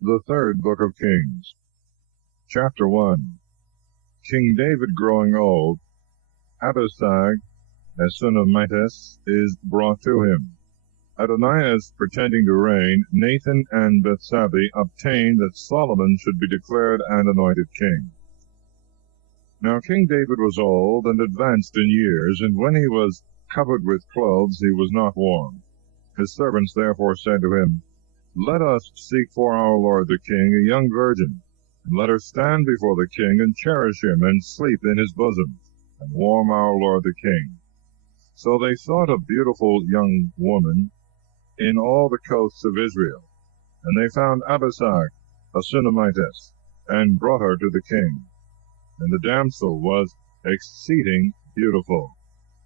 The third book of Kings. Chapter 1. King David growing old, Abishag, as son of Matthias, is brought to him. Adonias pretending to reign, Nathan and Bethsabe obtained that Solomon should be declared and anointed king. Now King David was old and advanced in years, and when he was covered with clothes he was not warm. His servants therefore said to him, Let us seek for our lord the king a young virgin, and let her stand before the king, and cherish him, and sleep in his bosom, and warm our lord the king. So they sought a beautiful young woman in all the coasts of Israel, and they found Abishag, a Sunammitess, and brought her to the king. And the damsel was exceeding beautiful,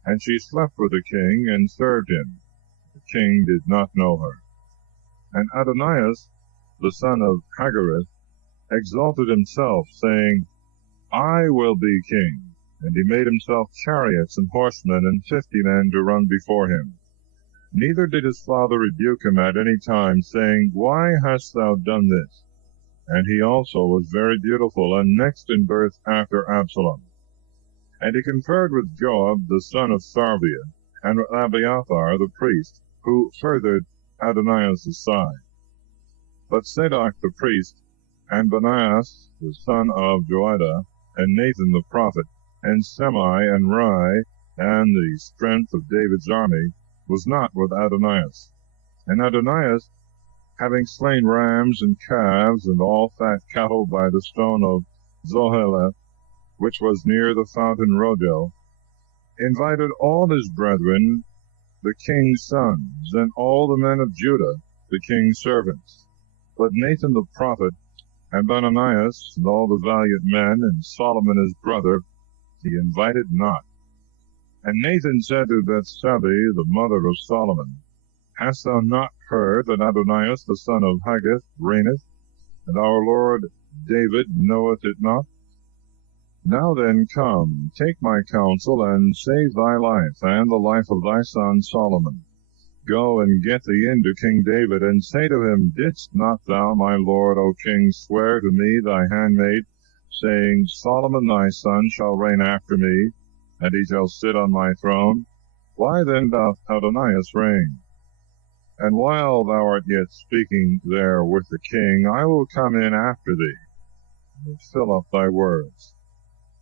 and she slept with the king, and served him. The king did not know her. And Adonias, the son of Haggith, exalted himself, saying, I will be king. And he made himself chariots and horsemen, and 50 men to run before him. Neither did his father rebuke him at any time, saying, Why hast thou done this? And he also was very beautiful, and next in birth after Absalom. And he conferred with Joab, the son of Sarvia, and with Abiathar the priest, who furthered Adonias' side. But Zadok the priest, and Benaias the son of Joiada, and Nathan the prophet, and Semai and Rai, and the strength of David's army, was not with Adonias. And Adonias, having slain rams and calves and all fat cattle by the stone of Zoheleth, which was near the fountain Rogel, invited all his brethren, the king's sons, and all the men of Judah, the king's servants. But Nathan the prophet, and Benanias, and all the valiant men, and Solomon his brother, he invited not. And Nathan said to Bethsabe, the mother of Solomon, Hast thou not heard that Adonias the son of Haggith reigneth, and our Lord David knoweth it not? Now then come, take my counsel, and save thy life, and the life of thy son Solomon. Go and get thee into King David, and say to him, Didst not thou, my lord, O king, swear to me thy handmaid, saying, Solomon thy son shall reign after me, and he shall sit on my throne? Why then doth Adonias reign? And while thou art yet speaking there with the king, I will come in after thee, and fill up thy words.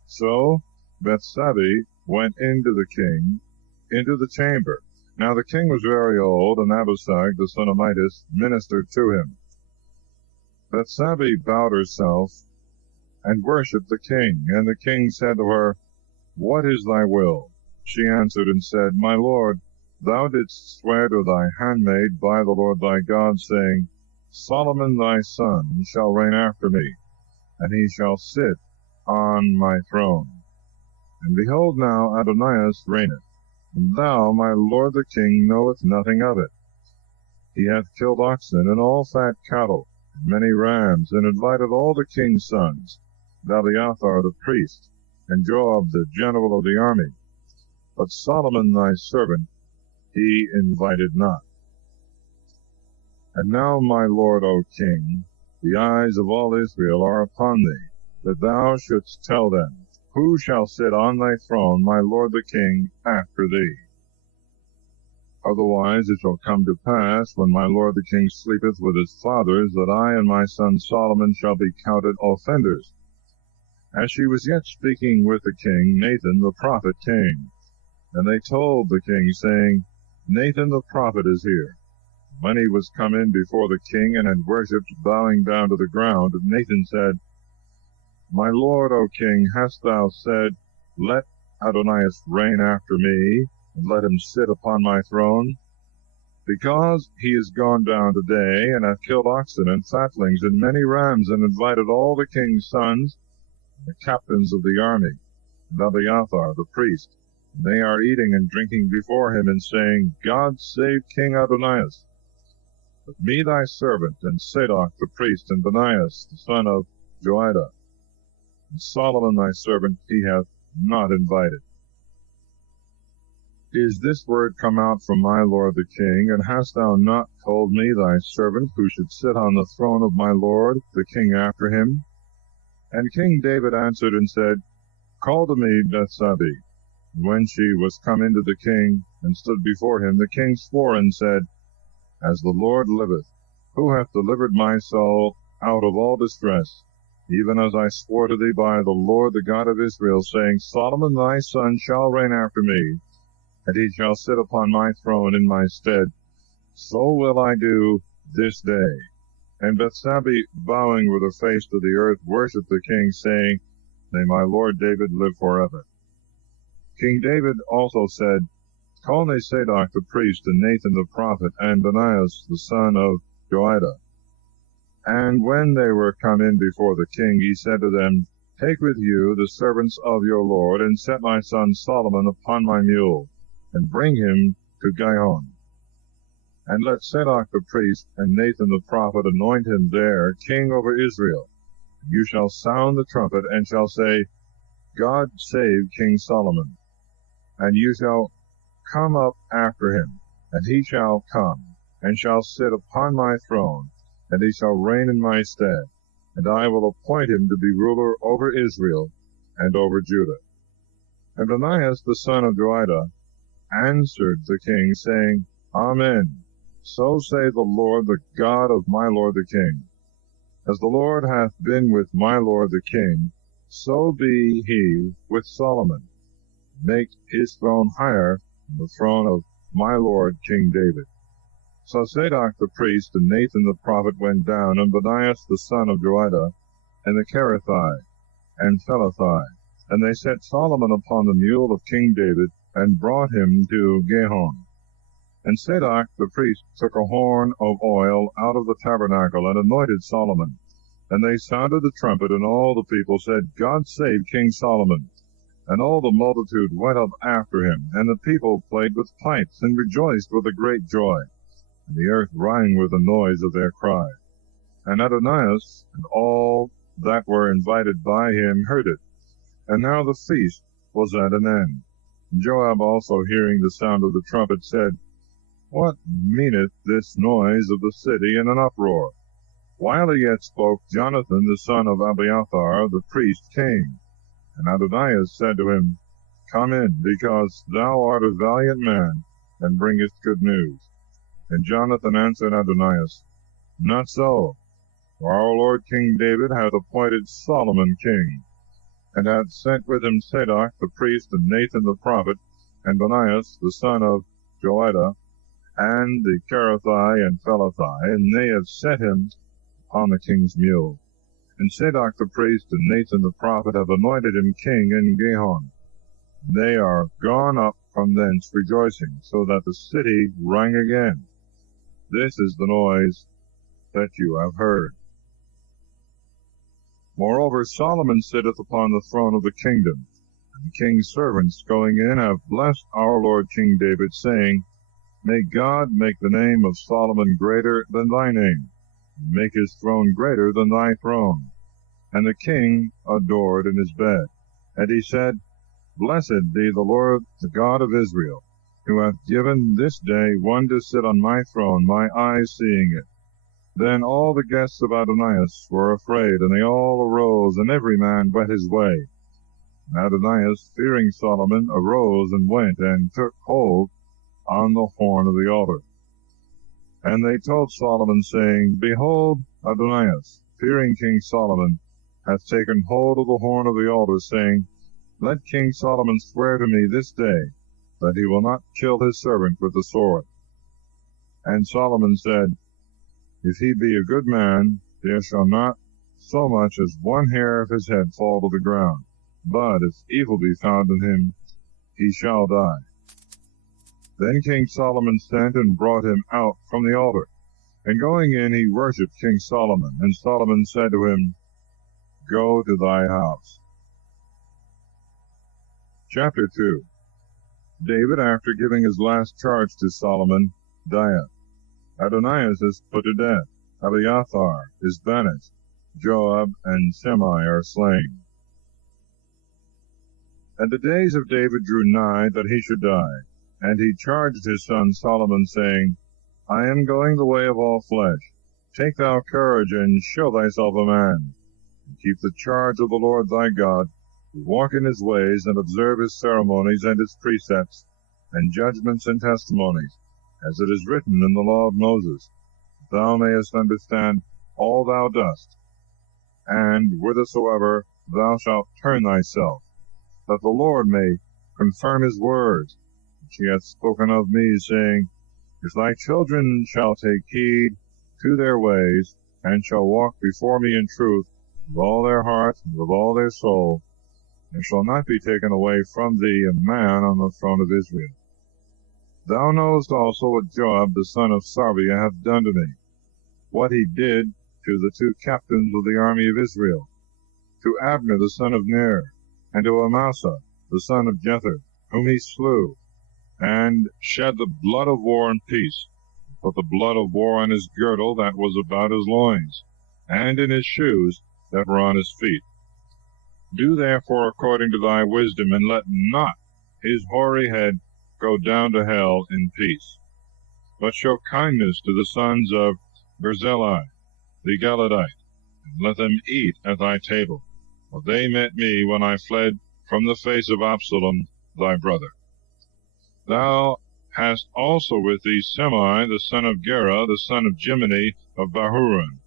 So Bethsabe went into the king, into the chamber. Now the king was very old, and Abishag the son of Matthias ministered to him. Bethsabe bowed herself, and worshipped the king. And the king said to her, What is thy will? She answered and said, My lord, thou didst swear to thy handmaid by the Lord thy God, saying, Solomon thy son shall reign after me, and he shall sit on my throne. And behold, now Adonias reigneth, and thou, my lord the king, knowest nothing of it. He hath killed oxen and all fat cattle, and many rams, and invited all the king's sons, and Abiathar the priest, and Joab the general of the army. But Solomon thy servant he invited not. And now, my lord, O king, the eyes of all Israel are upon thee, that thou shouldst tell them, Who shall sit on thy throne, my lord the king, after thee? Otherwise it shall come to pass, when my lord the king sleepeth with his fathers, that I and my son Solomon shall be counted offenders. As she was yet speaking with the king, Nathan the prophet came. And they told the king, saying, Nathan the prophet is here. When he was come in before the king, and had worshipped, bowing down to the ground, Nathan said, My lord, O king, hast thou said, Let Adonias reign after me, and let him sit upon my throne? Because he is gone down today, and hath killed oxen and fatlings, and many rams, and invited all the king's sons, and the captains of the army, and Abiathar the priest. And they are eating and drinking before him, and saying, God save King Adonias. But me thy servant, and Zadok the priest, and Benaias the son of Joiada, and Solomon thy servant he hath not invited. Is this word come out from my lord the king? And hast thou not told me thy servant who should sit on the throne of my lord the king after him? And King David answered and said, Call to me Bethsabe. And when she was come into the king, and stood before him, the king swore and said, As the Lord liveth, who hath delivered my soul out of all distress, even as I swore to thee by the Lord the God of Israel, saying, Solomon thy son shall reign after me, and he shall sit upon my throne in my stead. So will I do this day. And Bethsabe, bowing with her face to the earth, worshipped the king, saying, May my lord David live forever. King David also said, Call me Zadok the priest, and Nathan the prophet, and Benaiah the son of Joiada. And when they were come in before the king, he said to them, Take with you the servants of your lord, and set my son Solomon upon my mule, and bring him to Gihon. And let Zadok the priest and Nathan the prophet anoint him there king over Israel. You shall sound the trumpet, and shall say, God save King Solomon. And you shall come up after him, and he shall come, and shall sit upon my throne, and he shall reign in my stead, and I will appoint him to be ruler over Israel and over Judah. And Benaiah the son of Joiada answered the king, saying, Amen. So say the Lord, the God of my lord the king. As the Lord hath been with my lord the king, so be he with Solomon. Make his throne higher than the throne of my lord King David. So Zadok the priest and Nathan the prophet went down, and Benaiah the son of Joiada, and the Cherethiah, and Phelathai, and they set Solomon upon the mule of King David, and brought him to Gihon. And Zadok the priest took a horn of oil out of the tabernacle, and anointed Solomon. And they sounded the trumpet, and all the people said, God save King Solomon. And all the multitude went up after him, and the people played with pipes, and rejoiced with a great joy. And the earth rang with the noise of their cry. And Adonias and all that were invited by him heard it. And now the feast was at an end. And Joab also, hearing the sound of the trumpet, said, What meaneth this noise of the city in an uproar? While he yet spoke, Jonathan the son of Abiathar the priest came. And Adonias said to him, Come in, because thou art a valiant man, and bringest good news. And Jonathan answered Adonias, Not so, for our lord King David hath appointed Solomon king, and hath sent with him Zadok the priest, and Nathan the prophet, and Benaiah the son of Joiada, and the Cherethiah and Phelathai, and they have set him upon the king's mule. And Zadok the priest and Nathan the prophet have anointed him king in Gihon. They are gone up from thence rejoicing, so that the city rang again. This is the noise that you have heard. Moreover, Solomon sitteth upon the throne of the kingdom, and the king's servants going in have blessed our lord King David, saying, May God make the name of Solomon greater than thy name, and make his throne greater than thy throne. And the king adored in his bed. And he said, Blessed be the Lord, the God of Israel, who hath given this day one to sit on my throne, my eyes seeing it. Then all the guests of Adonias were afraid, and they all arose, and every man went his way. And Adonias, fearing Solomon, arose and went, and took hold on the horn of the altar. And they told Solomon, saying, Behold, Adonias, fearing King Solomon, hath taken hold of the horn of the altar, saying, Let King Solomon swear to me this day, that he will not kill his servant with the sword. And Solomon said, If he be a good man, there shall not so much as one hair of his head fall to the ground. But if evil be found in him, he shall die. Then King Solomon sent and brought him out from the altar. And going in, he worshipped King Solomon. And Solomon said to him, Go to thy house. Chapter 2. David, after giving his last charge to Solomon, dieth. Adonias is put to death. Abiathar is banished. Joab and Shimei are slain. And the days of David drew nigh that he should die. And he charged his son Solomon, saying, I am going the way of all flesh. Take thou courage, and show thyself a man, and keep the charge of the Lord thy God, to walk in his ways, and observe his ceremonies, and his precepts, and judgments, and testimonies, as it is written in the law of Moses, that thou mayest understand all thou dost, and whithersoever thou shalt turn thyself, that the Lord may confirm his words, which he hath spoken of me, saying, If thy children shall take heed to their ways, and shall walk before me in truth, with all their heart and with all their soul, there shall not be taken away from thee a man on the throne of Israel. Thou knowest also what Joab the son of Sarvia hath done to me, what he did to the 2 captains of the army of Israel, to Abner the son of Ner, and to Amasa the son of Jether, whom he slew, and shed the blood of war in peace, put the blood of war on his girdle that was about his loins, and in his shoes that were on his feet. Do therefore according to thy wisdom, and let not his hoary head go down to hell in peace, but show kindness to the sons of Barzillai the Galadite, and let them eat at thy table, for they met me when I fled from the face of Absalom thy brother. Thou hast also with thee Semai the son of Gera, the son of Jimini of Bahurim,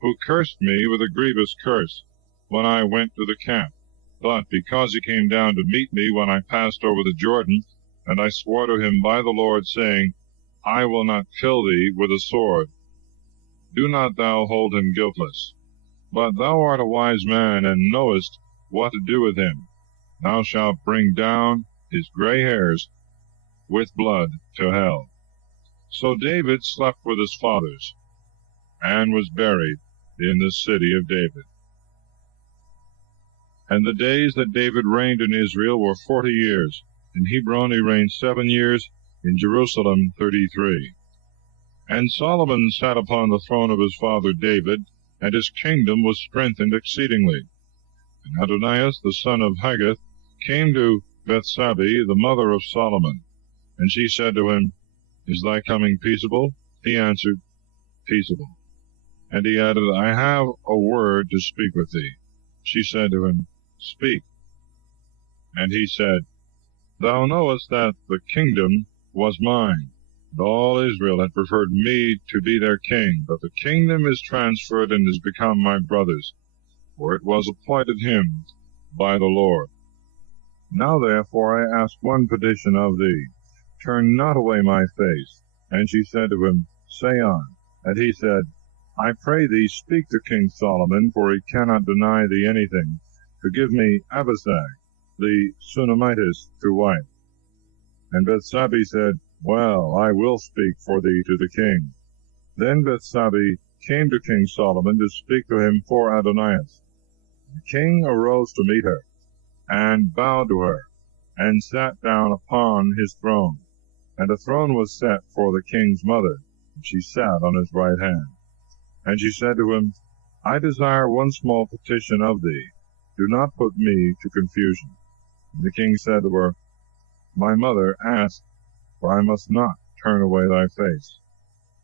who cursed me with a grievous curse when I went to the camp. But because he came down to meet me when I passed over the Jordan, and I swore to him by the Lord, saying, I will not kill thee with a sword, do not thou hold him guiltless. But thou art a wise man, and knowest what to do with him. Thou shalt bring down his gray hairs with blood to hell. So David slept with his fathers, and was buried in the city of David. And the days that David reigned in Israel were 40 years. In Hebron he reigned 7 years, in Jerusalem 33. And Solomon sat upon the throne of his father David, and his kingdom was strengthened exceedingly. And Adonias the son of Haggith came to Bethsabe, the mother of Solomon. And she said to him, Is thy coming peaceable? He answered, Peaceable. And he added, I have a word to speak with thee. She said to him, Speak. And he said, Thou knowest that the kingdom was mine, and all Israel had preferred me to be their king, but the kingdom is transferred and is become my brother's, for it was appointed him by the Lord. Now therefore I ask one petition of thee, turn not away my face. And she said to him, Say on. And he said, I pray thee, speak to King Solomon, for he cannot deny thee anything, to give me Abishag the Shunammitess to wife. And Bethsabe said, Well, I will speak for thee to the king. Then Bethsabe came to King Solomon to speak to him for Adonias. The king arose to meet her, and bowed to her, and sat down upon his throne. And a throne was set for the king's mother, and she sat on his right hand. And she said to him, I desire one small petition of thee. Do not put me to confusion. And the king said to her, My mother, ask, for I must not turn away thy face.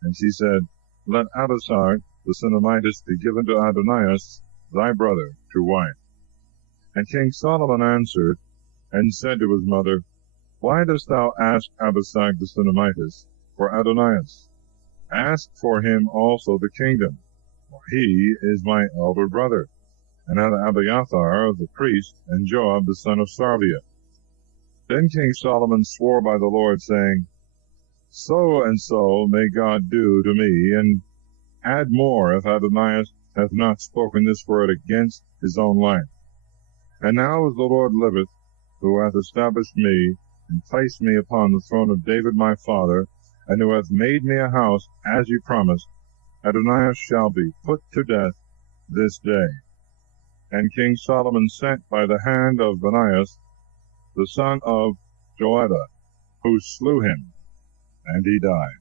And she said, Let Abishag the Shunammitess be given to Adonias thy brother to wife. And King Solomon answered, and said to his mother, Why dost thou ask Abishag the Shunammitess for Adonias? Ask for him also the kingdom, for he is my elder brother, and Abiathar the priest, and Joab the son of Sarvia. Then King Solomon swore by the Lord, saying, So and so may God do to me, and add more, if Adonias hath not spoken this word against his own life. And now as the Lord liveth, who hath established me, and placed me upon the throne of David my father, and who hath made me a house, as he promised, Adonias shall be put to death this day. And King Solomon sent by the hand of Benaias, the son of Joiada, who slew him, and he died.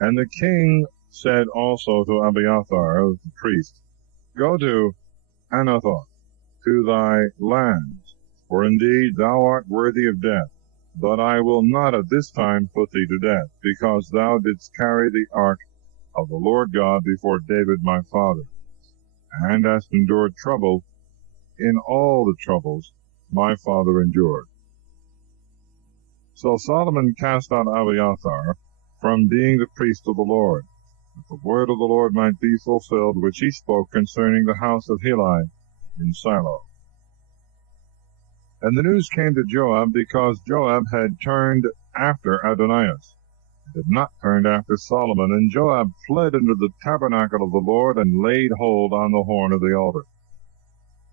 And the king said also to Abiathar the priest, Go to Anathoth, to thy lands, for indeed thou art worthy of death. But I will not at this time put thee to death, because thou didst carry the ark of the Lord God before David my father, and hast endured trouble in all the troubles my father endured. So Solomon cast out Abiathar from being the priest of the Lord, that the word of the Lord might be fulfilled, which he spoke concerning the house of Heli in Shiloh. And the news came to Joab, because Joab had turned after Adonias, and had not turned after Solomon. And Joab fled into the tabernacle of the Lord, and laid hold on the horn of the altar.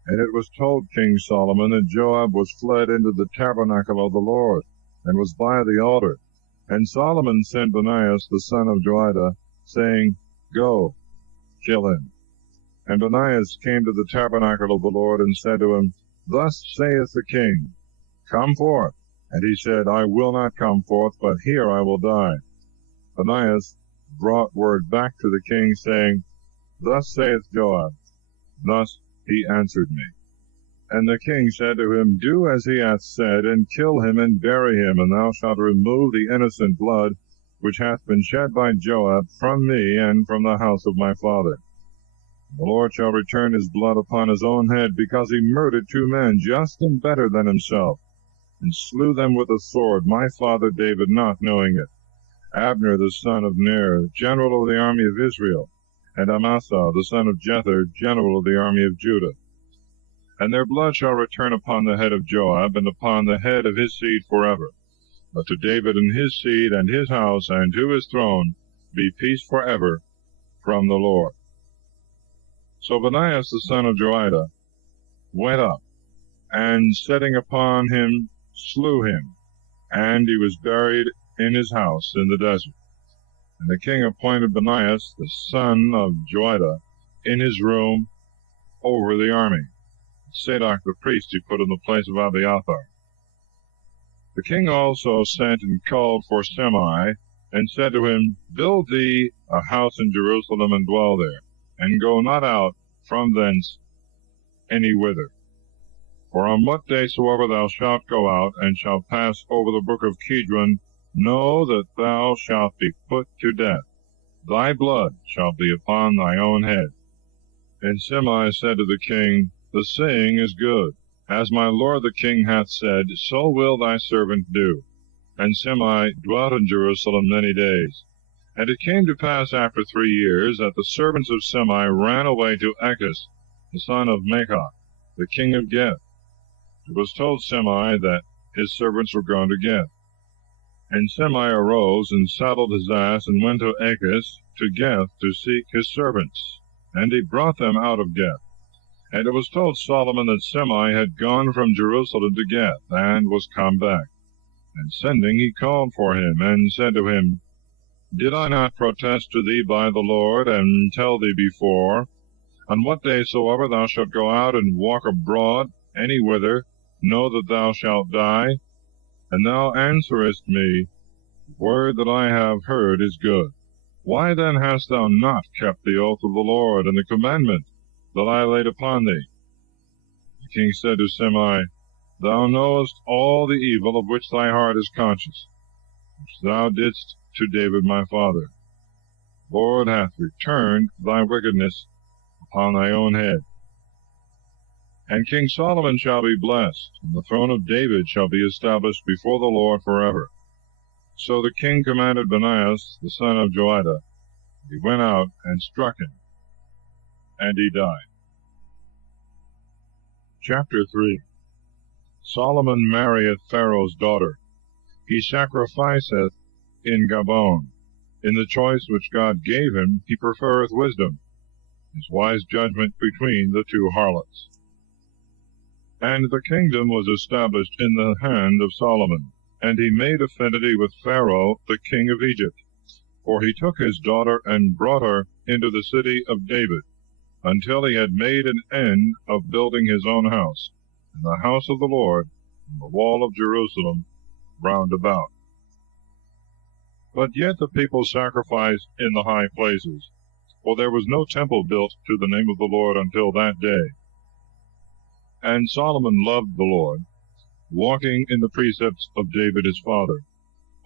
And it was told King Solomon that Joab was fled into the tabernacle of the Lord, and was by the altar. And Solomon sent Benaiah the son of Jehoiada, saying, Go, kill him. And Benaiah came to the tabernacle of the Lord, and said to him, Thus saith the king, Come forth. And he said, I will not come forth, but here I will die. Benaiah brought word back to the king, saying, Thus saith Joab. Thus he answered me. And the king said to him, Do as he hath said, and kill him, and bury him, and thou shalt remove the innocent blood which hath been shed by Joab from me and from the house of my father. The Lord shall return his blood upon his own head, because he murdered 2 men, just and better than himself, and slew them with a sword, my father David not knowing it. Abner the son of Ner, general of the army of Israel, and Amasa the son of Jether, general of the army of Judah. And their blood shall return upon the head of Joab, and upon the head of his seed forever. But to David and his seed, and his house, and to his throne, be peace forever from the Lord. So Benaiah the son of Jehoiada went up, and setting upon him, slew him, and he was buried in his house in the desert. And the king appointed Benaiah the son of Jehoiada in his room over the army. Zadok the priest he put in the place of Abiathar. The king also sent and called for Shimei, and said to him, Build thee a house in Jerusalem, and dwell there, and go not out from thence any whither. For on what day soever thou shalt go out, and shalt pass over the brook of Kidron, know that thou shalt be put to death. Thy blood shall be upon thy own head. And Shimei said to the king, The saying is good. As my lord the king hath said, so will thy servant do. And Shimei dwelt in Jerusalem many days. And it came to pass after 3 years, that the servants of Shimei ran away to Achish, the son of Maachah, the king of Geth. It was told Shimei that his servants were gone to Geth. And Shimei arose, and saddled his ass, and went to Achish, to Geth, to seek his servants. And he brought them out of Geth. And it was told Solomon that Shimei had gone from Jerusalem to Geth, and was come back. And sending, he called for him, and said to him, Did I not protest to thee by the Lord, and tell thee before, On what day soever thou shalt go out and walk abroad any whither, know that thou shalt die? And thou answerest me, The word that I have heard is good. Why then hast thou not kept the oath of the Lord, and the commandment that I laid upon thee? The king said to Shimei, Thou knowest all the evil of which thy heart is conscious, which thou didst to David my father. The Lord hath returned thy wickedness upon thy own head. And King Solomon shall be blessed, and the throne of David shall be established before the Lord forever. So the king commanded Benaiah the son of Jehoiada. He went out and struck him, and he died. Chapter 3. Solomon marrieth Pharaoh's daughter. He sacrificeth in Gabon. In the choice which God gave him, he preferreth wisdom, his wise judgment between the 2 harlots. And the kingdom was established in the hand of Solomon, and he made affinity with Pharaoh the king of Egypt. For he took his daughter, and brought her into the city of David, until he had made an end of building his own house, and the house of the Lord, and the wall of Jerusalem round about. But yet the people sacrificed in the high places, for there was no temple built to the name of the Lord until that day. And Solomon loved the Lord, walking in the precepts of David his father.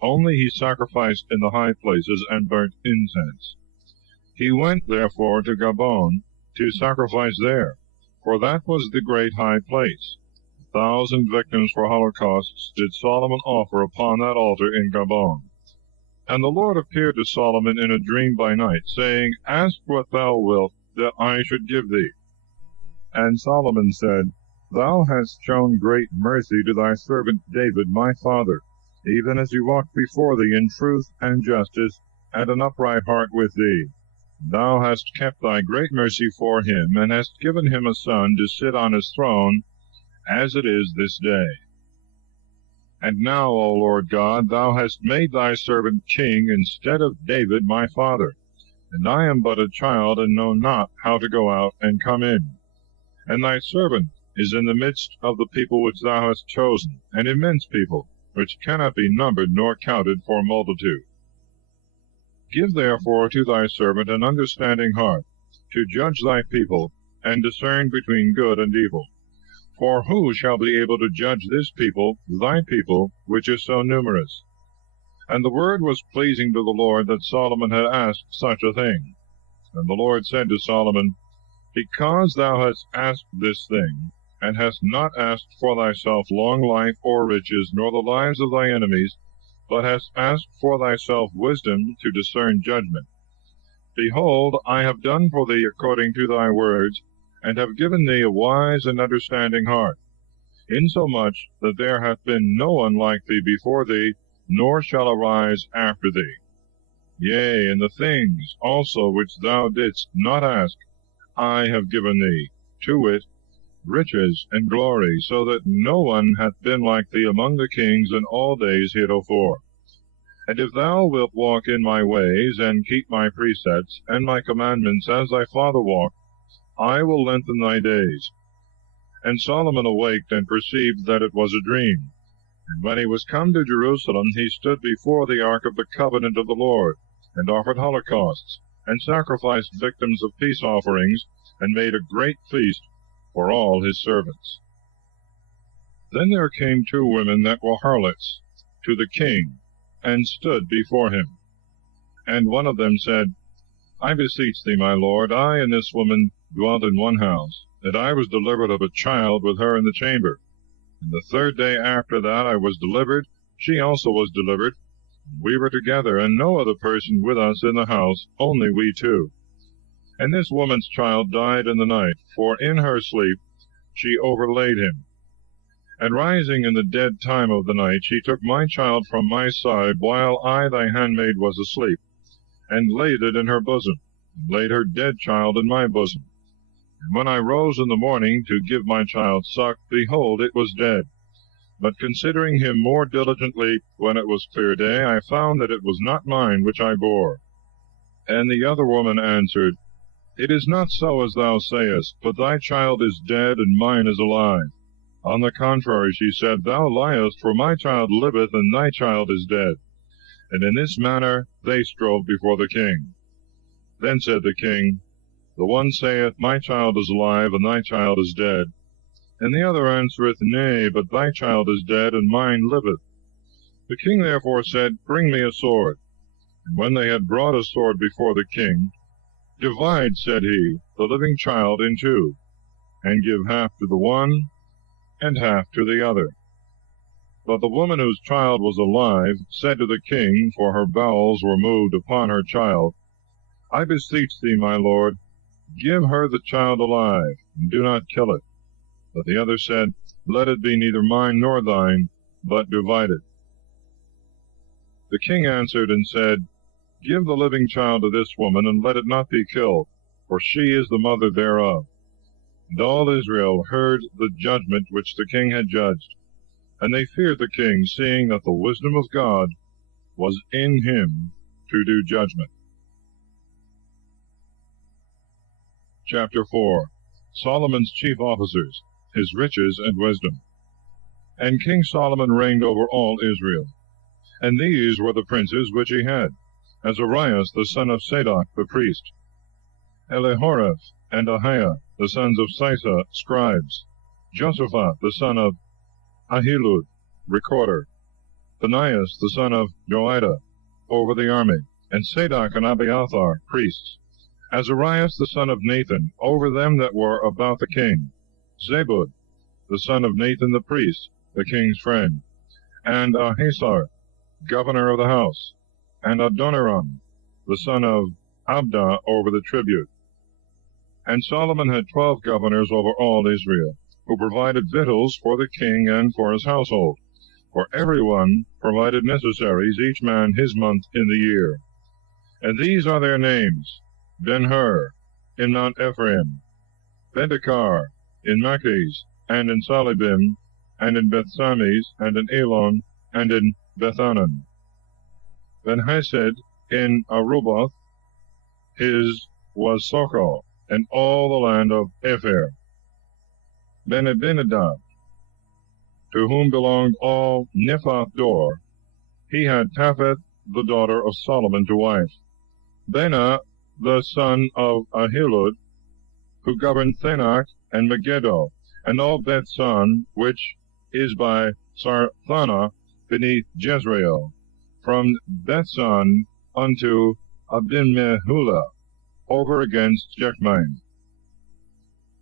Only he sacrificed in the high places and burnt incense. He went therefore to Gabon to sacrifice there, for that was the great high place. 1,000 victims for holocausts did Solomon offer upon that altar in Gabon. And the Lord appeared to Solomon in a dream by night, saying, Ask what thou wilt that I should give thee. And Solomon said, Thou hast shown great mercy to thy servant David my father, even as he walked before thee in truth and justice, and an upright heart with thee. Thou hast kept thy great mercy for him, and hast given him a son to sit on his throne, as it is this day. And now, O Lord God, thou hast made thy servant king instead of David my father, and I am but a child, and know not how to go out and come in. And thy servant is in the midst of the people which thou hast chosen, an immense people, which cannot be numbered nor counted for multitude. Give therefore to thy servant an understanding heart, to judge thy people, and discern between good and evil. For who shall be able to judge this people, thy people, which is so numerous? And the word was pleasing to the Lord that Solomon had asked such a thing. And the Lord said to Solomon, Because thou hast asked this thing, and hast not asked for thyself long life or riches, nor the lives of thy enemies, but hast asked for thyself wisdom to discern judgment. Behold, I have done for thee according to thy words, and have given thee a wise and understanding heart, insomuch that there hath been no one like thee before thee, nor shall arise after thee. Yea, and the things also which thou didst not ask, I have given thee, to wit, riches and glory, so that no one hath been like thee among the kings in all days heretofore. And if thou wilt walk in my ways, and keep my precepts, and my commandments as thy father walked, I will lengthen thy days. And Solomon awaked, and perceived that it was a dream. And when he was come to Jerusalem, he stood before the ark of the covenant of the Lord, and offered holocausts, and sacrificed victims of peace offerings, and made a great feast for all his servants. Then there came 2 women that were harlots to the king, and stood before him. And one of them said, I beseech thee, my lord, I and this woman dwelt in one house, that I was delivered of a child with her in the chamber. And the 3rd day after that I was delivered, she also was delivered. We were together, and no other person with us in the house, only we 2. And this woman's child died in the night, for in her sleep she overlaid him. And rising in the dead time of the night, she took my child from my side, while I thy handmaid was asleep, and laid it in her bosom, and laid her dead child in my bosom. And when I rose in the morning to give my child suck, behold, it was dead. But considering him more diligently when it was clear day, I found that it was not mine which I bore. And the other woman answered, It is not so as thou sayest, but thy child is dead, and mine is alive. On the contrary, she said, Thou liest, for my child liveth, and thy child is dead. And in this manner they strove before the king. Then said the king, The one saith, My child is alive, and thy child is dead. And the other answereth, Nay, but thy child is dead, and mine liveth. The king therefore said, Bring me a sword. And when they had brought a sword before the king, Divide, said he, the living child in 2, and give half to the one, and half to the other. But the woman whose child was alive said to the king, for her bowels were moved upon her child, I beseech thee, my lord, give her the child alive, and do not kill it. But the other said, Let it be neither mine nor thine, but divided. The king answered and said, Give the living child to this woman, and let it not be killed, for she is the mother thereof. And all Israel heard the judgment which the king had judged. And they feared the king, seeing that the wisdom of God was in him to do judgment. Chapter 4. Solomon's chief officers, his riches and wisdom. And King Solomon reigned over all Israel. And these were the princes which he had: Azarias the son of Sadok the priest, Elihoreph and Ahiah the sons of Sisa scribes, Joshaphat the son of Ahilud, recorder, Phinehas the son of Joiada, over the army, and Sadok and Abiathar, priests, Azarias the son of Nathan, over them that were about the king, Zabud, the son of Nathan the priest, the king's friend, and Ahasar, governor of the house, and Adoniram, the son of Abda, over the tribute. And Solomon had 12 governors over all Israel, who provided victuals for the king and for his household. For every one provided necessaries, each man his month in the year. And these are their names: Ben-Hur, in Mount Ephraim, Bendekar, in Machis, and in Salibim, and in Bethsames, and in Elon, and in Bethanan. Ben-Hesed, in Aruboth, his was Sochal, and all the land of Epher. Ben-Abinadab, to whom belonged all Nephath Dor, he had Tapheth the daughter of Solomon to wife. Bena the son of Ahilud, who governed Thanach and Megiddo, and all Bethsan, which is by Sarthana beneath Jezreel, from Bethsan unto Abimehula, over against Jechmain.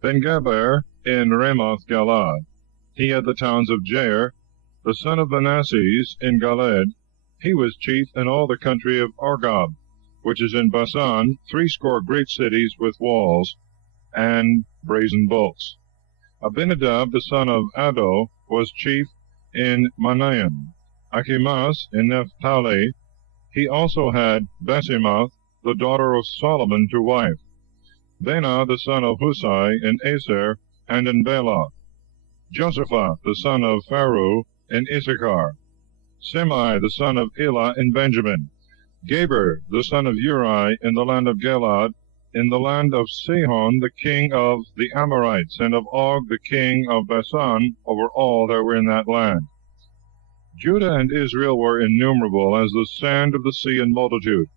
Ben-Gaber in Ramoth Galad, he had the towns of Jair, the son of Manasses, in Galad. He was chief in all the country of Argob, which is in Basan, 80 great cities with walls and brazen bolts. Abinadab the son of Addo was chief in Manaim. Achimaas in Naphtali. He also had Basemath, the daughter of Solomon, to wife. Bena the son of Husai in Aser and in Bela. Josaphat the son of Pharu in Issachar. Semai the son of Elah in Benjamin. Geber the son of Uri in the land of Gilad, in the land of Sihon the king of the Amorites, and of Og the king of Basan, over all that were in that land. Judah and Israel were innumerable as the sand of the sea in multitude,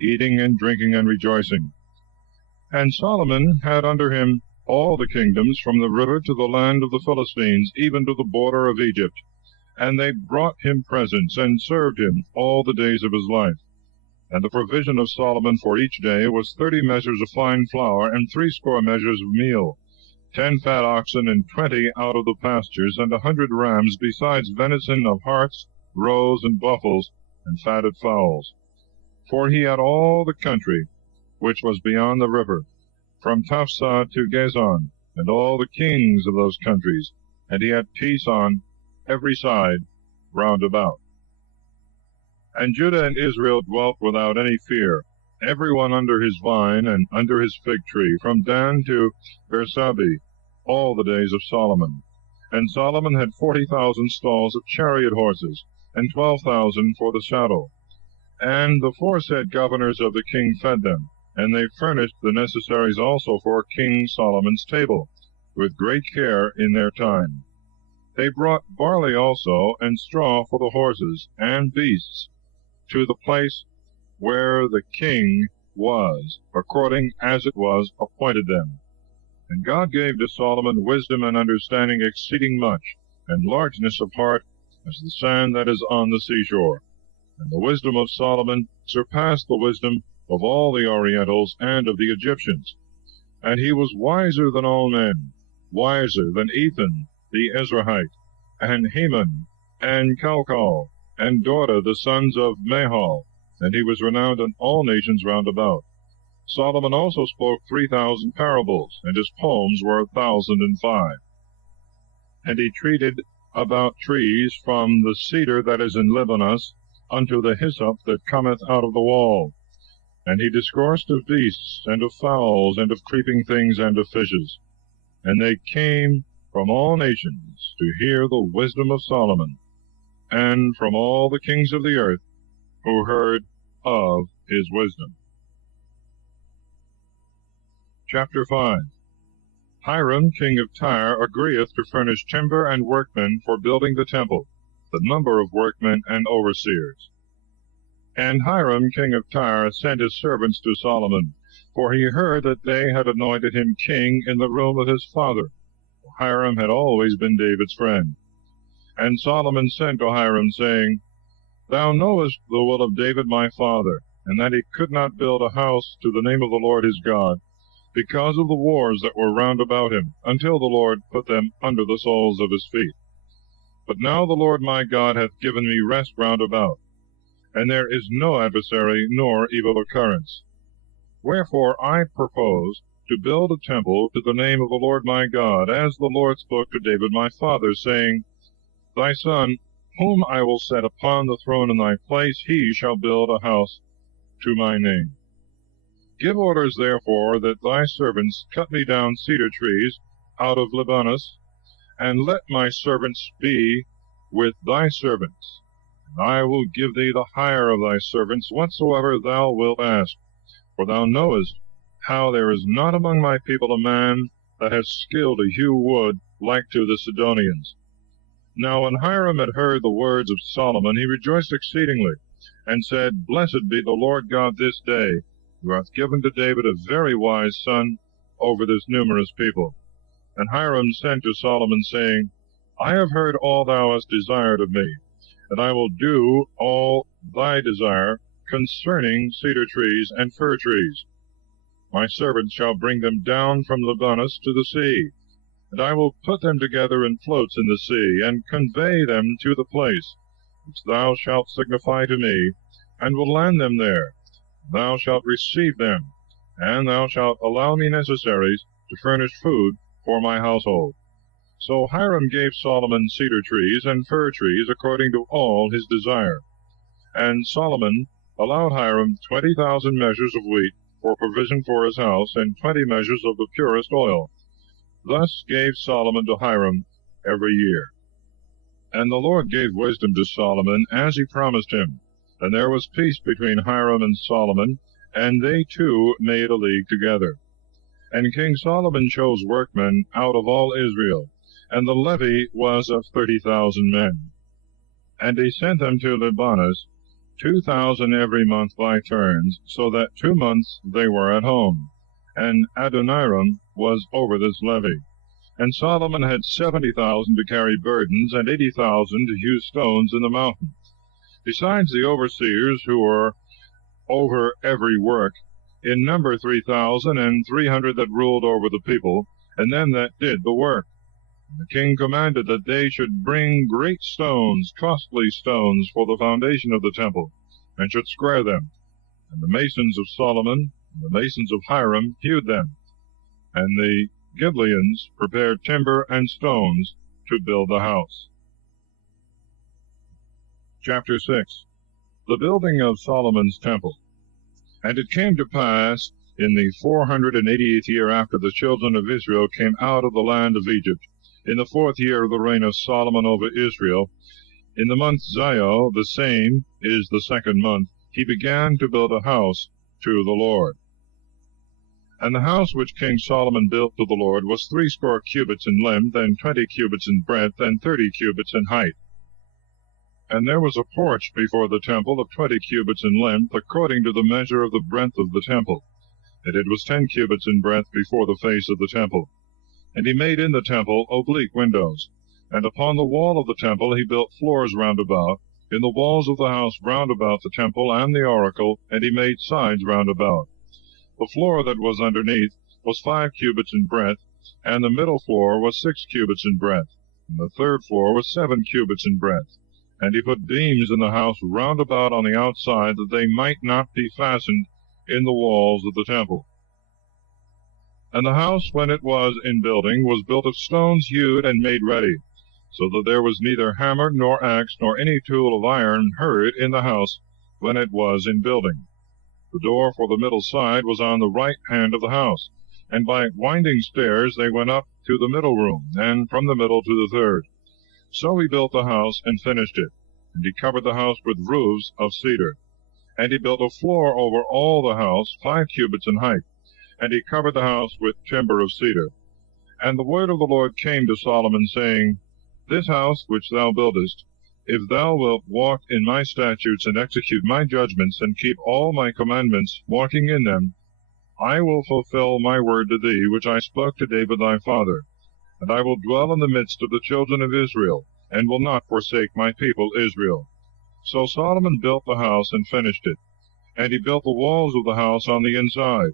eating and drinking and rejoicing. And Solomon had under him all the kingdoms from the river to the land of the Philistines, even to the border of Egypt. And they brought him presents, and served him all the days of his life. And the provision of Solomon for each day was 30 measures of fine flour, and 80 measures of meal, 10 fat oxen, and 20 out of the pastures, and 100 rams, besides venison of harts, roes, and buffaloes, and fatted fowls. For he had all the country which was beyond the river, from Taphsah to Gazon, and all the kings of those countries, and he had peace on every side round about. And Judah and Israel dwelt without any fear, every one under his vine and under his fig tree, from Dan to Bersabeh, all the days of Solomon. And Solomon had 40,000 stalls of chariot horses, and 12,000 for the saddle. And the foresaid governors of the king fed them, and they furnished the necessaries also for King Solomon's table, with great care in their time. They brought barley also, and straw for the horses and beasts, to the place where the king was, according as it was appointed them. And God gave to Solomon wisdom and understanding exceeding much, and largeness of heart as the sand that is on the seashore. And the wisdom of Solomon surpassed the wisdom of all the Orientals and of the Egyptians. And he was wiser than all men, wiser than Ethan the Ezrahite, and Heman, and Calcol, and Dorda the sons of Mahal, and he was renowned in all nations round about. Solomon also spoke 3,000 parables, and his poems were 1,005. And he treated about trees, from the cedar that is in Libanus unto the hyssop that cometh out of the wall. And he discoursed of beasts, and of fowls, and of creeping things, and of fishes. And they came from all nations to hear the wisdom of Solomon, and from all the kings of the earth who heard of his wisdom. Chapter 5. Hiram king of Tyre agreeth to furnish timber and workmen for building the temple, the number of workmen and overseers. And Hiram king of Tyre sent his servants to Solomon, for he heard that they had anointed him king in the room of his father. Hiram had always been David's friend. And Solomon sent to Hiram, saying, Thou knowest the will of David my father, and that he could not build a house to the name of the Lord his God, because of the wars that were round about him, until the Lord put them under the soles of his feet. But now the Lord my God hath given me rest round about, and there is no adversary nor evil occurrence. Wherefore I propose to build a temple to the name of the Lord my God, as the Lord spoke to David my father, saying, Thy son, whom I will set upon the throne in thy place, he shall build a house to my name. Give orders, therefore, that thy servants cut me down cedar trees out of Libanus, and let my servants be with thy servants. And I will give thee the hire of thy servants whatsoever thou wilt ask. For thou knowest how there is not among my people a man that has skill to hew wood like to the Sidonians. Now when Hiram had heard the words of Solomon, he rejoiced exceedingly, and said, Blessed be the Lord God this day, who hath given to David a very wise son over this numerous people. And Hiram sent to Solomon, saying, I have heard all thou hast desired of me, and I will do all thy desire concerning cedar trees and fir trees. My servants shall bring them down from Libanus to the sea, and I will put them together in floats in the sea, and convey them to the place which thou shalt signify to me, and will land them there. Thou shalt receive them, and thou shalt allow me necessaries to furnish food for my household. So Hiram gave Solomon cedar trees and fir trees according to all his desire. And Solomon allowed Hiram 20,000 measures of wheat for provision for his house, and 20 measures of the purest oil. Thus gave Solomon to Hiram every year. And the Lord gave wisdom to Solomon, as he promised him. And there was peace between Hiram and Solomon, and they two made a league together. And King Solomon chose workmen out of all Israel, and the levy was of 30,000 men. And he sent them to Libanus, 2,000 every month by turns, so that 2 months they were at home. And Adoniram was over this levy. And Solomon had 70,000 to carry burdens, and 80,000 to hew stones in the mountain, besides the overseers who were over every work, in number 3,300 that ruled over the people, and them that did the work. And the king commanded that they should bring great stones, costly stones, for the foundation of the temple, and should square them. And the masons of Solomon and the masons of Hiram hewed them, and the Gibeons prepared timber and stones to build the house. Chapter 6. The building of Solomon's temple. And it came to pass in the 488th year after the children of Israel came out of the land of Egypt, in the 4th year of the reign of Solomon over Israel, in the month Zio, the same is the 2nd month, he began to build a house to the Lord. And the house which King Solomon built to the Lord was 80 cubits in length, and 20 cubits in breadth, and 30 cubits in height. And there was a porch before the temple of 20 cubits in length, according to the measure of the breadth of the temple, and it was 10 cubits in breadth before the face of the temple. And he made in the temple oblique windows. And upon the wall of the temple he built floors round about, in the walls of the house round about the temple and the oracle, and he made sides round about. The floor that was underneath was 5 cubits in breadth, and the middle floor was 6 cubits in breadth, and the third floor was 7 cubits in breadth. And he put beams in the house round about on the outside, that they might not be fastened in the walls of the temple. And the house, when it was in building, was built of stones hewed and made ready, so that there was neither hammer nor axe nor any tool of iron heard in the house when it was in building. The door for the middle side was on the right hand of the house, and by winding stairs they went up to the middle room, and from the middle to the third. So he built the house and finished it, and he covered the house with roofs of cedar. And he built a floor over all the house, 5 cubits in height, and he covered the house with timber of cedar. And the word of the Lord came to Solomon, saying, This house which thou buildest, if thou wilt walk in my statutes, and execute my judgments, and keep all my commandments, walking in them, I will fulfill my word to thee, which I spoke to David thy father. And I will dwell in the midst of the children of Israel, and will not forsake my people Israel. So Solomon built the house and finished it. And he built the walls of the house on the inside,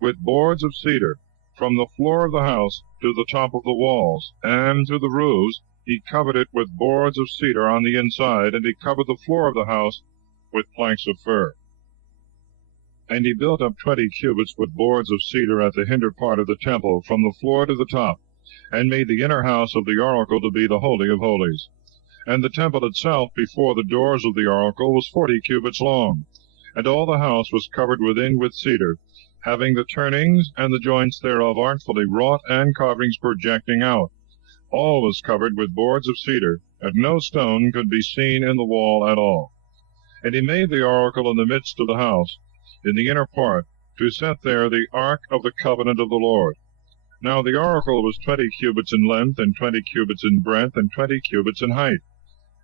with boards of cedar, from the floor of the house to the top of the walls, and to the roofs. He covered it with boards of cedar on the inside, and he covered the floor of the house with planks of fir. And he built up 20 cubits with boards of cedar at the hinder part of the temple, from the floor to the top, and made the inner house of the oracle to be the Holy of Holies. And the temple itself before the doors of the oracle was 40 cubits long, and all the house was covered within with cedar, having the turnings and the joints thereof artfully wrought, and carvings projecting out. All was covered with boards of cedar, and no stone could be seen in the wall at all. And he made the oracle in the midst of the house, in the inner part, to set there the ark of the covenant of the Lord. Now the oracle was 20 cubits in length, and 20 cubits in breadth, and 20 cubits in height.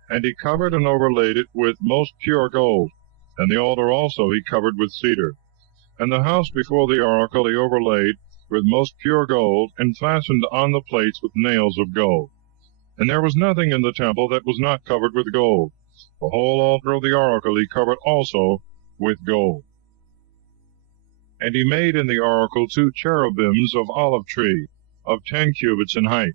And he covered and overlaid it with most pure gold, and the altar also he covered with cedar. And the house before the oracle he overlaid with most pure gold, and fastened on the plates with nails of gold. And there was nothing in the temple that was not covered with gold. The whole altar of the oracle he covered also with gold. And he made in the oracle 2 cherubims of olive tree, of 10 cubits in height.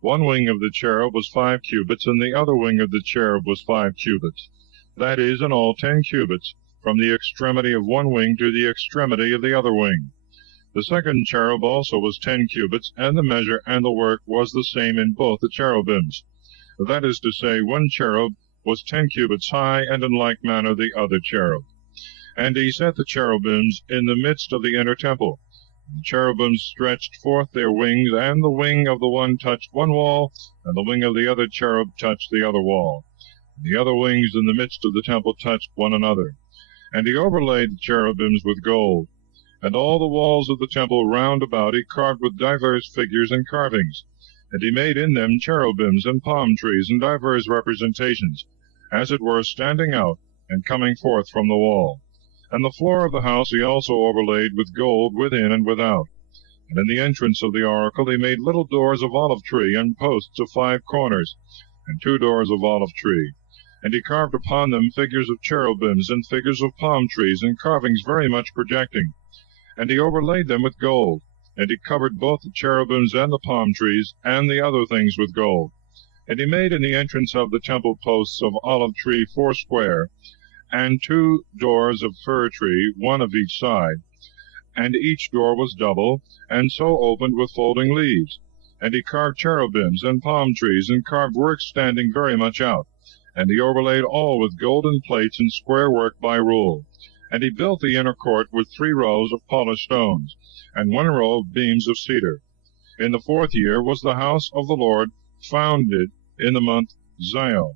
One wing of the cherub was 5 cubits, and the other wing of the cherub was 5 cubits. That is, in all 10 cubits, from the extremity of one wing to the extremity of the other wing. The second cherub also was 10 cubits, and the measure and the work was the same in both the cherubims. That is to say, one cherub was 10 cubits high, and in like manner the other cherub. And he set the cherubims in the midst of the inner temple. The cherubims stretched forth their wings, and the wing of the one touched one wall, and the wing of the other cherub touched the other wall. The other wings in the midst of the temple touched one another. And he overlaid the cherubims with gold. And all the walls of the temple round about he carved with divers figures and carvings. And he made in them cherubims and palm trees and divers representations, as it were standing out and coming forth from the wall. And the floor of the house he also overlaid with gold within and without. And in the entrance of the oracle he made little doors of olive tree, and posts of 5 corners, and 2 doors of olive tree. And he carved upon them figures of cherubims, and figures of palm trees, and carvings very much projecting. And he overlaid them with gold, and he covered both the cherubims and the palm trees, and the other things with gold. And he made in the entrance of the temple posts of olive tree 4 square, and 2 doors of fir tree, one of each side. And each door was double, and so opened with folding leaves. And he carved cherubims and palm trees, and carved work standing very much out. And he overlaid all with golden plates and square work by rule. And he built the inner court with 3 rows of polished stones, and 1 row of beams of cedar. In the 4th year was the house of the Lord founded in the month Zio.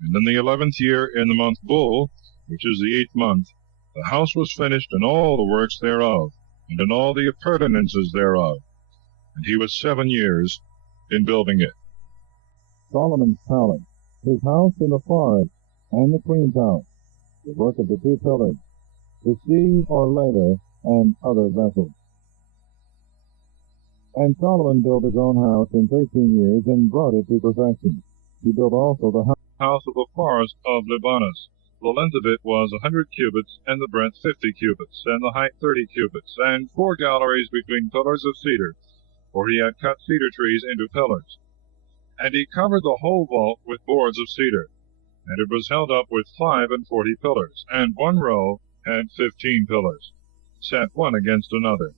And in the 11th year, in the month Bul, which is the 8th month, the house was finished, and all the works thereof, and in all the appurtenances thereof. And he was 7 years in building it. Solomon's palace, his house in the forest, and the queen's house, the work of the 2 pillars, the sea or laver, and other vessels. And Solomon built his own house in 13 years, and brought it to perfection. He built also the house of the forest of Libanus. The length of it was 100 cubits, and the breadth 50 cubits, and the height 30 cubits, and 4 galleries between pillars of cedar, for he had cut cedar trees into pillars. And he covered the whole vault with boards of cedar, and it was held up with 45 pillars, and one row had 15 pillars, set one against another,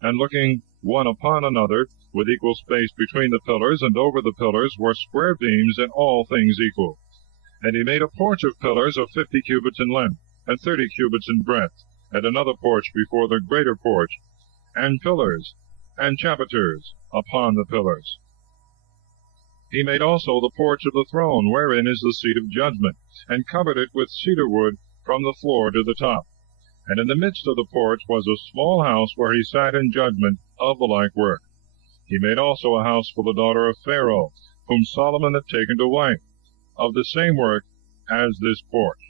and looking one upon another, with equal space between the pillars, and over the pillars were square beams, and all things equal. And he made a porch of pillars of 50 cubits in length, and 30 cubits in breadth, and another porch before the greater porch, and pillars, and chapiters upon the pillars. He made also the porch of the throne, wherein is the seat of judgment, and covered it with cedar wood from the floor to the top. And in the midst of the porch was a small house, where he sat in judgment of the like work. He made also a house for the daughter of Pharaoh, whom Solomon had taken to wife, of the same work as this porch,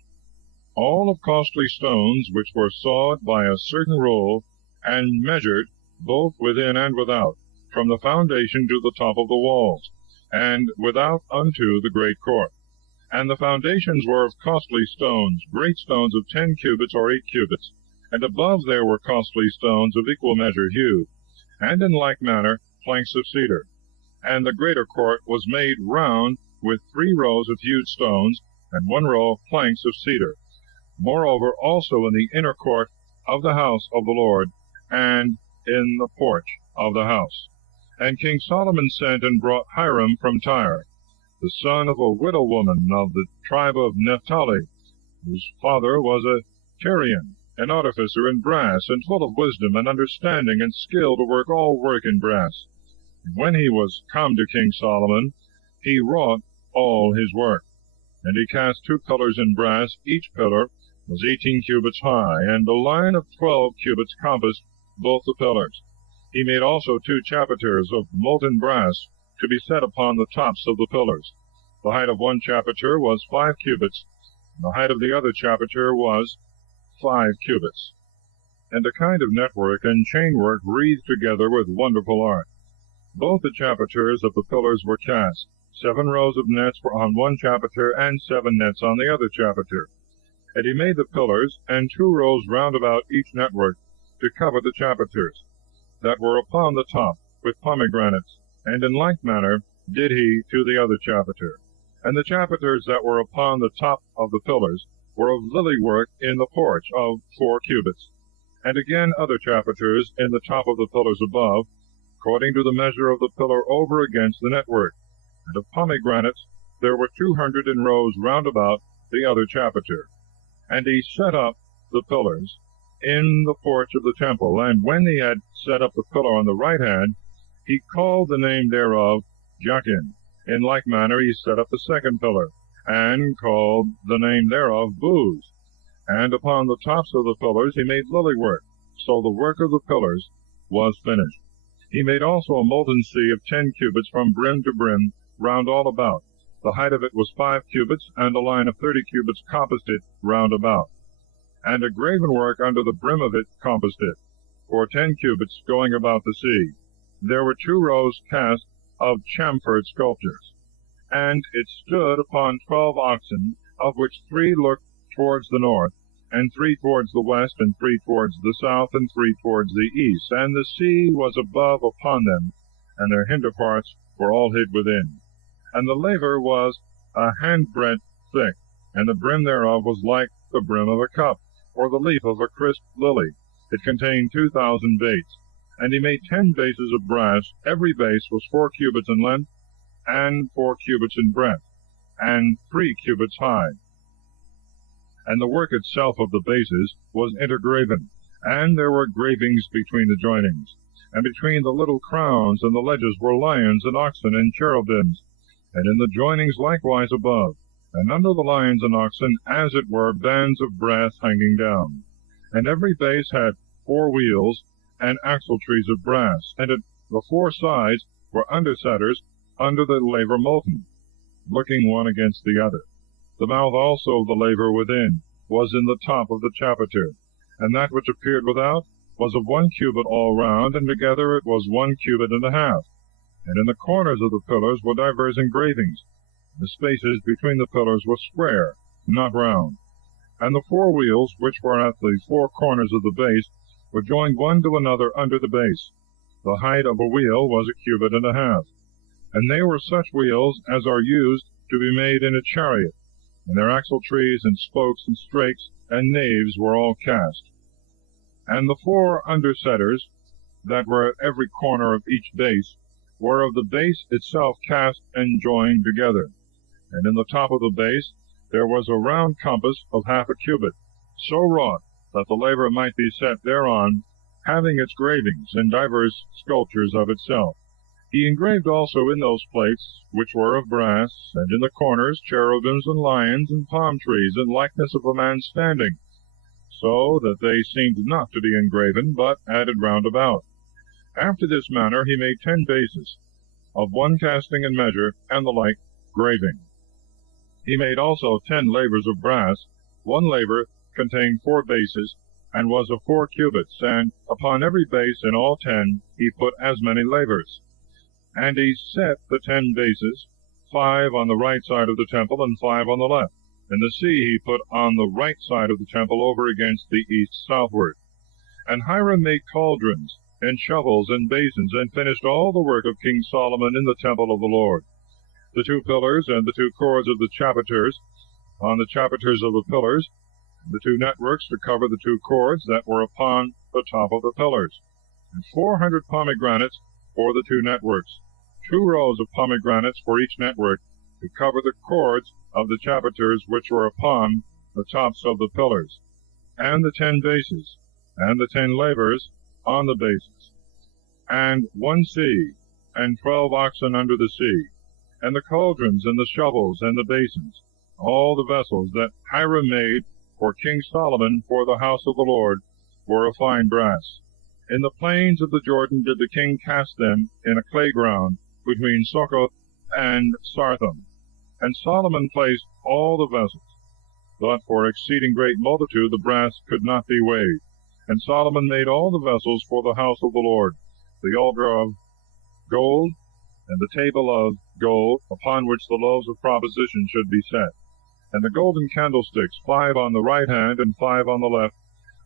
all of costly stones, which were sawed by a certain rule, and measured both within and without, from the foundation to the top of the walls. and without unto the great court. And the foundations were of costly stones, great stones of 10 cubits or 8 cubits, and above there were costly stones of equal measure hewed, and in like manner planks of cedar. And the greater court was made round with 3 rows of hewed stones, and 1 row of planks of cedar. Moreover, also in the inner court of the house of the Lord, and in the porch of the house. And King Solomon sent and brought Hiram from Tyre, the son of a widow woman of the tribe of Naphtali, whose father was a Tyrian, an artificer in brass, and full of wisdom and understanding, and skill to work all work in brass. And when he was come to King Solomon, he wrought all his work. And he cast 2 pillars in brass, each pillar was 18 cubits high, and a line of 12 cubits compassed both the pillars. He made also 2 chapiters of molten brass, to be set upon the tops of the pillars. The height of one chapiter was 5 cubits, and the height of the other chapiter was 5 cubits. And a kind of network and chainwork wreathed together with wonderful art. Both the chapiters of the pillars were cast. 7 rows of nets were on one chapiter, and 7 nets on the other chapiter. And he made the pillars, and 2 rows round about each network, to cover the chapiters that were upon the top, with pomegranates, and in like manner did he to the other chapiter. And the chapiters that were upon the top of the pillars were of lily work in the porch of 4 cubits. And again other chapiters in the top of the pillars above, according to the measure of the pillar over against the network. And of pomegranates there were 200 in rows round about the other chapiter. And he set up the pillars in the porch of the temple. And when he had set up the pillar on the right hand, he called the name thereof Jachin. In like manner he set up the second pillar, and called the name thereof Booz. And upon the tops of the pillars he made lily work. So the work of the pillars was finished. He made also a molten sea of 10 cubits from brim to brim round all about. The height of it was 5 cubits, and a line of 30 cubits compassed it round about. And a graven work under the brim of it compassed it, for 10 cubits going about the sea. There were 2 rows cast of chamfered sculptures. And it stood upon 12 oxen, of which 3 looked towards the north, and 3 towards the west, and 3 towards the south, and 3 towards the east. And the sea was above upon them, and their hinder parts were all hid within. And the laver was a handbreadth thick, and the brim thereof was like the brim of a cup, or the leaf of a crisp lily. It contained 2,000 baits. And he made 10 bases of brass. Every base was 4 cubits in length, and 4 cubits in breadth, and 3 cubits high. And the work itself of the bases was intergraven, and there were gravings between the joinings. And between the little crowns and the ledges were lions and oxen and cherubims, and in the joinings likewise above, and under the lions and oxen, as it were, bands of brass hanging down. And every base had 4 wheels, and axletrees of brass, and at the 4 sides were undersetters under the laver molten, looking one against the other. The mouth also of the laver within was in the top of the chapiter, and that which appeared without was of 1 cubit all round, and together it was 1 cubit and a half. And in the corners of the pillars were divers engravings. The spaces between the pillars were square, not round. And the 4 wheels, which were at the 4 corners of the base, were joined one to another under the base. The height of a wheel was 1 cubit and a half. And they were such wheels as are used to be made in a chariot, and their axletrees and spokes and strakes and naves were all cast. And the 4 undersetters that were at every corner of each base were of the base itself cast and joined together. And in the top of the base there was a round compass of 1/2 cubit, so wrought that the laver might be set thereon, having its gravings and divers sculptures of itself. He engraved also in those plates, which were of brass, and in the corners cherubims and lions and palm trees, in likeness of a man standing, so that they seemed not to be engraven, but added round about. After this manner he made 10 bases, of 1 casting and measure, and the like graving. He made also 10 lavers of brass. 1 laver contained 4 bases, and was of 4 cubits, and upon every base in all 10 he put as many lavers. And he set the 10 bases, 5 on the right side of the temple, and 5 on the left. And the sea he put on the right side of the temple over against the east southward. And Hiram made cauldrons, and shovels, and basins, and finished all the work of King Solomon in the temple of the Lord. The 2 pillars and the 2 cords of the chapiters, on the chapiters of the pillars, and the 2 networks to cover the 2 cords that were upon the top of the pillars, and 400 pomegranates for the 2 networks, 2 rows of pomegranates for each network, to cover the cords of the chapiters which were upon the tops of the pillars, and the 10 bases, and the 10 lavers on the bases, and 1 sea, and 12 oxen under the sea, and the cauldrons, and the shovels, and the basins, all the vessels that Hiram made for King Solomon for the house of the Lord, were of fine brass. In the plains of the Jordan did the king cast them in a clay ground between Succoth and Sartham. And Solomon placed all the vessels, but for exceeding great multitude the brass could not be weighed. And Solomon made all the vessels for the house of the Lord, the altar of gold, and the table of gold, upon which the loaves of proposition should be set, and the golden candlesticks, 5 on the right hand and 5 on the left,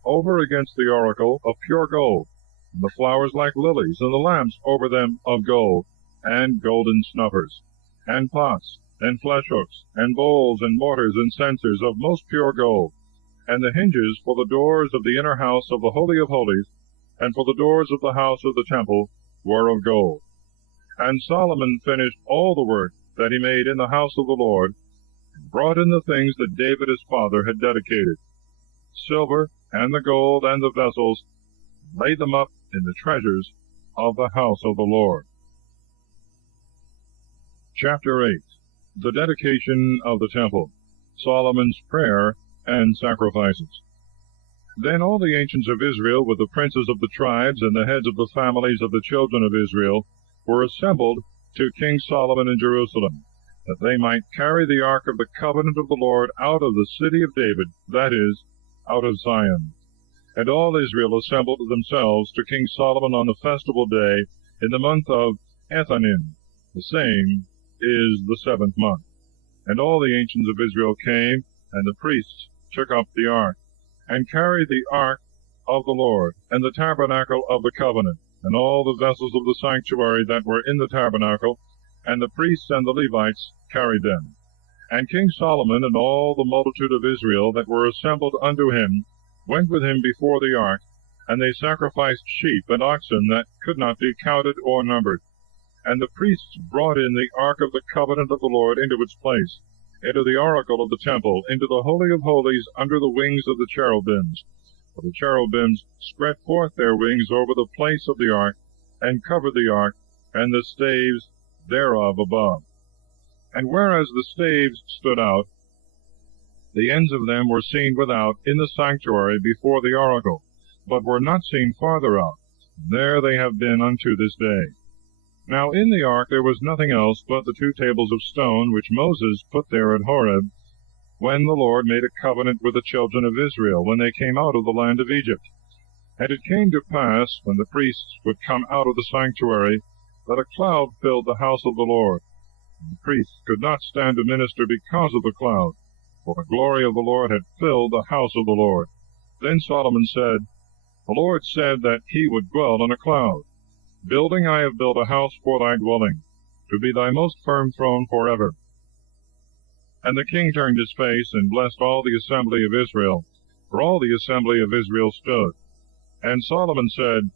over against the oracle of pure gold, and the flowers like lilies, and the lamps over them of gold, and golden snuffers, and pots, and flesh hooks, and bowls, and mortars, and censers of most pure gold, and the hinges for the doors of the inner house of the Holy of Holies, and for the doors of the house of the temple, were of gold. And Solomon finished all the work that he made in the house of the Lord, and brought in the things that David his father had dedicated, silver, and the gold, and the vessels, and laid them up in the treasures of the house of the Lord. Chapter 8. The dedication of the temple, Solomon's prayer and sacrifices. Then all the ancients of Israel, with the princes of the tribes and the heads of the families of the children of Israel, were assembled to King Solomon in Jerusalem, that they might carry the ark of the covenant of the Lord out of the city of David, that is, out of Zion. And all Israel assembled themselves to King Solomon on the festival day in the month of Ethanim, the same is the 7th month. And all the ancients of Israel came, and the priests took up the ark, and carried the ark of the Lord, and the tabernacle of the covenant, and all the vessels of the sanctuary that were in the tabernacle, and the priests and the Levites carried them. And King Solomon and all the multitude of Israel that were assembled unto him went with him before the ark, and they sacrificed sheep and oxen that could not be counted or numbered. And the priests brought in the ark of the covenant of the Lord into its place, into the oracle of the temple, into the Holy of Holies, under the wings of the cherubims. For the cherubims spread forth their wings over the place of the ark, and covered the ark, and the staves thereof above. And whereas the staves stood out, the ends of them were seen without in the sanctuary before the oracle, but were not seen farther out. There they have been unto this day. Now in the ark there was nothing else but the 2 tables of stone which Moses put there at Horeb, when the Lord made a covenant with the children of Israel, when they came out of the land of Egypt. And it came to pass, when the priests would come out of the sanctuary, that a cloud filled the house of the Lord. And the priests could not stand to minister because of the cloud, for the glory of the Lord had filled the house of the Lord. Then Solomon said, The Lord said that he would dwell in a cloud. Building, I have built a house for thy dwelling, to be thy most firm throne forever. And the king turned his face, and blessed all the assembly of Israel, for all the assembly of Israel stood. And Solomon said,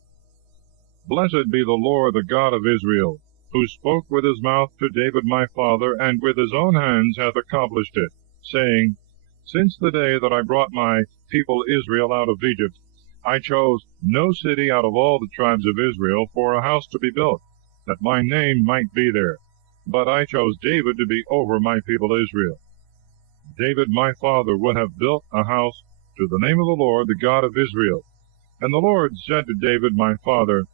Blessed be the Lord, the God of Israel, who spoke with his mouth to David my father, and with his own hands hath accomplished it, saying, Since the day that I brought my people Israel out of Egypt, I chose no city out of all the tribes of Israel for a house to be built, that my name might be there. But I chose David to be over my people Israel. David my father would have built a house to the name of the Lord, the God of Israel. And the Lord said to David my father,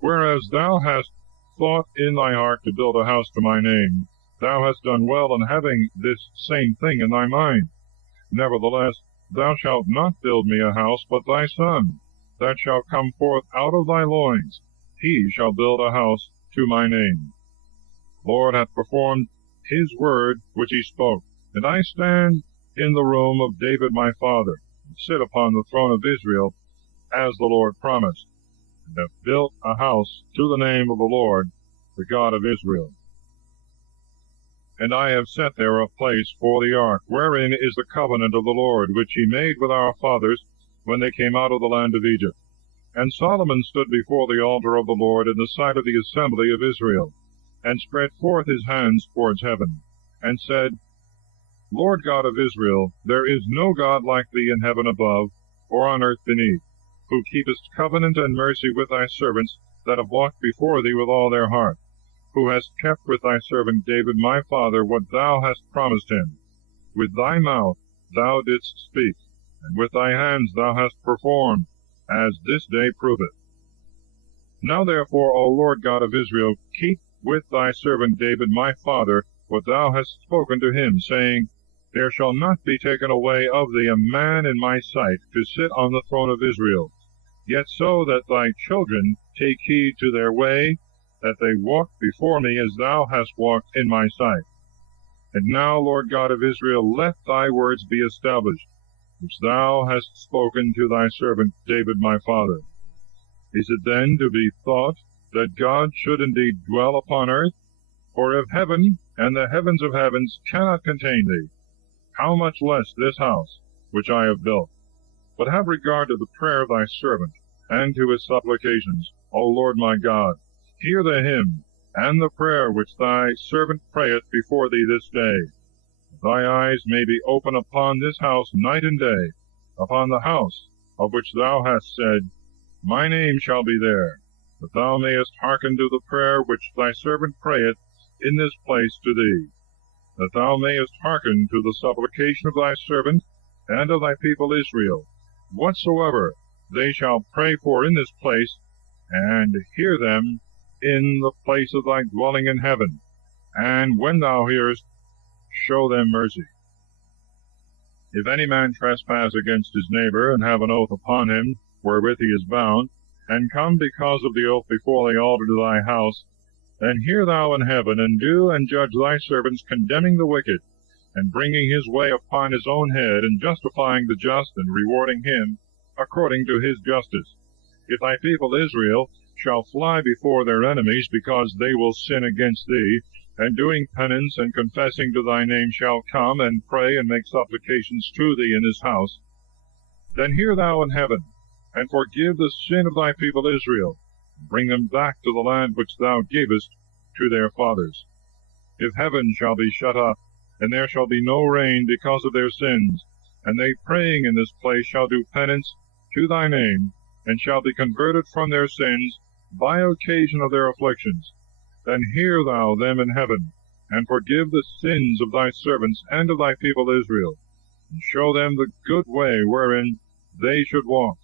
Whereas thou hast thought in thy heart to build a house to my name, thou hast done well in having this same thing in thy mind. Nevertheless, thou shalt not build me a house, but thy son, that shall come forth out of thy loins. He shall build a house to my name. Lord hath performed his word which he spoke. And I stand in the room of David my father, and sit upon the throne of Israel, as the Lord promised, and have built a house to the name of the Lord, the God of Israel. And I have set there a place for the ark, wherein is the covenant of the Lord, which he made with our fathers when they came out of the land of Egypt. And Solomon stood before the altar of the Lord in the sight of the assembly of Israel, and spread forth his hands towards heaven, and said, Lord God of Israel, there is no God like thee in heaven above, or on earth beneath, who keepest covenant and mercy with thy servants that have walked before thee with all their heart, who hast kept with thy servant David my father what thou hast promised him. With thy mouth thou didst speak, and with thy hands thou hast performed, as this day proveth. Now therefore, O Lord God of Israel, keep with thy servant David my father what thou hast spoken to him, saying, There shall not be taken away of thee a man in my sight to sit on the throne of Israel, yet so that thy children take heed to their way, that they walk before me as thou hast walked in my sight. And now, Lord God of Israel, let thy words be established, which thou hast spoken to thy servant David my father. Is it then to be thought that God should indeed dwell upon earth? For if heaven and the heavens of heavens cannot contain thee, how much less this house which I have built? But have regard to the prayer of thy servant, and to his supplications, O Lord my God. Hear the hymn and the prayer which thy servant prayeth before thee this day. Thy eyes may be open upon this house night and day, upon the house of which thou hast said, My name shall be there, that thou mayest hearken to the prayer which thy servant prayeth in this place to thee, that thou mayest hearken to the supplication of thy servant and of thy people Israel, whatsoever they shall pray for in this place, and hear them in the place of thy dwelling in heaven, and when thou hearest, show them mercy. If any man trespass against his neighbor, and have an oath upon him, wherewith he is bound, and come because of the oath before the altar to thy house, then hear thou in heaven, and do and judge thy servants, condemning the wicked, and bringing his way upon his own head, and justifying the just, and rewarding him according to his justice. If thy people Israel shall fly before their enemies, because they will sin against thee, and doing penance and confessing to thy name shall come, and pray and make supplications to thee in this house, then hear thou in heaven, and forgive the sin of thy people Israel, and bring them back to the land which thou gavest to their fathers. If heaven shall be shut up, and there shall be no rain because of their sins, and they praying in this place shall do penance to thy name, and shall be converted from their sins by occasion of their afflictions, then hear thou them in heaven, and forgive the sins of thy servants and of thy people Israel, and show them the good way wherein they should walk,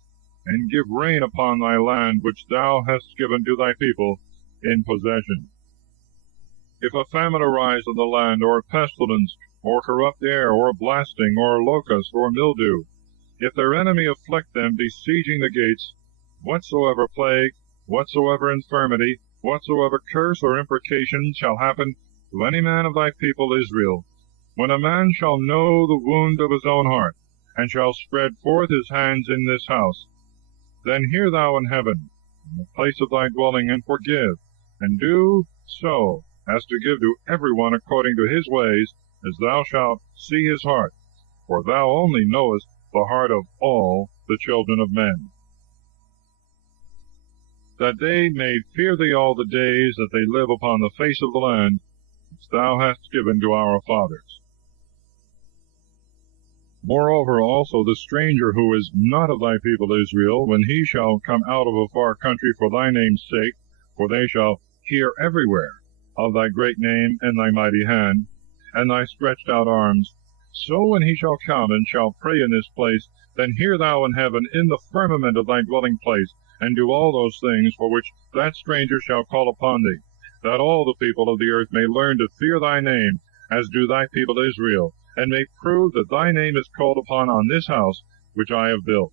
and give rain upon thy land which thou hast given to thy people in possession. If a famine arise in the land, or pestilence, or corrupt air, or blasting, or locust, or mildew, if their enemy afflict them, besieging the gates, whatsoever plague, whatsoever infirmity, whatsoever curse or imprecation shall happen to any man of thy people Israel, when a man shall know the wound of his own heart, and shall spread forth his hands in this house, then hear thou in heaven, in the place of thy dwelling, and forgive, and do so as to give to every one according to his ways, as thou shalt see his heart, for thou only knowest the heart of all the children of men, that they may fear thee all the days that they live upon the face of the land which thou hast given to our fathers. Moreover also the stranger who is not of thy people Israel, when he shall come out of a far country for thy name's sake, for they shall hear everywhere of thy great name and thy mighty hand, and thy stretched out arms, so when he shall come and shall pray in this place, then hear thou in heaven in the firmament of thy dwelling place, and do all those things for which that stranger shall call upon thee, that all the people of the earth may learn to fear thy name, as do thy people Israel, and may prove that thy name is called upon on this house which I have built.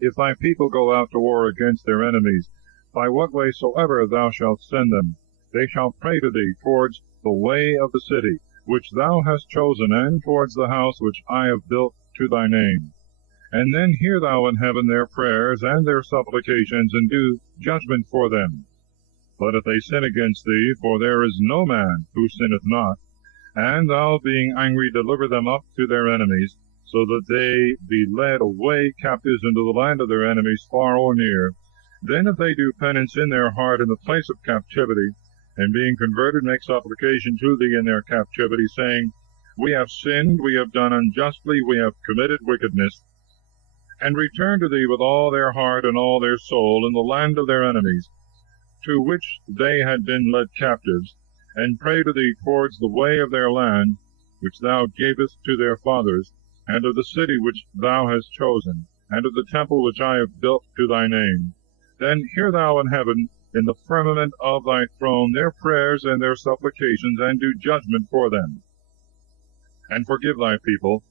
If thy people go out to war against their enemies, by what way soever thou shalt send them, they shall pray to thee towards the way of the city, which thou hast chosen, and towards the house which I have built to thy name. And then hear thou in heaven their prayers and their supplications, and do judgment for them. But if they sin against thee, for there is no man who sinneth not, and thou being angry deliver them up to their enemies, so that they be led away captives into the land of their enemies, far or near, then if they do penance in their heart in the place of captivity, and being converted make supplication to thee in their captivity, saying, We have sinned, we have done unjustly, we have committed wickedness, and return to thee with all their heart and all their soul in the land of their enemies, to which they had been led captives, and pray to thee towards the way of their land, which thou gavest to their fathers, and of the city which thou hast chosen, and of the temple which I have built to thy name. Then hear thou in heaven, in the firmament of thy throne, their prayers and their supplications, and do judgment for them. And forgive thy people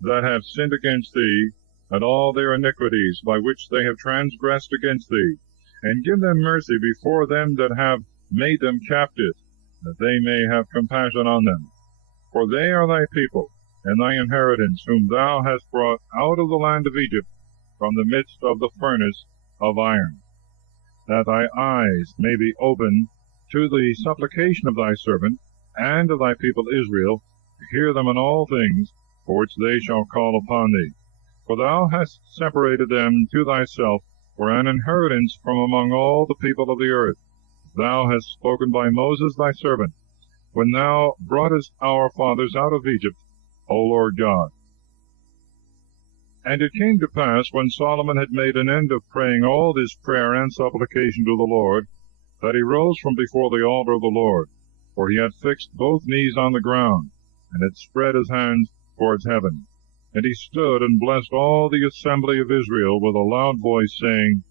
that have sinned against thee, and all their iniquities by which they have transgressed against thee, and give them mercy before them that have made them captive, that they may have compassion on them. For they are thy people, and thy inheritance, whom thou hast brought out of the land of Egypt, from the midst of the furnace of iron, that thy eyes may be open to the supplication of thy servant, and of thy people Israel, to hear them in all things, for which they shall call upon thee. For thou hast separated them to thyself for an inheritance from among all the people of the earth. Thou hast spoken by Moses thy servant, when thou broughtest our fathers out of Egypt, O Lord God. And it came to pass, when Solomon had made an end of praying all this prayer and supplication to the Lord, that he rose from before the altar of the Lord, for he had fixed both knees on the ground, and had spread his hands towards heaven. And he stood and blessed all the assembly of Israel with a loud voice, saying,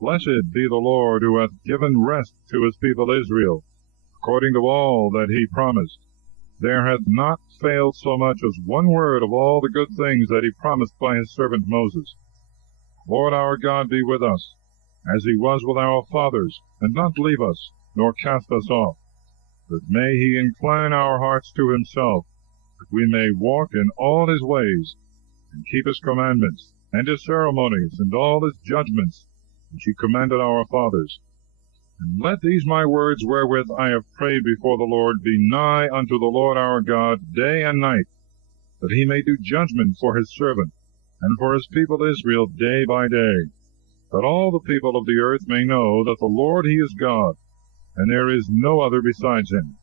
Blessed be the Lord, who hath given rest to his people Israel, according to all that he promised. There hath not failed so much as one word of all the good things that he promised by his servant Moses. Lord our God be with us, as he was with our fathers, and not leave us, nor cast us off. But may he incline our hearts to himself, that we may walk in all his ways, and keep his commandments, and his ceremonies, and all his judgments, which he commanded our fathers. And let these my words wherewith I have prayed before the Lord be nigh unto the Lord our God day and night, that he may do judgment for his servant, and for his people Israel day by day, that all the people of the earth may know that the Lord he is God, and there is no other besides him.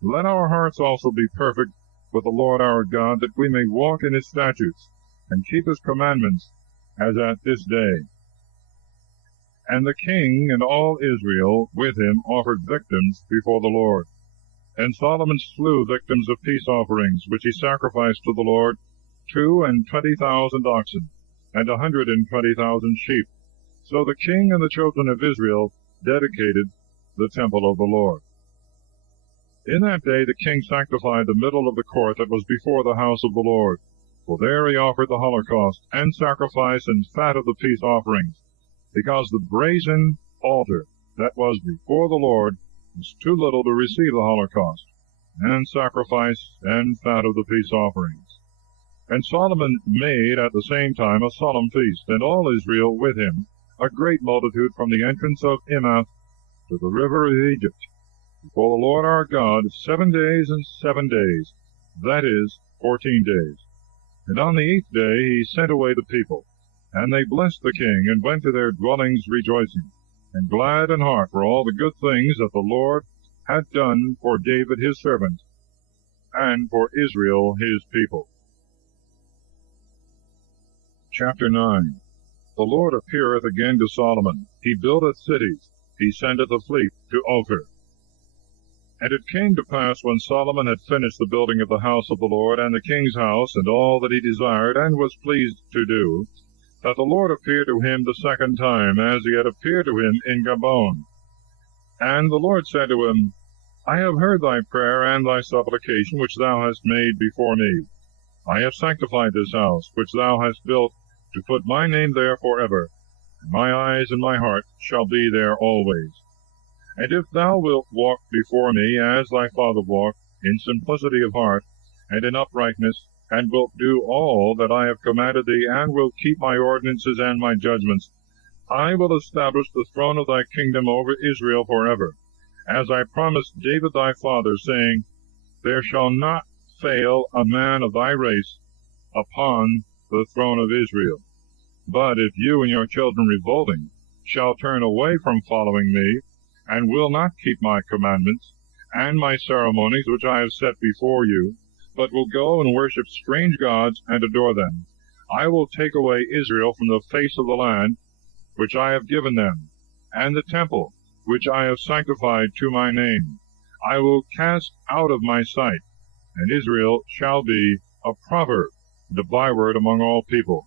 Let our hearts also be perfect with the Lord our God, that we may walk in his statutes, and keep his commandments, as at this day. And the king and all Israel with him offered victims before the Lord. And Solomon slew victims of peace offerings, which he sacrificed to the Lord, 22,000 oxen, and 120,000 sheep. So the king and the children of Israel dedicated the temple of the Lord. In that day the king sanctified the middle of the court that was before the house of the Lord, for there he offered the holocaust, and sacrifice, and fat of the peace offerings, because the brazen altar that was before the Lord was too little to receive the holocaust, and sacrifice, and fat of the peace offerings. And Solomon made at the same time a solemn feast, and all Israel with him, a great multitude, from the entrance of Emath to the river of Egypt, before the Lord our God, 7 days and 7 days, that is, 14 days. And on the 8th day he sent away the people, and they blessed the king, and went to their dwellings rejoicing, and glad in heart for all the good things that the Lord had done for David his servant, and for Israel his people. Chapter 9. The Lord appeareth again to Solomon. He buildeth cities. He sendeth a fleet to Ophir. And it came to pass, when Solomon had finished the building of the house of the Lord, and the king's house, and all that he desired, and was pleased to do, that the Lord appeared to him the second time, as he had appeared to him in Gabon. And the Lord said to him, I have heard thy prayer and thy supplication, which thou hast made before me. I have sanctified this house, which thou hast built, to put my name there forever, and my eyes and my heart shall be there always. And if thou wilt walk before me as thy father walked, in simplicity of heart, and in uprightness, and wilt do all that I have commanded thee, and wilt keep my ordinances and my judgments, I will establish the throne of thy kingdom over Israel forever, as I promised David thy father, saying, There shall not fail a man of thy race upon the throne of Israel. But if you and your children revolting shall turn away from following me, and will not keep my commandments, and my ceremonies which I have set before you, but will go and worship strange gods and adore them, I will take away Israel from the face of the land which I have given them, and the temple which I have sanctified to my name. I will cast out of my sight, and Israel shall be a proverb, and a byword among all people.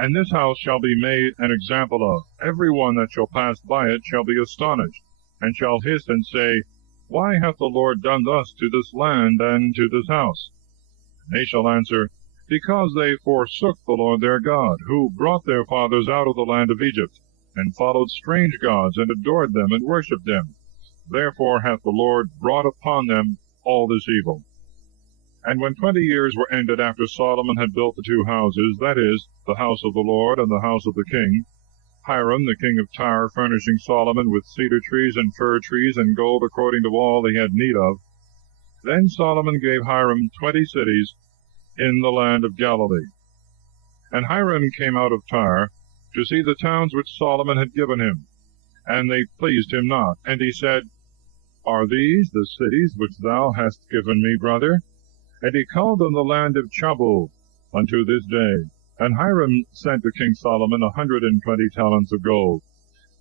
And this house shall be made an example of. Every one that shall pass by it shall be astonished, and shall hiss and say, Why hath the Lord done thus to this land and to this house? And they shall answer, Because they forsook the Lord their God, who brought their fathers out of the land of Egypt, and followed strange gods, and adored them, and worshipped them. Therefore hath the Lord brought upon them all this evil. And when 20 years were ended after Solomon had built the two houses, that is, the house of the Lord and the house of the king, Hiram the king of Tyre furnishing Solomon with cedar trees and fir trees and gold according to all he had need of, then Solomon gave Hiram 20 cities in the land of Galilee. And Hiram came out of Tyre to see the towns which Solomon had given him, and they pleased him not. And he said, Are these the cities which thou hast given me, brother? And he called them the land of Chabul unto this day. And Hiram sent to King Solomon 120 talents of gold.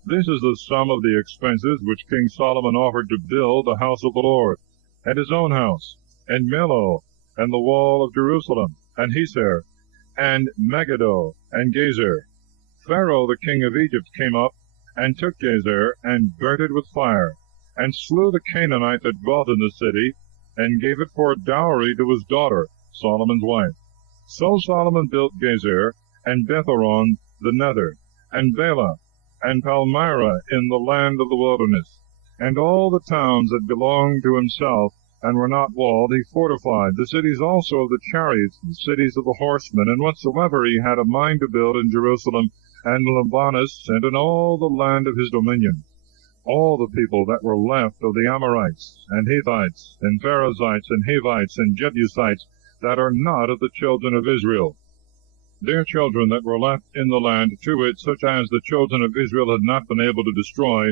This is the sum of the expenses which King Solomon offered to build the house of the Lord, and his own house, and Millo, and the wall of Jerusalem, and Heser, and Megiddo, and Gezer. Pharaoh the king of Egypt came up, and took Gezer, and burnt it with fire, and slew the Canaanite that dwelt in the city, and gave it for a dowry to his daughter, Solomon's wife. So Solomon built Gezer, and Betharon the nether, and Bela, and Palmyra in the land of the wilderness, and all the towns that belonged to himself, and were not walled, he fortified, the cities also of the chariots, the cities of the horsemen, and whatsoever he had a mind to build in Jerusalem, and in Libanus, and in all the land of his dominion. All the people that were left of the Amorites, and Hittites, and Perizzites, and Hivites, and Jebusites, that are not of the children of Israel. Their children that were left in the land, to it, such as the children of Israel had not been able to destroy,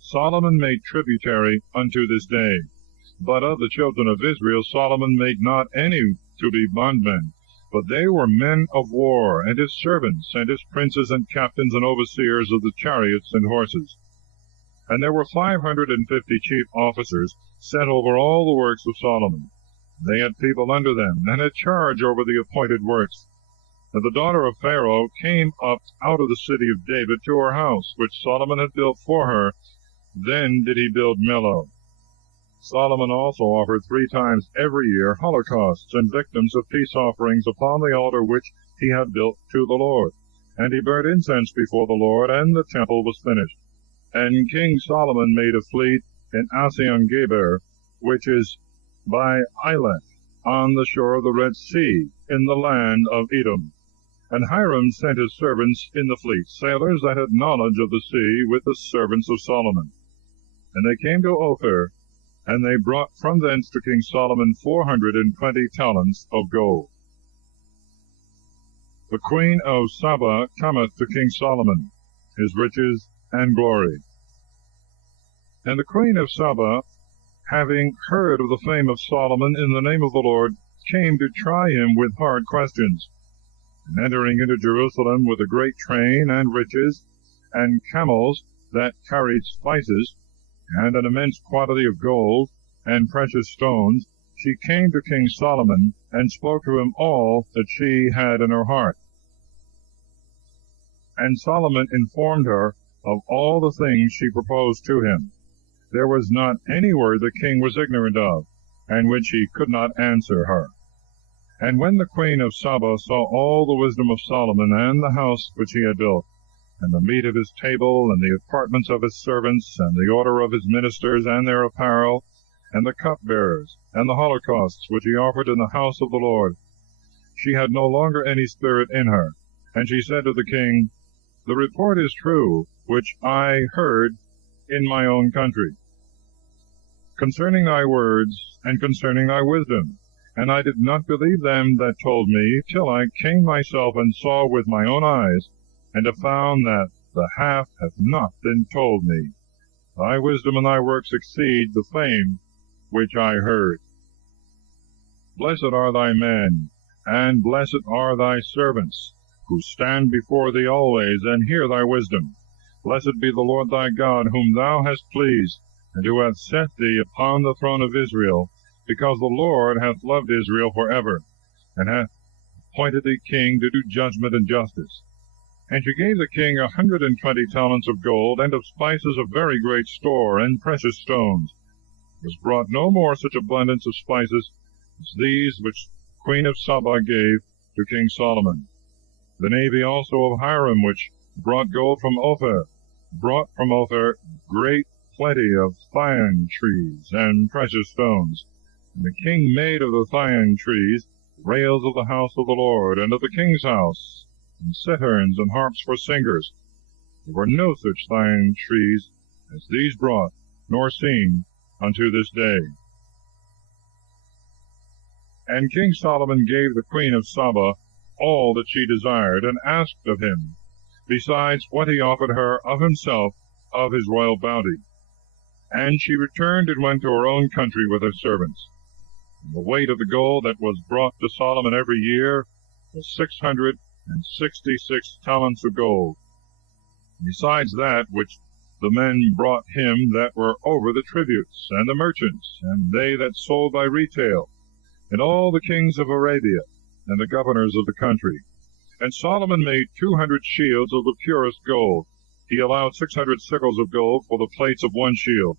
Solomon made tributary unto this day. But of the children of Israel Solomon made not any to be bondmen, but they were men of war, and his servants, and his princes, and captains, and overseers of the chariots and horses. And there were 550 chief officers set over all the works of Solomon. They had people under them, and had charge over the appointed works. And the daughter of Pharaoh came up out of the city of David to her house, which Solomon had built for her. Then did he build Millo. Solomon also offered 3 times every year holocausts and victims of peace offerings upon the altar which he had built to the Lord. And he burnt incense before the Lord, and the temple was finished. And King Solomon made a fleet in Asion-Geber, which is by Eileth, on the shore of the Red Sea, in the land of Edom. And Hiram sent his servants in the fleet, sailors that had knowledge of the sea, with the servants of Solomon. And they came to Ophir, and they brought from thence to King Solomon 420 talents of gold. The queen of Saba cometh to King Solomon, his riches and glory. And the queen of Saba, having heard of the fame of Solomon in the name of the Lord, came to try him with hard questions. And entering into Jerusalem with a great train and riches, and camels that carried spices, and an immense quantity of gold and precious stones, she came to King Solomon, and spoke to him all that she had in her heart. And Solomon informed her of all the things she proposed to him. There was not any word the king was ignorant of, and which he could not answer her. And when the queen of Saba saw all the wisdom of Solomon, and the house which he had built, and the meat of his table, and the apartments of his servants, and the order of his ministers, and their apparel, and the cupbearers, and the holocausts which he offered in the house of the Lord. She had no longer any spirit in her. And she said to the king, The report is true, which I heard in my own country, concerning thy words, and concerning thy wisdom. And I did not believe them that told me, till I came myself and saw with my own eyes, and have found that the half hath not been told me. Thy wisdom and thy works exceed the fame which I heard. Blessed are thy men, and blessed are thy servants, who stand before thee always, and hear thy wisdom. Blessed be the Lord thy God, whom thou hast pleased, and who hath set thee upon the throne of Israel, because the Lord hath loved Israel forever, and hath appointed thee king to do judgment and justice. And she gave the king 120 talents of gold, and of spices of very great store, and precious stones. There was brought no more such abundance of spices as these which Queen of Saba gave to King Solomon. The navy also of Hiram, which brought gold from Ophir, brought from Ophir great plenty of thyine trees and precious stones. And the king made of the thyine trees rails of the house of the Lord, and of the king's house, and citherns and harps for singers. There were no such thyine trees as these brought, nor seen unto this day. And King Solomon gave the queen of Saba all that she desired, and asked of him, besides what he offered her of himself of his royal bounty. And she returned and went to her own country with her servants. And the weight of the gold that was brought to Solomon every year was 666 talents of gold, besides that which the men brought him that were over the tributes, and the merchants, and they that sold by retail, and all the kings of Arabia, and the governors of the country. And Solomon made 200 shields of the purest gold. He allowed 600 sickles of gold for the plates of one shield,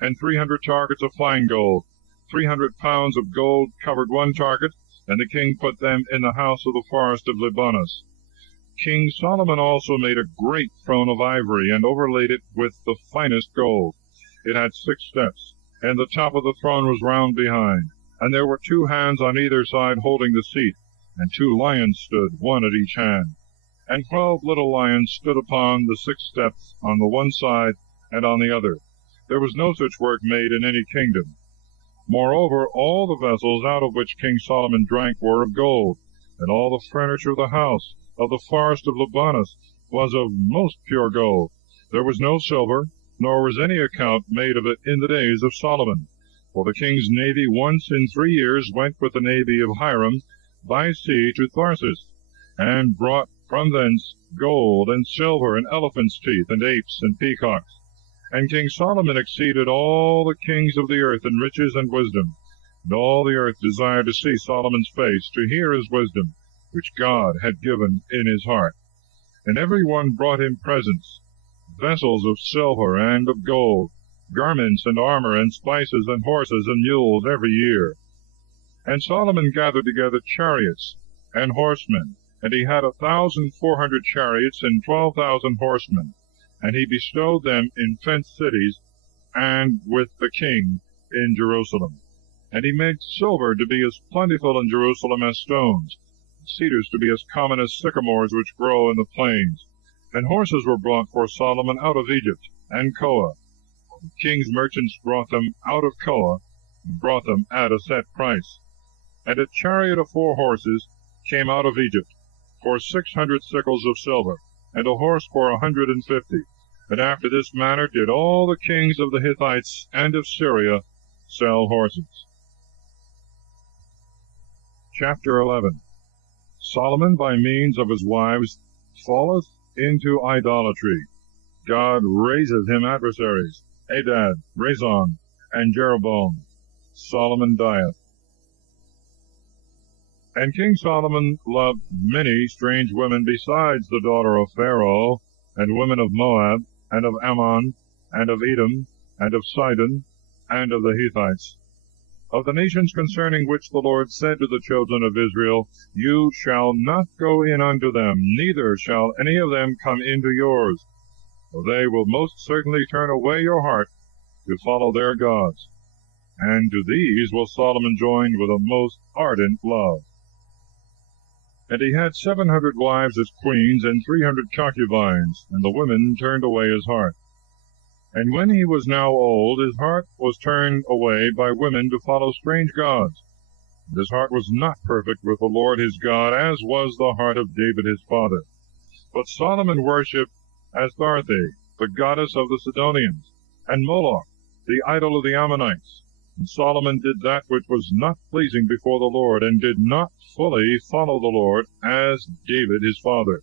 and 300 targets of fine gold. 300 pounds of gold covered one target, and the king put them in the house of the forest of Libanus. King Solomon also made a great throne of ivory, and overlaid it with the finest gold. It had 6 steps, and the top of the throne was round behind. And there were 2 hands on either side holding the seat, and 2 lions stood, one at each hand. And 12 little lions stood upon the 6 steps on the one side and on the other. There was no such work made in any kingdom. Moreover, all the vessels out of which King Solomon drank were of gold, and all the furniture of the house of the forest of Libanus was of most pure gold. There was no silver, nor was any account made of it in the days of Solomon. For the king's navy once in 3 years went with the navy of Hiram by sea to Tharsis, and brought from thence gold and silver and elephants' teeth and apes and peacocks. And King Solomon exceeded all the kings of the earth in riches and wisdom. And all the earth desired to see Solomon's face, to hear his wisdom, which God had given in his heart. And every one brought him presents, vessels of silver and of gold, garments and armor, and spices, and horses, and mules every year. And Solomon gathered together chariots and horsemen, and he had 1,400 chariots and 12,000 horsemen, and he bestowed them in fenced cities, and with the king in Jerusalem. And he made silver to be as plentiful in Jerusalem as stones, and cedars to be as common as sycamores which grow in the plains. And horses were brought for Solomon out of Egypt and Koa. The king's merchants brought them out of Koa, and brought them at a set price. And a chariot of 4 horses came out of Egypt for 600 sickles of silver, and a horse for 150. And after this manner did all the kings of the Hittites and of Syria sell horses. Chapter 11. Solomon by means of his wives falleth into idolatry. God raiseth him adversaries, Adad, Rezon, and Jeroboam. Solomon dieth. And King Solomon loved many strange women besides the daughter of Pharaoh, and women of Moab, and of Ammon, and of Edom, and of Sidon, and of the Hittites. of the nations concerning which the Lord said to the children of Israel, You shall not go in unto them, neither shall any of them come into yours, for they will most certainly turn away your heart to follow their gods. And to these was Solomon joined with a most ardent love. And he had 700 wives as queens, and 300 concubines, and the women turned away his heart. And when he was now old, his heart was turned away by women to follow strange gods. And his heart was not perfect with the Lord his God, as was the heart of David his father. But Solomon worshipped Astarte, the goddess of the Sidonians, and Moloch, the idol of the Ammonites. And Solomon did that which was not pleasing before the Lord, and did not fully follow the Lord, as David his father.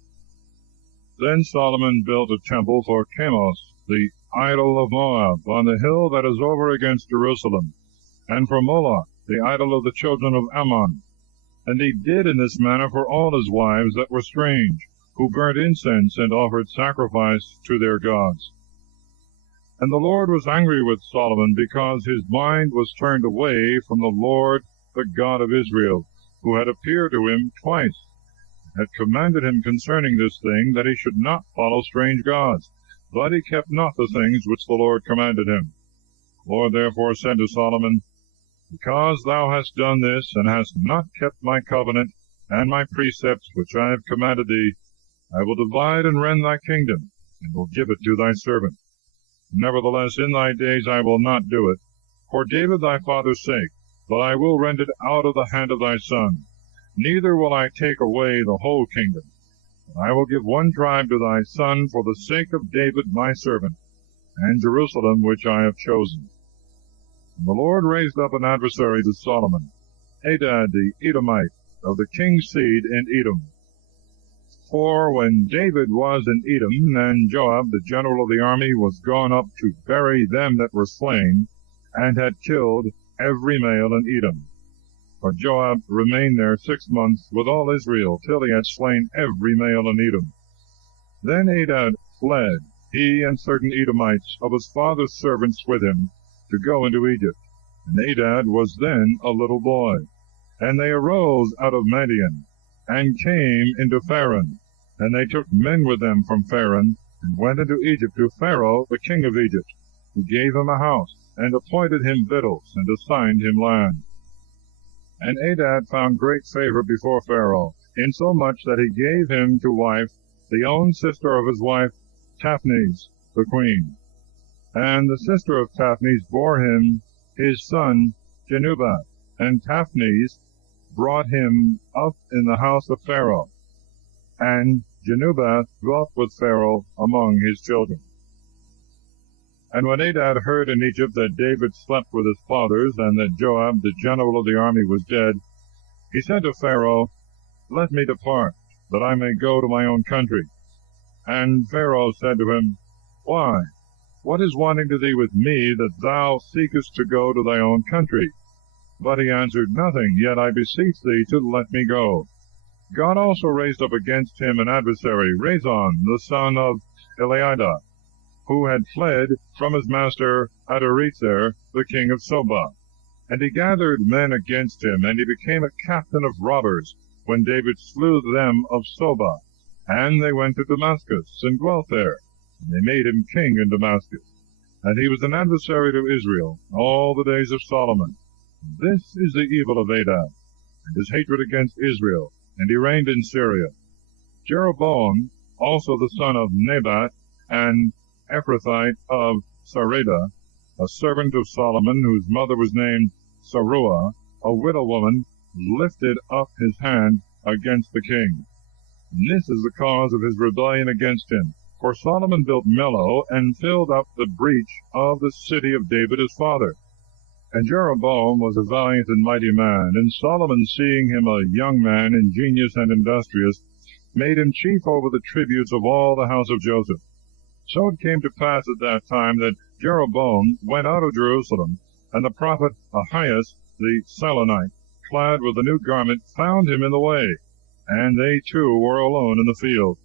Then Solomon built a temple for Chemosh, the idol of Moab, on the hill that is over against Jerusalem, and for Moloch, the idol of the children of Ammon. And he did in this manner for all his wives that were strange, who burnt incense and offered sacrifice to their gods. And the Lord was angry with Solomon, because his mind was turned away from the Lord, the God of Israel, who had appeared to him twice, had commanded him concerning this thing, that he should not follow strange gods. But he kept not the things which the Lord commanded him. The Lord therefore said to Solomon, Because thou hast done this, and hast not kept my covenant and my precepts which I have commanded thee, I will divide and rend thy kingdom, and will give it to thy servant. Nevertheless, in thy days I will not do it, for David thy father's sake, but I will rend it out of the hand of thy son. Neither will I take away the whole kingdom. But I will give one tribe to thy son for the sake of David my servant, and Jerusalem which I have chosen. And the Lord raised up an adversary to Solomon, Hadad the Edomite, of the king's seed in Edom. For when David was in Edom, and Joab the general of the army was gone up to bury them that were slain, and had killed every male in Edom. For Joab remained there 6 months with all Israel, till he had slain every male in Edom. Then Hadad fled, he and certain Edomites of his father's servants with him, to go into Egypt. And Hadad was then a little boy. And they arose out of Madian, and came into Pharaon. And they took men with them from Pharaon, and went into Egypt to Pharaoh the king of Egypt, who gave him a house, and appointed him victuals, and assigned him land. And Hadad found great favor before Pharaoh, insomuch that he gave him to wife the own sister of his wife, Taphnes, the queen. And the sister of Taphnes bore him his son Genubath, and Taphnes brought him up in the house of Pharaoh. And Genubath dwelt with Pharaoh among his children. And when Hadad heard in Egypt that David slept with his fathers, and that Joab the general of the army was dead, he said to Pharaoh, Let me depart, that I may go to my own country. And Pharaoh said to him, Why? What is wanting to thee with me, that thou seekest to go to thy own country? But he answered, Nothing, yet I beseech thee to let me go. God also raised up against him an adversary, Rezon, the son of Eliada, who had fled from his master Adarezer, the king of Sobah. And he gathered men against him, and he became a captain of robbers, when David slew them of Sobah. And they went to Damascus, and dwelt there. And they made him king in Damascus. And he was an adversary to Israel all the days of Solomon. This is the evil of Hadad, and his hatred against Israel, and he reigned in Syria. Jeroboam, also the son of Nebat, and Ephrathite of Sareda, a servant of Solomon, whose mother was named Saruah, a widow woman, lifted up his hand against the king. And this is the cause of his rebellion against him. For Solomon built Millo, and filled up the breach of the city of David his father. And Jeroboam was a valiant and mighty man, and Solomon, seeing him a young man, ingenious and industrious, made him chief over the tributes of all the house of Joseph. So it came to pass at that time that Jeroboam went out of Jerusalem, and the prophet Ahias the Silonite, clad with a new garment, found him in the way, and they two were alone in the field.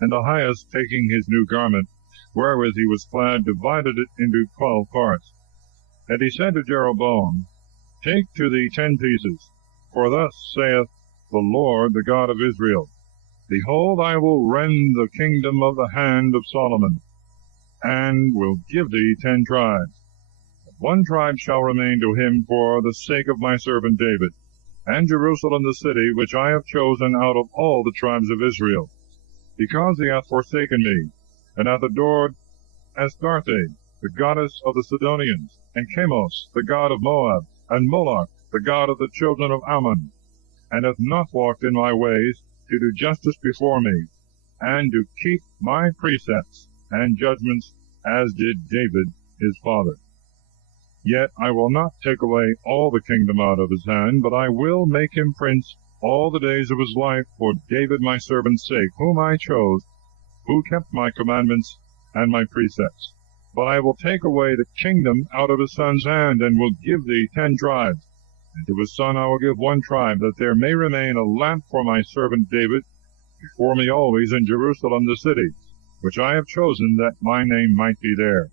And Ahias, taking his new garment, wherewith he was clad, divided it into 12 parts. And he said to Jeroboam, Take to thee 10 pieces, for thus saith the Lord, the God of Israel, Behold, I will rend the kingdom of the hand of Solomon, and will give thee 10 tribes. But 1 tribe shall remain to him for the sake of my servant David, and Jerusalem the city which I have chosen out of all the tribes of Israel, because he hath forsaken me, and hath adored Astarte, the goddess of the Sidonians, and Chemos, the god of Moab, and Moloch, the god of the children of Ammon, and hath not walked in my ways, to do justice before me, and to keep my precepts and judgments, as did David his father. Yet I will not take away all the kingdom out of his hand, but I will make him prince all the days of his life for David my servant's sake, whom I chose, who kept my commandments and my precepts. But I will take away the kingdom out of his son's hand, and will give thee 10 tribes. And to his son I will give 1 tribe, that there may remain a lamp for my servant David before me always in Jerusalem the city, which I have chosen that my name might be there.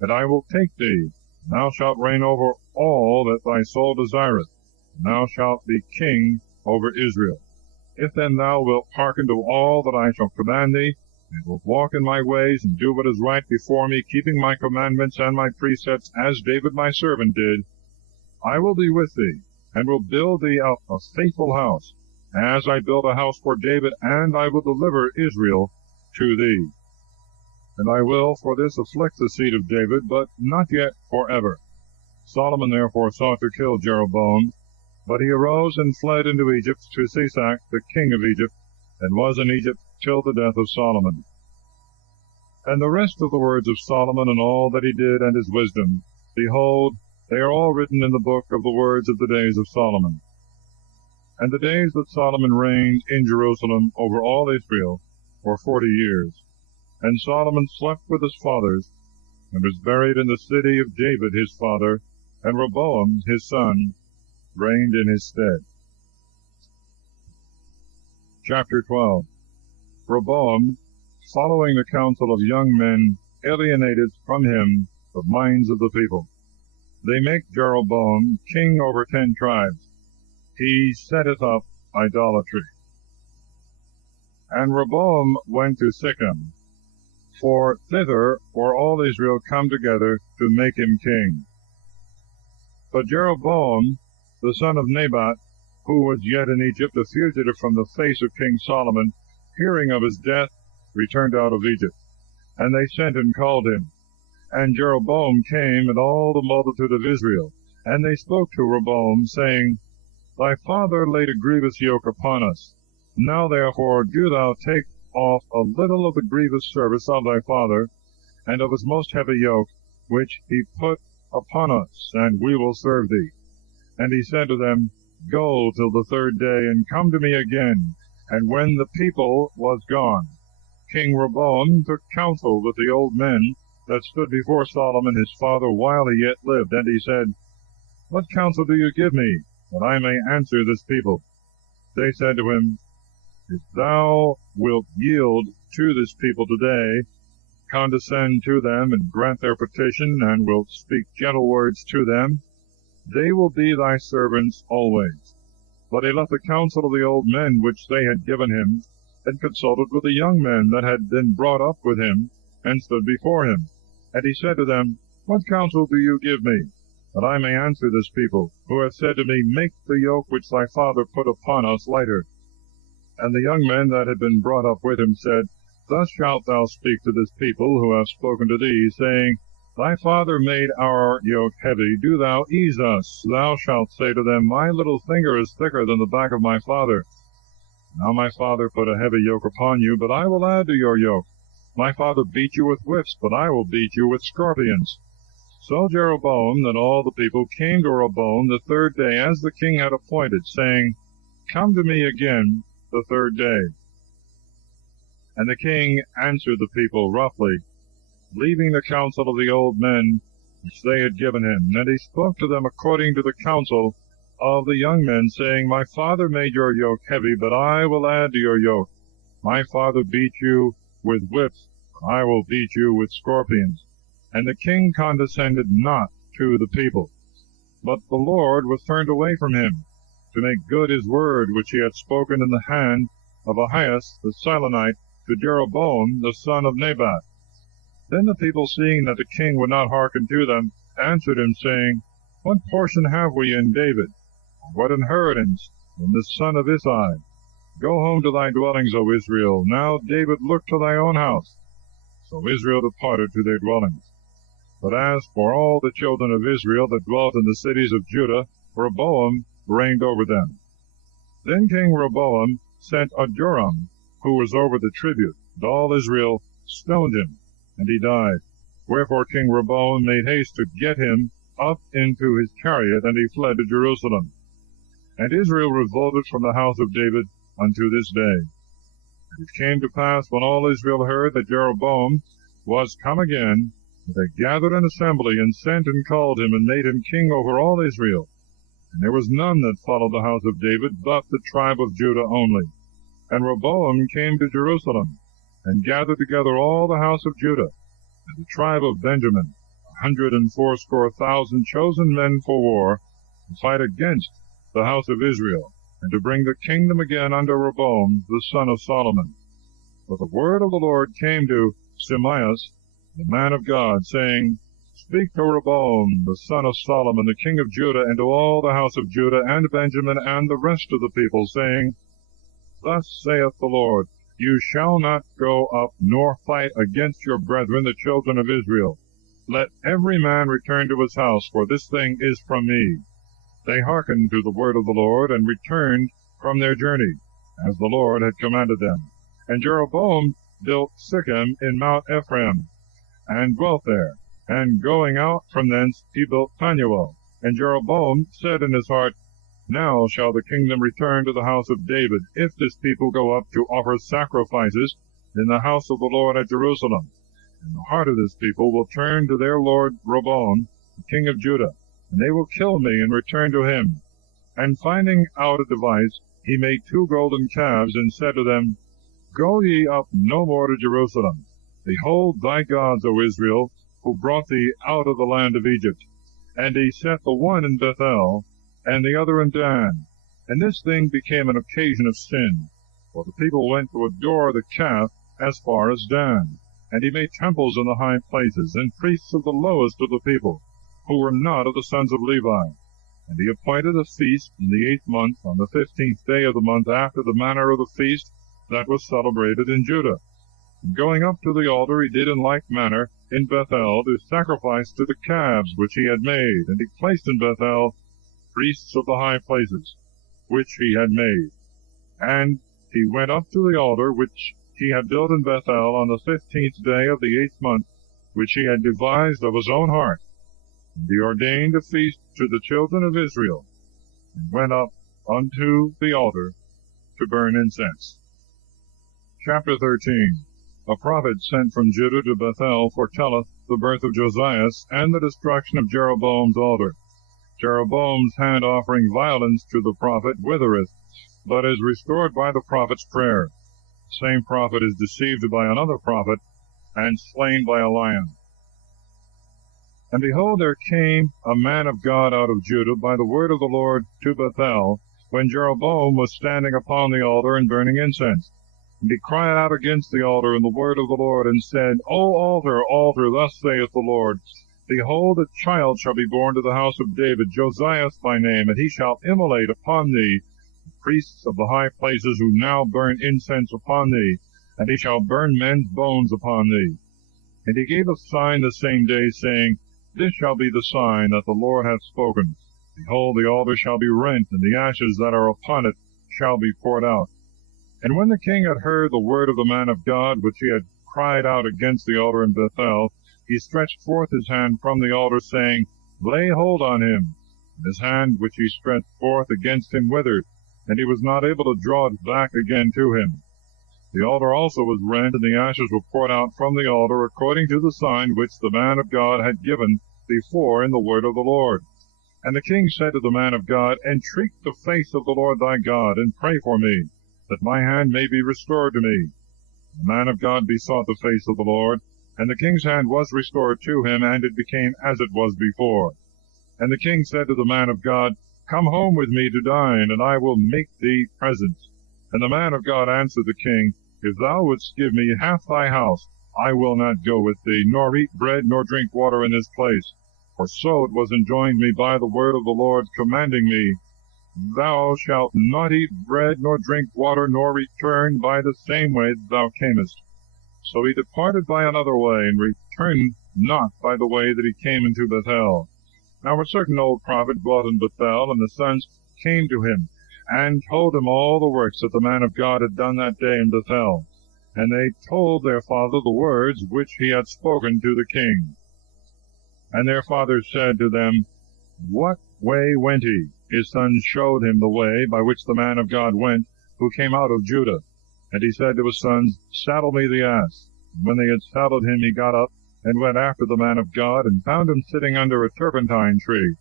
And I will take thee, and thou shalt reign over all that thy soul desireth, and thou shalt be king over Israel. If then thou wilt hearken to all that I shall command thee, and wilt walk in my ways, and do what is right before me, keeping my commandments and my precepts, as David my servant did, I will be with thee, and will build thee up a faithful house, as I built a house for David, and I will deliver Israel to thee. And I will for this afflict the seed of David, but not yet forever. Solomon therefore sought to kill Jeroboam, but he arose and fled into Egypt to Shishak, the king of Egypt, and was in Egypt till the death of Solomon. And the rest of the words of Solomon, and all that he did, and his wisdom, behold, they are all written in the book of the words of the days of Solomon. And the days that Solomon reigned in Jerusalem over all Israel were 40 years. And Solomon slept with his fathers, and was buried in the city of David his father, and Rehoboam his son reigned in his stead. Chapter 12. Rehoboam, following the counsel of young men, alienated from him the minds of the people. They make Jeroboam king over 10 tribes. He setteth up idolatry. And Rehoboam went to Shechem, for thither were all Israel come together to make him king. But Jeroboam, the son of Nebat, who was yet in Egypt, a fugitive from the face of King Solomon, hearing of his death, returned out of Egypt. And they sent and called him. And Jeroboam came, and all the multitude of Israel. And they spoke to Rehoboam, saying, Thy father laid a grievous yoke upon us. Now therefore do thou take off a little of the grievous service of thy father, and of his most heavy yoke, which he put upon us, and we will serve thee. And he said to them, Go till the 3rd day, and come to me again. And when the people was gone, King Rehoboam took counsel with the old men that stood before Solomon his father while he yet lived. And he said, What counsel do you give me, that I may answer this people? They said to him, If thou wilt yield to this people today, condescend to them, and grant their petition, and wilt speak gentle words to them, they will be thy servants always. But he left the counsel of the old men which they had given him, and consulted with the young men that had been brought up with him, and stood before him. And he said to them, What counsel do you give me, that I may answer this people, who have said to me, Make the yoke which thy father put upon us lighter? And the young men that had been brought up with him said, Thus shalt thou speak to this people who have spoken to thee, saying, Thy father made our yoke heavy, do thou ease us. Thou shalt say to them, My little finger is thicker than the back of my father. Now my father put a heavy yoke upon you, but I will add to your yoke. My father beat you with whips, but I will beat you with scorpions. So Jeroboam and all the people came to Rehoboam the 3rd day, as the king had appointed, saying, Come to me again the 3rd day. And the king answered the people roughly, leaving the counsel of the old men which they had given him. And he spoke to them according to the counsel of the young men, saying, My father made your yoke heavy, but I will add to your yoke. My father beat you with whips, but I will beat you with scorpions. And the king condescended not to the people. But the Lord was turned away from him, to make good his word which he had spoken in the hand of Ahaz the Silonite to Jeroboam the son of Nebat. Then the people, seeing that the king would not hearken to them, answered him, saying, What portion have we in David? What inheritance in the son of Isai? Go home to thy dwellings, O Israel. Now, David, look to thy own house. So Israel departed to their dwellings. But as for all the children of Israel that dwelt in the cities of Judah, Rehoboam reigned over them. Then King Rehoboam sent Joram, who was over the tribute, and all Israel stoned him, and he died. Wherefore King Rehoboam made haste to get him up into his chariot, and he fled to Jerusalem. And Israel revolted from the house of David unto this day. And it came to pass, when all Israel heard that Jeroboam was come again, that they gathered an assembly, and sent and called him, and made him king over all Israel. And there was none that followed the house of David, but the tribe of Judah only. And Rehoboam came to Jerusalem, and gathered together all the house of Judah, and the tribe of Benjamin, 180,000 chosen men for war, to fight against the house of Israel, and to bring the kingdom again unto Rehoboam the son of Solomon. For the word of the Lord came to Shemaiah, the man of God, saying, Speak to Rehoboam the son of Solomon, the king of Judah, and to all the house of Judah and Benjamin and the rest of the people, saying, Thus saith the Lord, You shall not go up nor fight against your brethren the children of Israel. Let every man return to his house, for this thing is from me. They hearkened to the word of the Lord, and returned from their journey, as the Lord had commanded them. And Jeroboam built Sichem in Mount Ephraim, and dwelt there. And going out from thence he built Phanuel. And Jeroboam said in his heart, Now shall the kingdom return to the house of David, if this people go up to offer sacrifices in the house of the Lord at Jerusalem. And the heart of this people will turn to their lord Rehoboam, the king of Judah, and they will kill me and return to him. And finding out a device, he made 2 golden calves, and said to them, Go ye up no more to Jerusalem. Behold thy gods, O Israel, who brought thee out of the land of Egypt. And he set the one in Bethel, and the other in Dan. And this thing became an occasion of sin, for the people went to adore the calf as far as Dan. And he made temples in the high places, and priests of the lowest of the people, who were not of the sons of Levi. And he appointed a feast in the 8th month, on the 15th day of the month, after the manner of the feast that was celebrated in Judah. And going up to the altar, he did in like manner in Bethel to sacrifice to the calves which he had made. And he placed in Bethel priests of the high places, which he had made. And he went up to the altar which he had built in Bethel on the 15th day of the 8th month, which he had devised of his own heart. And he ordained a feast to the children of Israel, and went up unto the altar to burn incense. Chapter 13. A prophet sent from Judah to Bethel foretelleth the birth of Josiah, and the destruction of Jeroboam's altar. Jeroboam's hand offering violence to the prophet withereth, but is restored by the prophet's prayer. The same prophet is deceived by another prophet, and slain by a lion. And behold, there came a man of God out of Judah by the word of the Lord to Bethel, when Jeroboam was standing upon the altar and burning incense. And he cried out against the altar in the word of the Lord, and said, O altar, altar, thus saith the Lord, Behold, a child shall be born to the house of David, Josiah by name, and he shall immolate upon thee the priests of the high places, who now burn incense upon thee, and he shall burn men's bones upon thee. And he gave a sign the same day, saying, This shall be the sign that the Lord hath spoken. Behold, the altar shall be rent, and the ashes that are upon it shall be poured out. And when the king had heard the word of the man of God, which he had cried out against the altar in Bethel, he stretched forth his hand from the altar, saying, Lay hold on him. And his hand which he stretched forth against him withered, and he was not able to draw it back again to him. The altar also was rent, and the ashes were poured out from the altar, according to the sign which the man of God had given before in the word of the Lord. And the king said to the man of God, Entreat the face of the Lord thy God, and pray for me, that my hand may be restored to me. The man of God besought the face of the Lord, and the king's hand was restored to him, and it became as it was before. And the king said to the man of God, Come home with me to dine, and I will make thee presents. And the man of God answered the king, If thou wouldst give me half thy house, I will not go with thee, nor eat bread, nor drink water in this place. For so it was enjoined me by the word of the Lord, commanding me, Thou shalt not eat bread, nor drink water, nor return by the same way that thou camest. So he departed by another way, and returned not by the way that he came into Bethel. Now a certain old prophet dwelt in Bethel, and the sons came to him, and told him all the works that the man of God had done that day in Bethel. And they told their father the words which he had spoken to the king. And their father said to them, What way went he? His sons showed him the way by which the man of God went, who came out of Judah. And he said to his sons, Saddle me the ass. And when they had saddled him, he got up, and went after the man of God, and found him sitting under a turpentine tree.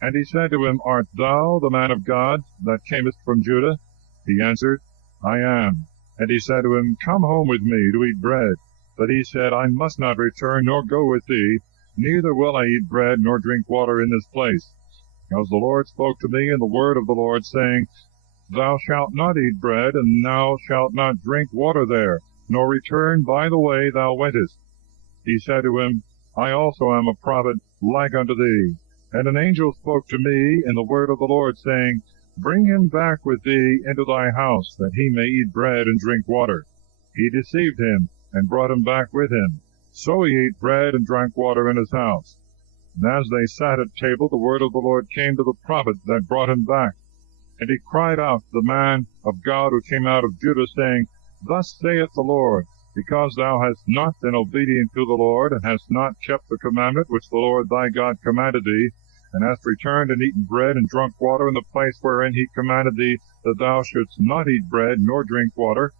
And he said to him, Art thou the man of God that camest from Judah? He answered, I am. And he said to him, Come home with me to eat bread. But he said, I must not return, nor go with thee, neither will I eat bread, nor drink water in this place. Because the Lord spoke to me in the word of the Lord, saying, Thou shalt not eat bread, and thou shalt not drink water there, nor return by the way thou wentest. He said to him, I also am a prophet like unto thee. And an angel spoke to me in the word of the Lord, saying, Bring him back with thee into thy house, that he may eat bread and drink water. He deceived him, and brought him back with him. So he ate bread and drank water in his house. And as they sat at table, the word of the Lord came to the prophet that brought him back. And he cried out to the man of God who came out of Judah, saying, Thus saith the Lord, because thou hast not been obedient to the Lord, and hast not kept the commandment which the Lord thy God commanded thee, and hast returned and eaten bread and drunk water in the place wherein he commanded thee that thou shouldst not eat bread nor drink water,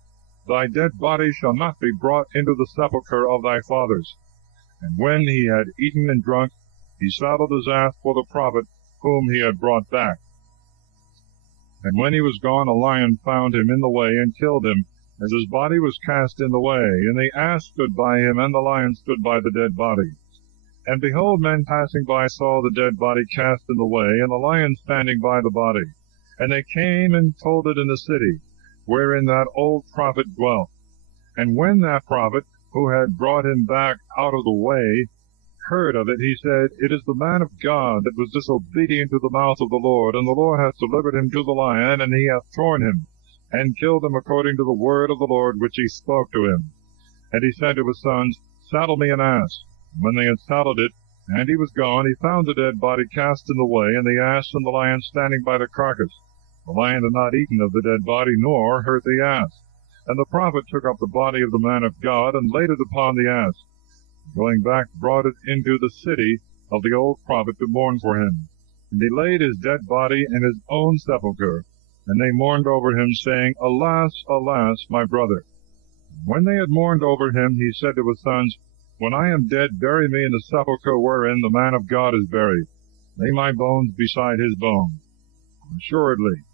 thy dead body shall not be brought into the sepulchre of thy fathers. And when he had eaten and drunk, he saddled his ass for the prophet whom he had brought back. And when he was gone, a lion found him in the way, and killed him, as his body was cast in the way. And the ass stood by him, and the lion stood by the dead body. And behold, men passing by saw the dead body cast in the way, and the lion standing by the body. And they came and told it in the city, wherein that old prophet dwelt. And when that prophet, who had brought him back out of the way, heard of it, he said, It is the man of God that was disobedient to the mouth of the Lord, and the Lord hath delivered him to the lion, and he hath torn him, and killed him according to the word of the Lord which he spoke to him. And he said to his sons, Saddle me an ass. And when they had saddled it, and he was gone, he found the dead body cast in the way, and the ass and the lion standing by the carcass. The lion had not eaten of the dead body, nor hurt the ass. And the prophet took up the body of the man of God, and laid it upon the ass. Going back, brought it into the city of the old prophet to mourn for him. And he laid his dead body in his own sepulchre. And they mourned over him, saying, Alas, alas, my brother. And when they had mourned over him, he said to his sons, When I am dead, bury me in the sepulchre wherein the man of God is buried. Lay my bones beside his bones. Assuredly,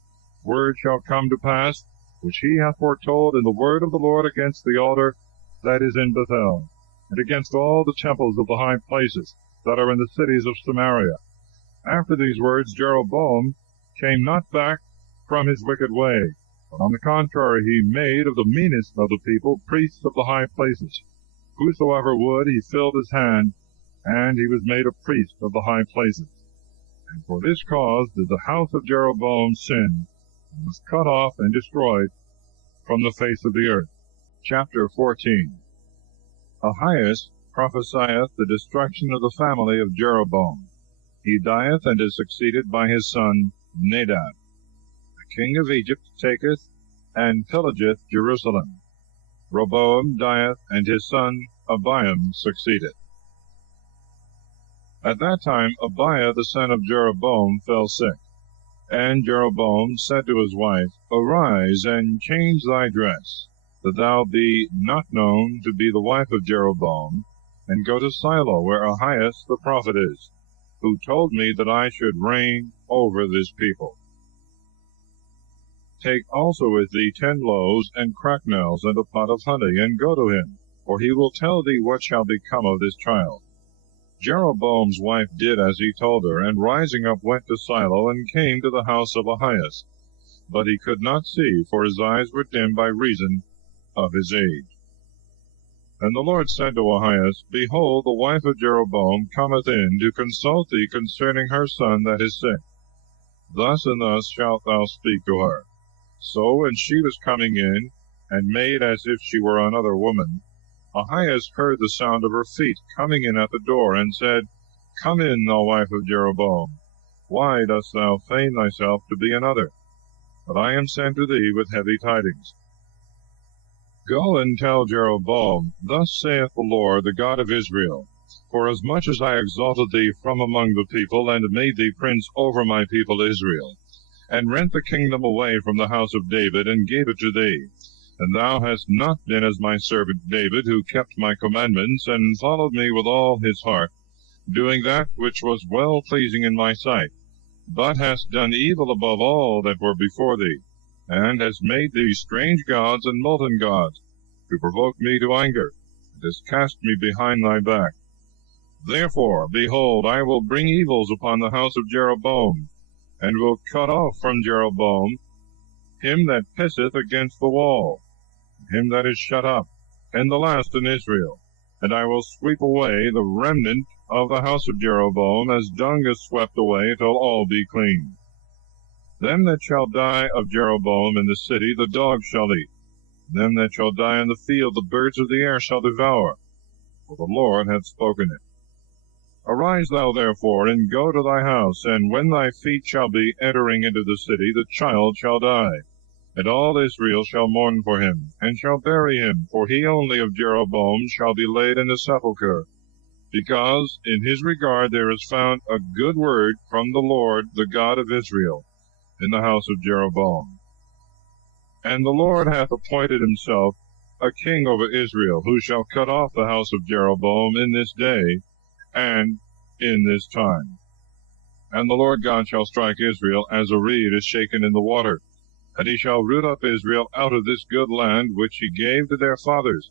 word shall come to pass, which he hath foretold in the word of the Lord against the altar that is in Bethel, and against all the temples of the high places that are in the cities of Samaria. After these words Jeroboam came not back from his wicked way, but on the contrary he made of the meanest of the people priests of the high places. Whosoever would, he filled his hand, and he was made a priest of the high places. And for this cause did the house of Jeroboam sin, and was cut off and destroyed from the face of the earth. Chapter 14. Ahias prophesieth the destruction of the family of Jeroboam. He dieth, and is succeeded by his son Nadab. The king of Egypt taketh and pillageth Jerusalem. Rehoboam dieth, and his son Abiam succeedeth. At that time Abiah the son of Jeroboam fell sick. And Jeroboam said to his wife, Arise, and change thy dress, that thou be not known to be the wife of Jeroboam, and go to Silo, where Ahias the prophet is, who told me that I should reign over this people. Take also with thee 10 loaves and cracknels and a pot of honey, and go to him, for he will tell thee what shall become of this child. Jeroboam's wife did as he told her, and rising up went to Silo, and came to the house of Ahias. But he could not see, for his eyes were dim by reason of his age. And the Lord said to Ahias, Behold, the wife of Jeroboam cometh in to consult thee concerning her son that is sick. Thus and thus shalt thou speak to her. So when she was coming in, and made as if she were another woman, Ahias heard the sound of her feet coming in at the door, and said, Come in, thou wife of Jeroboam. Why dost thou feign thyself to be another? But I am sent to thee with heavy tidings. Go and tell Jeroboam, Thus saith the Lord, the God of Israel, Forasmuch as I exalted thee from among the people, and made thee prince over my people Israel, and rent the kingdom away from the house of David, and gave it to thee, and thou hast not been as my servant David, who kept my commandments, and followed me with all his heart, doing that which was well pleasing in my sight, but hast done evil above all that were before thee, and hast made thee strange gods and molten gods, to provoke me to anger, and hast cast me behind thy back. Therefore, behold, I will bring evils upon the house of Jeroboam, and will cut off from Jeroboam him that pisseth against the wall, him that is shut up, and the last in Israel. And I will sweep away the remnant of the house of Jeroboam, as dung is swept away, till all be clean. Them that shall die of Jeroboam in the city the dogs shall eat. Them that shall die in the field the birds of the air shall devour. For the Lord hath spoken it. Arise thou therefore, and go to thy house, and when thy feet shall be entering into the city, the child shall die. And all Israel shall mourn for him, and shall bury him, for he only of Jeroboam shall be laid in a sepulchre, because in his regard there is found a good word from the Lord, the God of Israel, in the house of Jeroboam. And the Lord hath appointed himself a king over Israel, who shall cut off the house of Jeroboam in this day, and in this time. And the Lord God shall strike Israel as a reed is shaken in the water, and he shall root up Israel out of this good land which he gave to their fathers,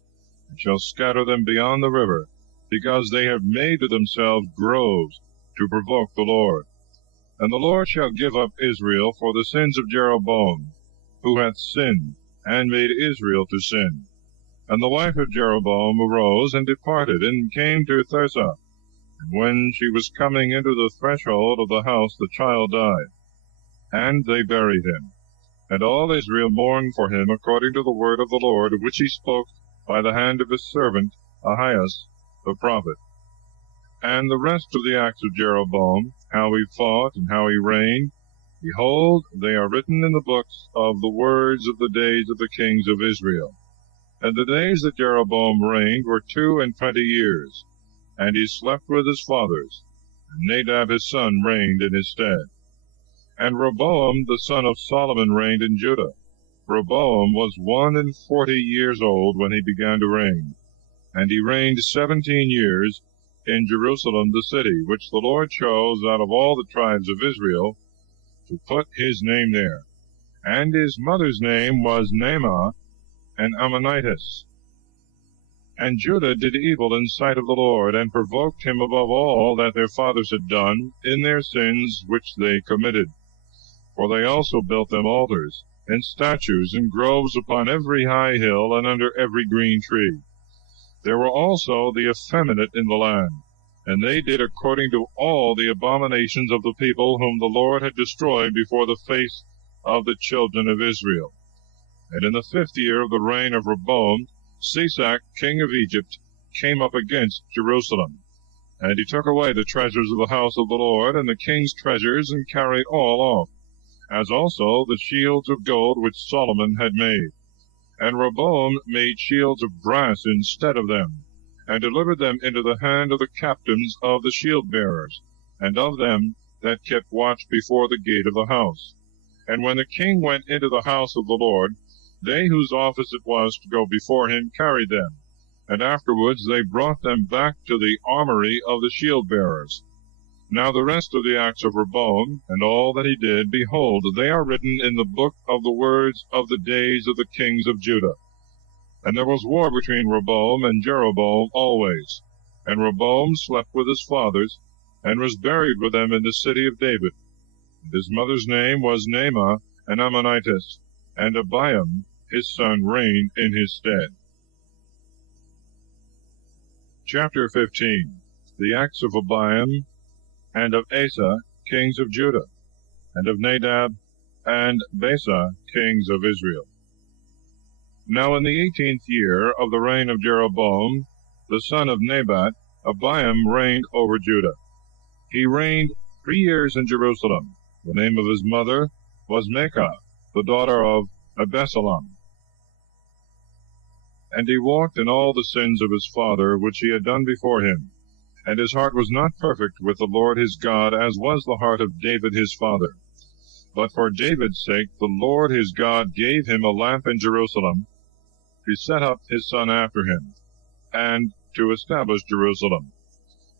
and shall scatter them beyond the river, because they have made to themselves groves to provoke the Lord. And the Lord shall give up Israel for the sins of Jeroboam, who hath sinned, and made Israel to sin. And the wife of Jeroboam arose and departed, and came to Tirzah. And when she was coming into the threshold of the house, the child died, and they buried him. And all Israel mourned for him according to the word of the Lord, which he spoke by the hand of his servant Ahias the prophet. And the rest of the acts of Jeroboam, how he fought and how he reigned, behold, they are written in the books of the words of the days of the kings of Israel. And the days that Jeroboam reigned were 22 years, and he slept with his fathers, and Nadab his son reigned in his stead. And Rehoboam the son of Solomon reigned in Judah. Rehoboam was 41 years old when he began to reign, and he reigned 17 years in Jerusalem the city, which the Lord chose out of all the tribes of Israel, to put his name there. And his mother's name was Naamah, an Ammonitess. And Judah did evil in sight of the Lord, and provoked him above all that their fathers had done, in their sins which they committed. For they also built them altars, and statues, and groves upon every high hill, and under every green tree. There were also the effeminate in the land, and they did according to all the abominations of the people whom the Lord had destroyed before the face of the children of Israel. And in the 5th year of the reign of Rehoboam, Shishak, king of Egypt, came up against Jerusalem. And he took away the treasures of the house of the Lord, and the king's treasures, and carried all off, as also the shields of gold which Solomon had made. And Rehoboam made shields of brass instead of them, and delivered them into the hand of the captains of the shield-bearers, and of them that kept watch before the gate of the house. And when the king went into the house of the Lord, they whose office it was to go before him carried them, and afterwards they brought them back to the armory of the shield-bearers. Now the rest of the acts of Rehoboam, and all that he did, behold, they are written in the book of the words of the days of the kings of Judah. And there was war between Rehoboam and Jeroboam always. And Rehoboam slept with his fathers, and was buried with them in the city of David. And his mother's name was Naamah, an Ammonitess, and Abiam his son reigned in his stead. Chapter 15. The acts of Abiam and of Asa, kings of Judah, and of Nadab and Baasa, kings of Israel. Now in the 18th year of the reign of Jeroboam, the son of Nebat, Abiam reigned over Judah. He reigned 3 years in Jerusalem. The name of his mother was Maachah, the daughter of Absalom. And he walked in all the sins of his father, which he had done before him. And his heart was not perfect with the Lord his God, as was the heart of David his father. But for David's sake the Lord his God gave him a lamp in Jerusalem, to set up his son after him, and to establish Jerusalem,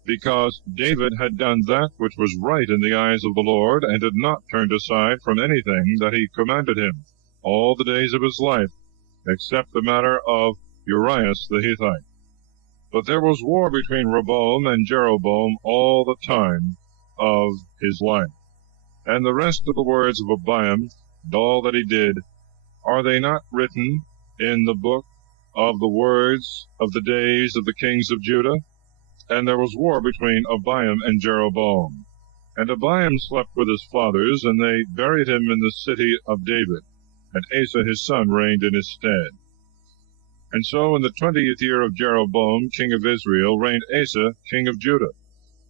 because David had done that which was right in the eyes of the Lord, and had not turned aside from anything that he commanded him all the days of his life, except the matter of Urias the Hittite. But there was war between Rehoboam and Jeroboam all the time of his life. And the rest of the words of Abiam, and all that he did, are they not written in the book of the words of the days of the kings of Judah? And there was war between Abiam and Jeroboam. And Abiam slept with his fathers, and they buried him in the city of David. And Asa his son reigned in his stead. And so in the 20th year of Jeroboam king of Israel reigned Asa king of Judah.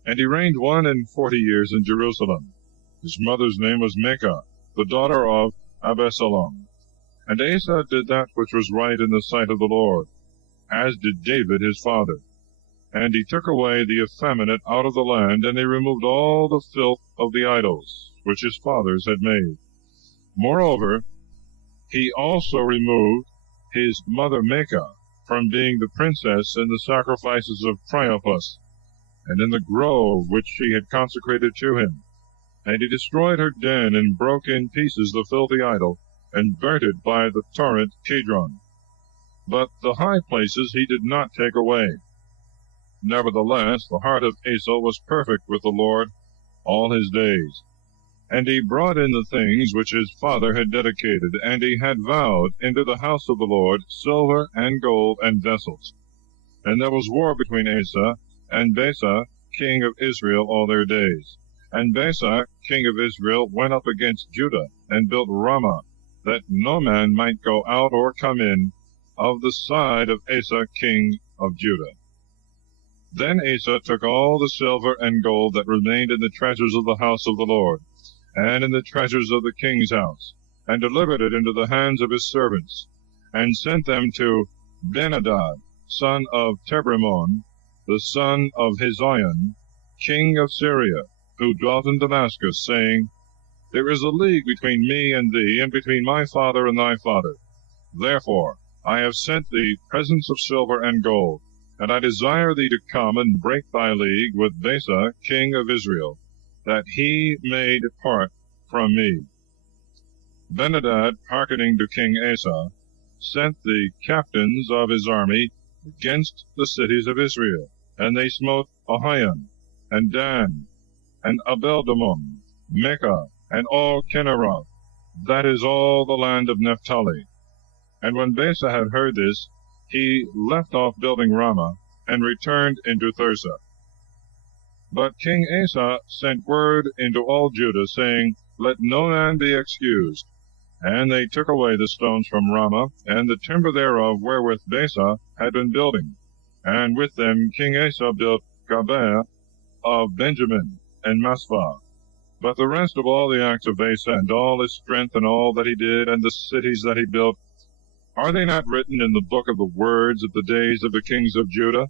And he reigned 41 years in Jerusalem. His mother's name was Maachah, the daughter of Absalom. And Asa did that which was right in the sight of the Lord, as did David his father. And he took away the effeminate out of the land, and he removed all the filth of the idols, which his fathers had made. Moreover, he also removed his mother Maachah from being the princess in the sacrifices of Priapus, and in the grove which she had consecrated to him. And he destroyed her den, and broke in pieces the filthy idol, and burnt it by the torrent Kidron. But the high places he did not take away. Nevertheless, the heart of Asa was perfect with the Lord all his days. And he brought in the things which his father had dedicated, and he had vowed into the house of the Lord silver and gold and vessels. And there was war between Asa and Baasa, king of Israel, all their days. And Baasa, king of Israel, went up against Judah, and built Ramah, that no man might go out or come in of the side of Asa, king of Judah. Then Asa took all the silver and gold that remained in the treasures of the house of the Lord, and in the treasures of the king's house, and delivered it into the hands of his servants, and sent them to Benhadad, son of Tebrimon, the son of Hazael, king of Syria, who dwelt in Damascus, saying, There is a league between me and thee, and between my father and thy father. Therefore I have sent thee presents of silver and gold, and I desire thee to come and break thy league with Baasa, king of Israel, that he may depart from me. Benhadad, hearkening to King Asa, sent the captains of his army against the cities of Israel, and they smote Ahian, and Dan, and Abeldamon, Mecca, and all Kinneroth, that is all the land of Naphtali. And when Baasa had heard this, he left off building Ramah, and returned into Thirsa. But King Asa sent word into all Judah, saying, Let no man be excused. And they took away the stones from Ramah, and the timber thereof wherewith Baasa had been building. And with them King Asa built Gibeah of Benjamin, and Maspah. But the rest of all the acts of Asa, and all his strength, and all that he did, and the cities that he built, are they not written in the book of the words of the days of the kings of Judah?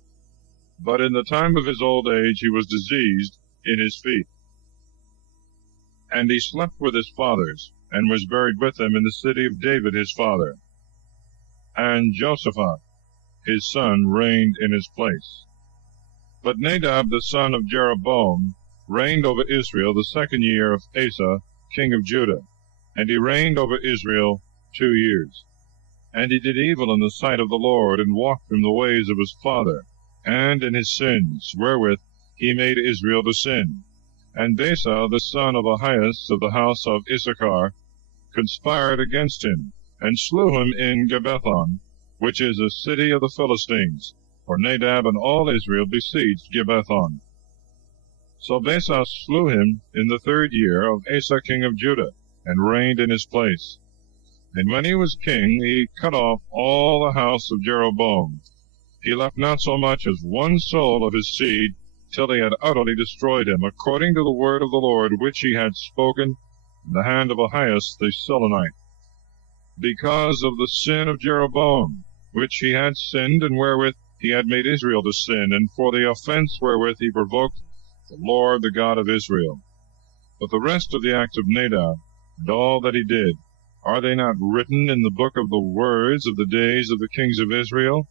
But in the time of his old age he was diseased in his feet. And he slept with his fathers, and was buried with them in the city of David his father. And Joshaphat his son reigned in his place. But Nadab the son of Jeroboam reigned over Israel the 2nd year of Asa king of Judah, and he reigned over Israel 2 years. And he did evil in the sight of the Lord, and walked in the ways of his father, and in his sins, wherewith he made Israel to sin. And Baasa the son of Ahias of the house of Issachar conspired against him, and slew him in Gibbethon, which is a city of the Philistines, for Nadab and all Israel besieged Gibbethon. So Baasa slew him in the 3rd year of Asa king of Judah, and reigned in his place. And when he was king, he cut off all the house of Jeroboam. He left not so much as one soul of his seed, till he had utterly destroyed him, according to the word of the Lord, which he had spoken in the hand of Ahias the Silonite, because of the sin of Jeroboam, which he had sinned, and wherewith he had made Israel to sin, and for the offense wherewith he provoked the Lord, the God of Israel. But the rest of the acts of Nadab, and all that he did, are they not written in the book of the words of the days of the kings of Israel?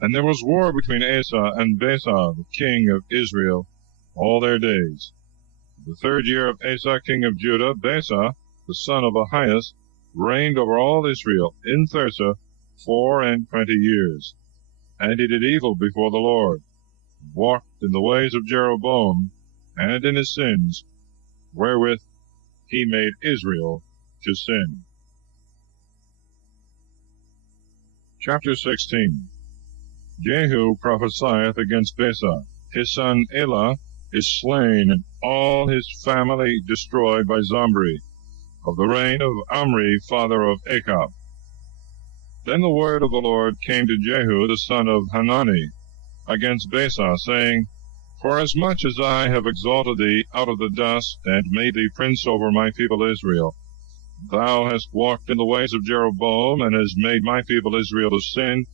And there was war between Asa and Baasa, the king of Israel, all their days. The 3rd year of Asa king of Judah, Baasa, the son of Ahias, reigned over all Israel in Thirsa 24 years. And he did evil before the Lord, and walked in the ways of Jeroboam, and in his sins, wherewith he made Israel to sin. Chapter 16. Jehu prophesieth against Baasa. His son Elah is slain, and all his family destroyed by Zomri, of the reign of Omri, father of Achab. Then the word of the Lord came to Jehu the son of Hanani against Baasa, saying, Forasmuch as I have exalted thee out of the dust, and made thee prince over my people Israel, thou hast walked in the ways of Jeroboam, and hast made my people Israel to sin,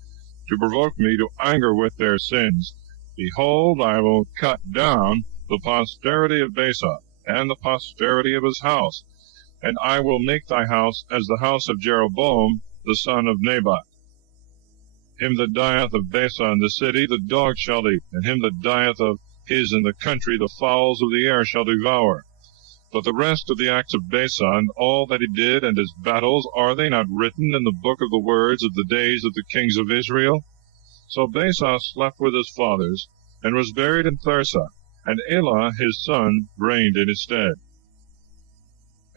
to provoke me to anger with their sins. Behold, I will cut down the posterity of Baasa, and the posterity of his house, and I will make thy house as the house of Jeroboam the son of Nebat. Him that dieth of Baasa in the city the dog shall eat, and him that dieth of his in the country the fowls of the air shall devour. But the rest of the acts of Baasa, and all that he did, and his battles, are they not written in the book of the words of the days of the kings of Israel? So Baasa slept with his fathers, and was buried in Thirsa, and Elah his son reigned in his stead.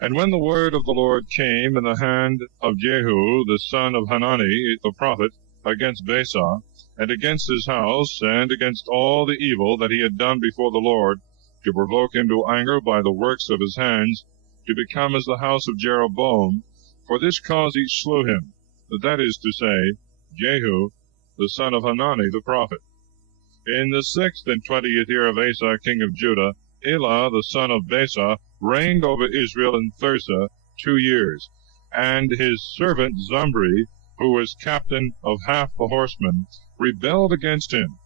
And when the word of the Lord came in the hand of Jehu the son of Hanani the prophet against Baasa, and against his house, and against all the evil that he had done before the Lord, to provoke him to anger by the works of his hands, to become as the house of Jeroboam, for this cause he slew him, that is to say, Jehu the son of Hanani the prophet. In the 26th year of Asa king of Judah, Elah the son of Baasa reigned over Israel in Thirsa 2 years, and his servant Zomri, who was captain of half the horsemen, rebelled against him.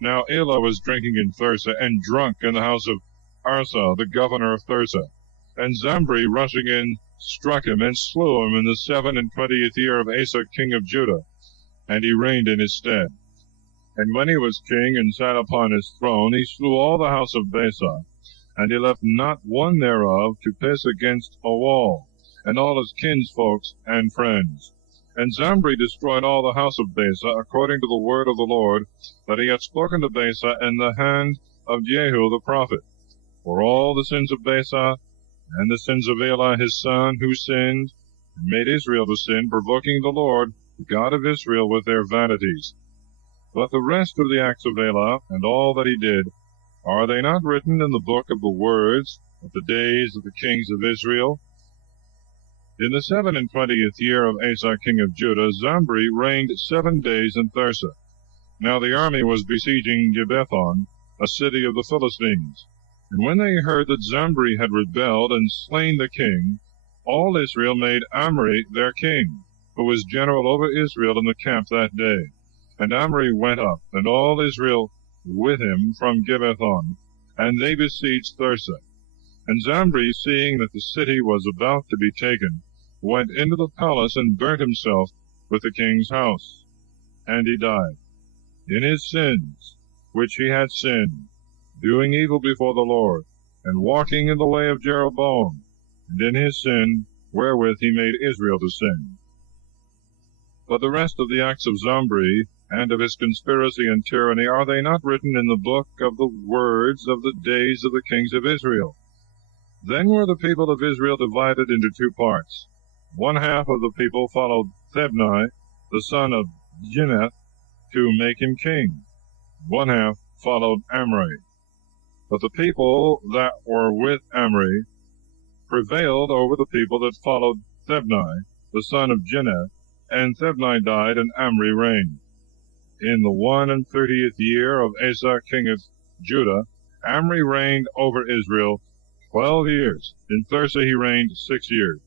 Now Elah was drinking in Thirsa, and drunk in the house of Arsa, the governor of Thirsa. And Zomri, rushing in, struck him, and slew him in the 27th year of Asa king of Judah, and he reigned in his stead. And when he was king, and sat upon his throne, he slew all the house of Baasa, and he left not one thereof to piss against a wall, and all his kinsfolks and friends. And Zomri destroyed all the house of Baasa, according to the word of the Lord, that he had spoken to Baasa in the hand of Jehu the prophet. For all the sins of Baasa, and the sins of Elah his son, who sinned, and made Israel to sin, provoking the Lord, the God of Israel, with their vanities. But the rest of the acts of Elah, and all that he did, are they not written in the book of the words of the days of the kings of Israel? In the 27th year of Asa king of Judah, Zomri reigned 7 days in Thirsa. Now the army was besieging Gibbethon, a city of the Philistines. And when they heard that Zomri had rebelled and slain the king, all Israel made Omri their king, who was general over Israel in the camp that day. And Omri went up, and all Israel with him from Gibbethon, and they besieged Thirsa. And Zomri, seeing that the city was about to be taken, went into the palace and burnt himself with the king's house. And he died in his sins, which he had sinned, doing evil before the Lord, and walking in the way of Jeroboam, and in his sin, wherewith he made Israel to sin. But the rest of the acts of Zomri, and of his conspiracy and tyranny, are they not written in the book of the words of the days of the kings of Israel? Then were the people of Israel divided into two parts. One half of the people followed Thebni, the son of Gineth, to make him king. One half followed Amri. But the people that were with Amri prevailed over the people that followed Thebni, the son of Gineth, and Thebni died, and Amri reigned. In the 31st year of Asa king of Judah, Amri reigned over Israel 12 years. In Thirsa he reigned 6 years.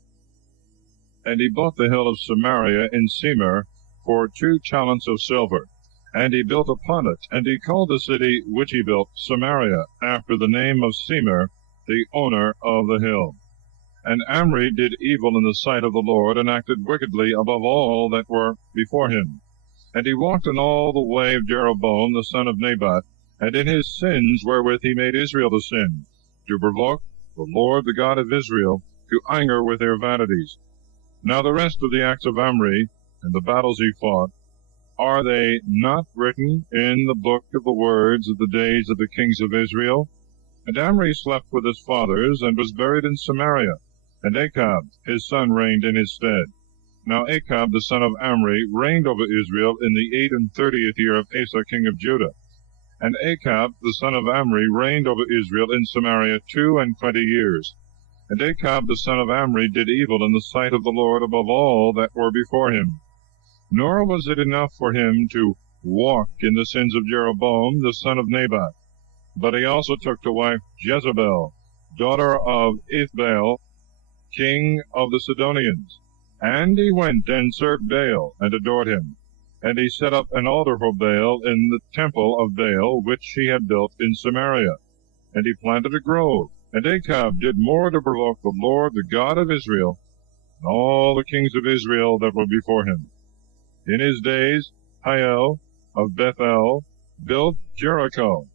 And he bought the hill of Samaria in Semer for 2 talents of silver. And he built upon it, and he called the city which he built Samaria, after the name of Semer, the owner of the hill. And Amri did evil in the sight of the Lord, and acted wickedly above all that were before him. And he walked in all the way of Jeroboam the son of Nebat, and in his sins wherewith he made Israel to sin, to provoke the Lord the God of Israel to anger with their vanities. Now the rest of the acts of Amri, and the battles he fought, are they not written in the book of the words of the days of the kings of Israel? And Amri slept with his fathers, and was buried in Samaria, and Achab his son reigned in his stead. Now Achab the son of Amri reigned over Israel in the 38th year of Asa king of Judah. And Achab the son of Amri reigned over Israel in Samaria 22 years. And Achab the son of Amri did evil in the sight of the Lord above all that were before him. Nor was it enough for him to walk in the sins of Jeroboam the son of Nebat, but he also took to wife Jezebel, daughter of Ithbaal, king of the Sidonians. And he went and served Baal, and adored him. And he set up an altar for Baal in the temple of Baal, which he had built in Samaria. And he planted a grove. And Achab did more to provoke the Lord, the God of Israel, and all the kings of Israel that were before him. In his days, Hiel of Bethel built Jericho.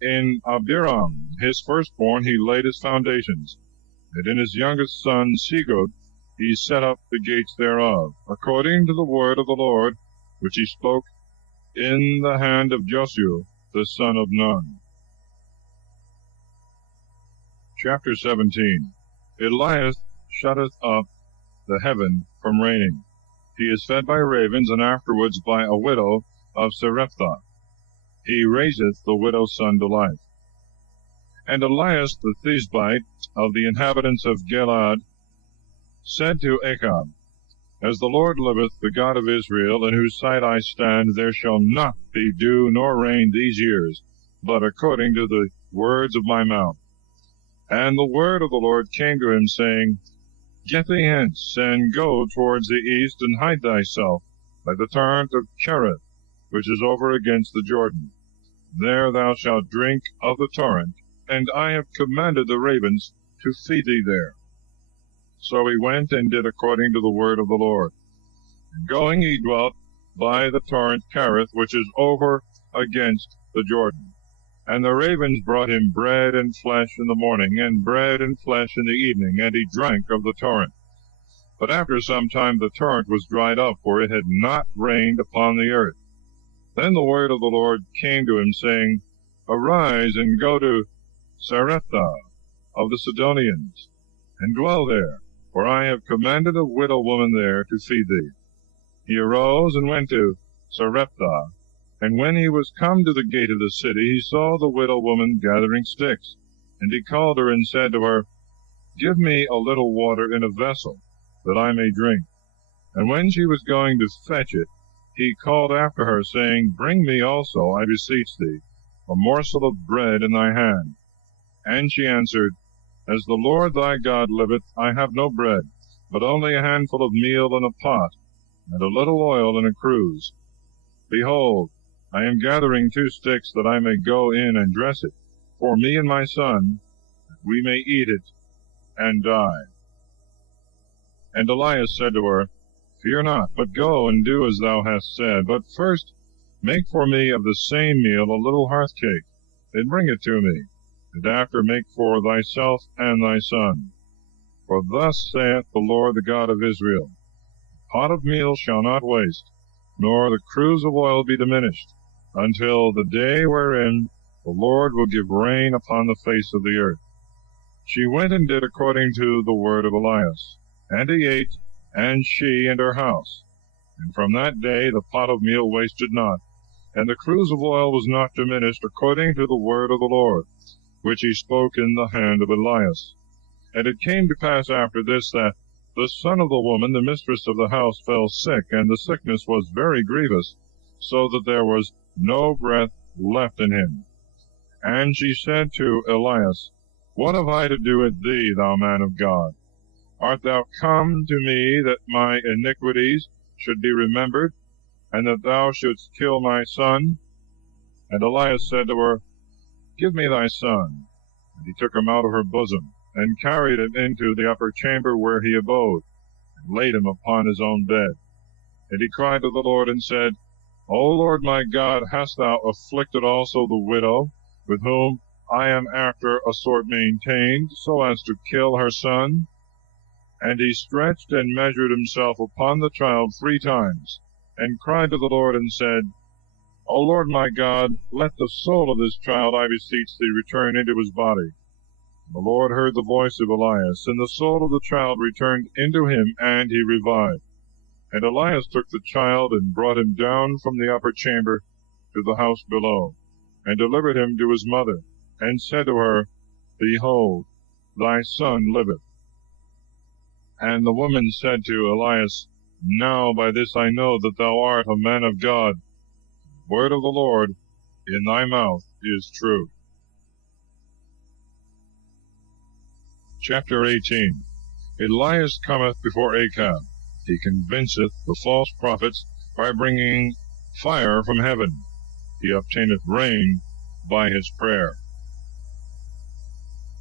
In Abiram, his firstborn, he laid his foundations. And in his youngest son, Segub, he set up the gates thereof, according to the word of the Lord, which he spoke in the hand of Joshua, the son of Nun. Chapter 17. Elias shutteth up the heaven from raining. He is fed by ravens, and afterwards by a widow of Sarepta. He raiseth the widow's son to life. And Elias the Thisbite of the inhabitants of Gilad said to Achab, As the Lord liveth, the God of Israel, in whose sight I stand, there shall not be dew nor rain these years, but according to the words of my mouth. And the word of the Lord came to him, saying, Get thee hence, and go towards the east, and hide thyself by the torrent of Cherith, which is over against the Jordan. There thou shalt drink of the torrent, and I have commanded the ravens to feed thee there. So he went and did according to the word of the Lord. And going, he dwelt by the torrent Cherith, which is over against the Jordan. And the ravens brought him bread and flesh in the morning, and bread and flesh in the evening, and he drank of the torrent. But after some time the torrent was dried up, for it had not rained upon the earth. Then the word of the Lord came to him, saying, Arise, and go to Sarepta of the Sidonians, and dwell there, for I have commanded a widow woman there to feed thee. He arose and went to Sarepta, and when he was come to the gate of the city, he saw the widow woman gathering sticks. And he called her and said to her, Give me a little water in a vessel, that I may drink. And when she was going to fetch it, he called after her, saying, Bring me also, I beseech thee, a morsel of bread in thy hand. And she answered, As the Lord thy God liveth, I have no bread, but only a handful of meal in a pot, and a little oil in a cruse. Behold, I am gathering 2 sticks, that I may go in and dress it, for me and my son, that we may eat it and die. And Elias said to her, Fear not, but go and do as thou hast said. But first make for me of the same meal a little hearth cake, and bring it to me, and after make for thyself and thy son. For thus saith the Lord the God of Israel, Pot of meal shall not waste, nor the cruse of oil be diminished, until the day wherein the Lord will give rain upon the face of the earth. She went and did according to the word of Elias. And he ate, and she and her house. And from that day the pot of meal wasted not, and the cruse of oil was not diminished, according to the word of the Lord, which he spoke in the hand of Elias. And it came to pass after this, that the son of the woman, the mistress of the house, fell sick, and the sickness was very grievous, so that there was no breath left in him. And she said to Elias, What have I to do with thee, thou man of God? Art thou come to me that my iniquities should be remembered, and that thou shouldst kill my son? And Elias said to her, Give me thy son. And he took him out of her bosom, and carried him into the upper chamber where he abode, and laid him upon his own bed. And he cried to the Lord, and said, O Lord my God, hast thou afflicted also the widow, with whom I am after a sort maintained, so as to kill her son? And he stretched and measured himself upon the child 3 times, and cried to the Lord, and said, O Lord my God, let the soul of this child, I beseech thee, return into his body. The Lord heard the voice of Elias, and the soul of the child returned into him, and he revived. And Elias took the child, and brought him down from the upper chamber to the house below, and delivered him to his mother, and said to her, Behold, thy son liveth. And the woman said to Elias, Now by this I know that thou art a man of God. The word of the Lord in thy mouth is true. Chapter 18. Elias cometh before Achab. He convinceth the false prophets by bringing fire from heaven. He obtaineth rain by his prayer.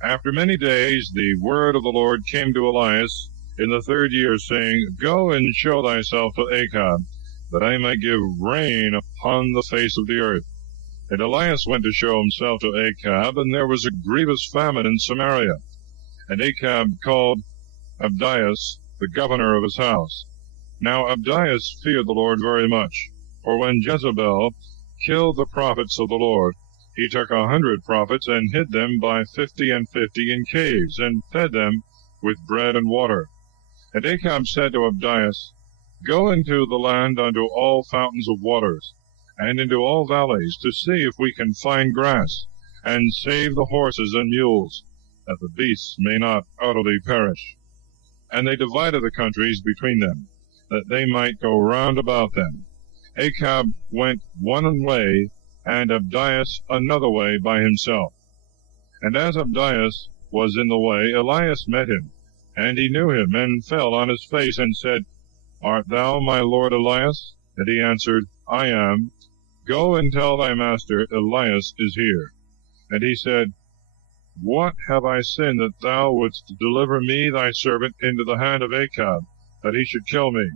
After many days the word of the Lord came to Elias in the 3rd year, saying, Go and show thyself to Achab, that I may give rain upon the face of the earth. And Elias went to show himself to Achab, and there was a grievous famine in Samaria. And Achab called Abdias, the governor of his house. Now Abdias feared the Lord very much, for when Jezebel killed the prophets of the Lord, he took 100 prophets, and hid them by 50 and 50 in caves, and fed them with bread and water. And Achab said to Abdias, Go into the land unto all fountains of waters, and into all valleys, to see if we can find grass, and save the horses and mules, that the beasts may not utterly perish. And they divided the countries between them, that they might go round about them. Achab went one way, and Abdias another way by himself. And as Abdias was in the way, Elias met him, and he knew him, and fell on his face, and said, Art thou my lord Elias? And he answered, I am. Go and tell thy master, Elias is here. And he said, What have I sinned, that thou wouldst deliver me thy servant into the hand of Achab, that he should kill me?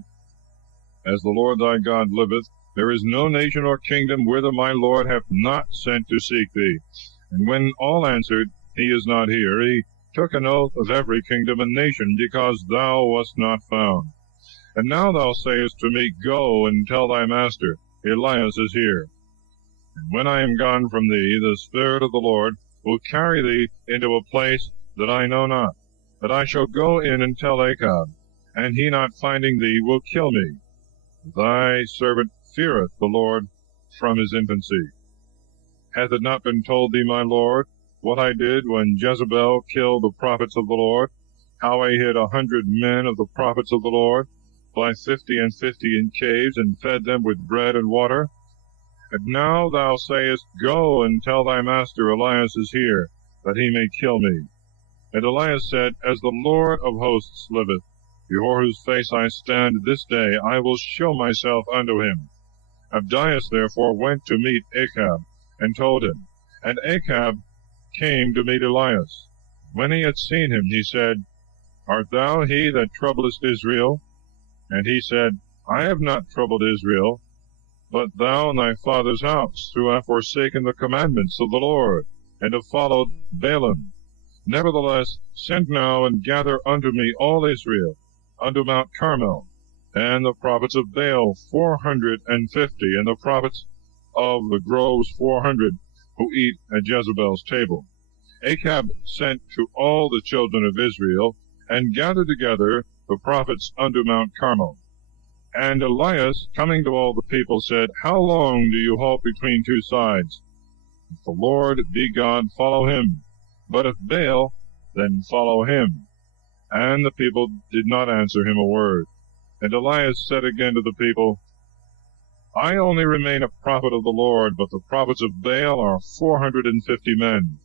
As the Lord thy God liveth, there is no nation or kingdom whither my Lord hath not sent to seek thee. And when all answered, He is not here, he took an oath of every kingdom and nation, because thou wast not found. And now thou sayest to me, Go and tell thy master, Elias is here. And when I am gone from thee, the Spirit of the Lord will carry thee into a place that I know not. But I shall go in and tell Achab, and he not finding thee will kill me. Thy servant feareth the Lord from his infancy. Hath it not been told thee, my Lord, what I did when Jezebel killed the prophets of the Lord, how I hid 100 men of the prophets of the Lord, by 50 and 50 in caves, and fed them with bread and water? And now thou sayest, Go and tell thy master Elias is here, that he may kill me. And Elias said, As the Lord of hosts liveth, before whose face I stand this day, I will show myself unto him. Abdias therefore went to meet Achab, and told him. And Achab came to meet Elias. When he had seen him, he said, Art thou he that troublest Israel? And he said, I have not troubled Israel, but thou and thy father's house, who have forsaken the commandments of the Lord, and have followed Baalim. Nevertheless, send now and gather unto me all Israel, unto Mount Carmel, and the prophets of Baal 450, and the prophets of the groves 400, who eat at Jezebel's table. Achab sent to all the children of Israel, and gathered together the prophets unto Mount Carmel. And Elias, coming to all the people, said, How long do you halt between two sides? If the Lord be God, follow him. But if Baal, then follow him. And the people did not answer him a word. And Elias said again to the people, I only remain a prophet of the Lord, but the prophets of Baal are 450 men.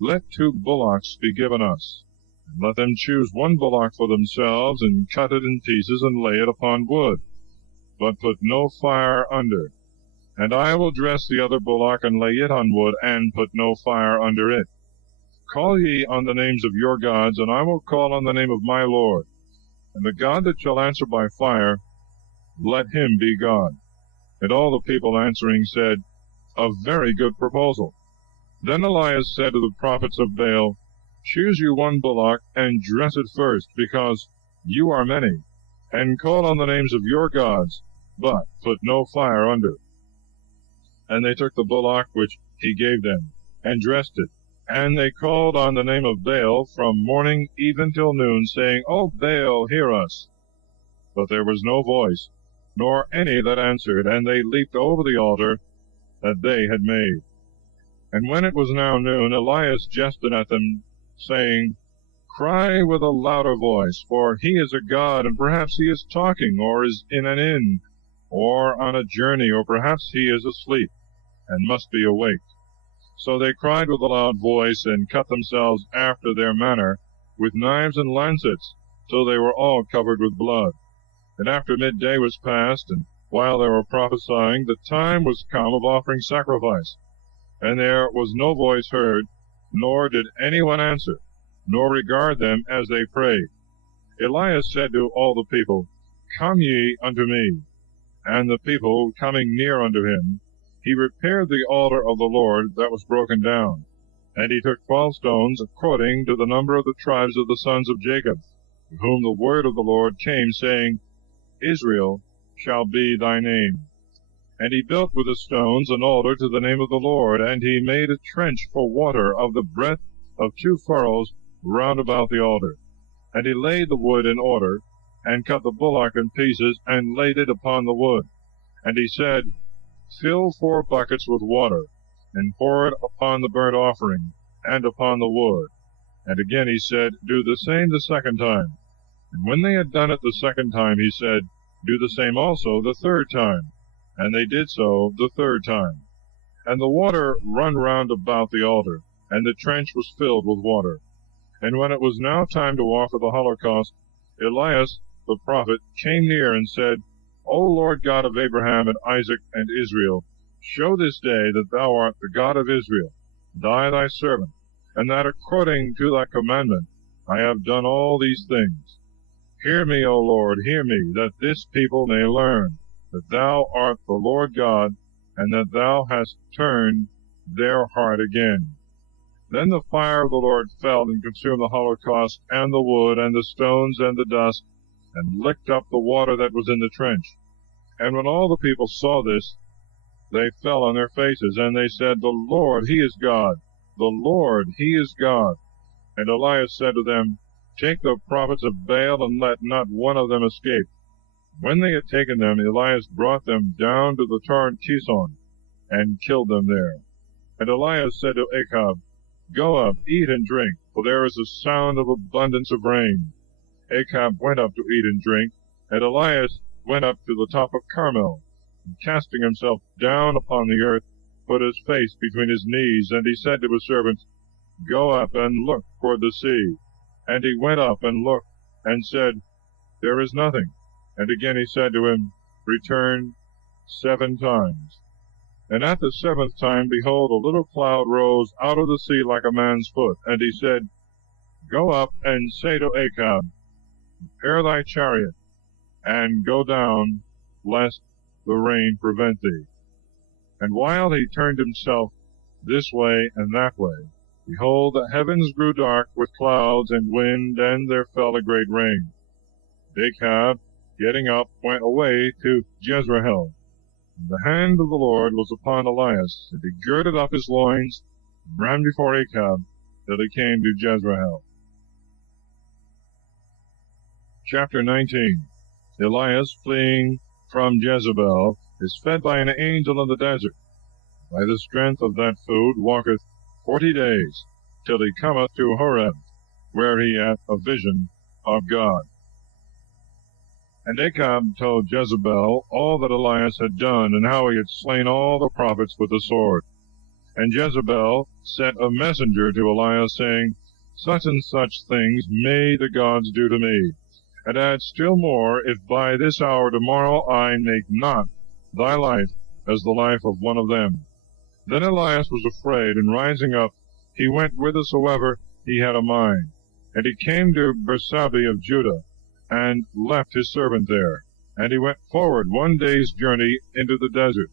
Let 2 bullocks be given us, and let them choose 1 bullock for themselves, and cut it in pieces, and lay it upon wood, but put no fire under. And I will dress the other bullock, and lay it on wood, and put no fire under it. Call ye on the names of your gods, and I will call on the name of my Lord. And the God that shall answer by fire, let him be God. And all the people answering said, A very good proposal. Then Elias said to the prophets of Baal, Choose you 1 bullock, and dress it first, because you are many, and call on the names of your gods, but put no fire under. And they took the bullock which he gave them, and dressed it. And they called on the name of Baal from morning even till noon, saying, O Baal, hear us. But there was no voice, nor any that answered, and they leaped over the altar that they had made. And when it was now noon, Elias jested at them, saying, Cry with a louder voice, for he is a god, and perhaps he is talking, or is in an inn, or on a journey, or perhaps he is asleep, and must be awake. So they cried with a loud voice, and cut themselves after their manner, with knives and lancets, till they were all covered with blood. And after midday was past, and while they were prophesying, the time was come of offering sacrifice. And there was no voice heard, nor did any one answer, nor regard them as they prayed. Elias said to all the people, Come ye unto me. And the people coming near unto him, he repaired the altar of the Lord that was broken down. And he took 12 stones, according to the number of the tribes of the sons of Jacob, to whom the word of the Lord came, saying, Israel shall be thy name. And he built with the stones an altar to the name of the Lord, and he made a trench for water of the breadth of 2 furrows round about the altar. And he laid the wood in order, and cut the bullock in pieces, and laid it upon the wood. And he said, Fill 4 buckets with water, and pour it upon the burnt offering, and upon the wood. And again he said, Do the same the second time. And when they had done it the second time, he said, Do the same also the third time. And they did so the third time. And the water run round about the altar, and the trench was filled with water. And when it was now time to offer the holocaust, Elias the prophet came near and said, O Lord God of Abraham and Isaac and Israel, show this day that thou art the God of Israel, and I thy servant, and that according to thy commandment I have done all these things. Hear me, O Lord, hear me, that this people may learn that thou art the Lord God, and that thou hast turned their heart again. Then the fire of the Lord fell and consumed the holocaust, and the wood, and the stones, and the dust, and licked up the water that was in the trench. And when all the people saw this, they fell on their faces, and they said, The Lord, he is God, the Lord, he is God. And Elias said to them, Take the prophets of Baal, and let not one of them escape. When they had taken them, Elias brought them down to the torrent Kishon, and killed them there. And Elias said to Achab, Go up, eat and drink, for there is a sound of abundance of rain. Achab went up to eat and drink, and Elias went up to the top of Carmel, and casting himself down upon the earth, put his face between his knees, and he said to his servants, Go up and look toward the sea. And he went up and looked, and said, There is nothing. And again he said to him, Return 7 times. And at the 7th time, behold, a little cloud rose out of the sea like a man's foot. And he said, Go up and say to Achab, Prepare thy chariot, and go down, lest the rain prevent thee. And while he turned himself this way and that way, behold, the heavens grew dark with clouds and wind, and there fell a great rain. Achab getting up, went away to Jezreel. And the hand of the Lord was upon Elias, and he girded up his loins, and ran before Achab, till he came to Jezreel. Chapter 19. Elias, fleeing from Jezebel, is fed by an angel in the desert. By the strength of that food walketh 40 days, till he cometh to Horeb, where he hath a vision of God. And Achab told Jezebel all that Elias had done, and how he had slain all the prophets with the sword. And Jezebel sent a messenger to Elias, saying, Such and such things may the gods do to me, and add still more, if by this hour tomorrow I make not thy life as the life of one of them. Then Elias was afraid, and rising up, he went whithersoever he had a mind. And he came to Bersabee of Judah, and left his servant there. And he went forward 1 day's journey into the desert.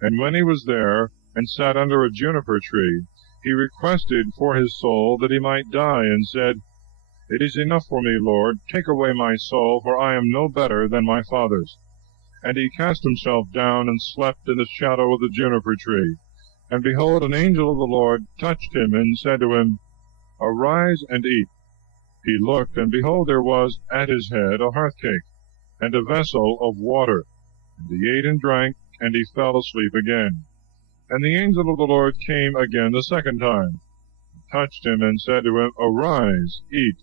And when he was there, and sat under a juniper tree, he requested for his soul that he might die, and said, It is enough for me, Lord, take away my soul, for I am no better than my fathers. And he cast himself down, and slept in the shadow of the juniper tree. And behold, an angel of the Lord touched him, and said to him, Arise and eat. He looked, and behold, there was at his head a hearth cake, and a vessel of water. And he ate and drank, and he fell asleep again. And the angel of the Lord came again the second time, and touched him, and said to him, Arise, eat,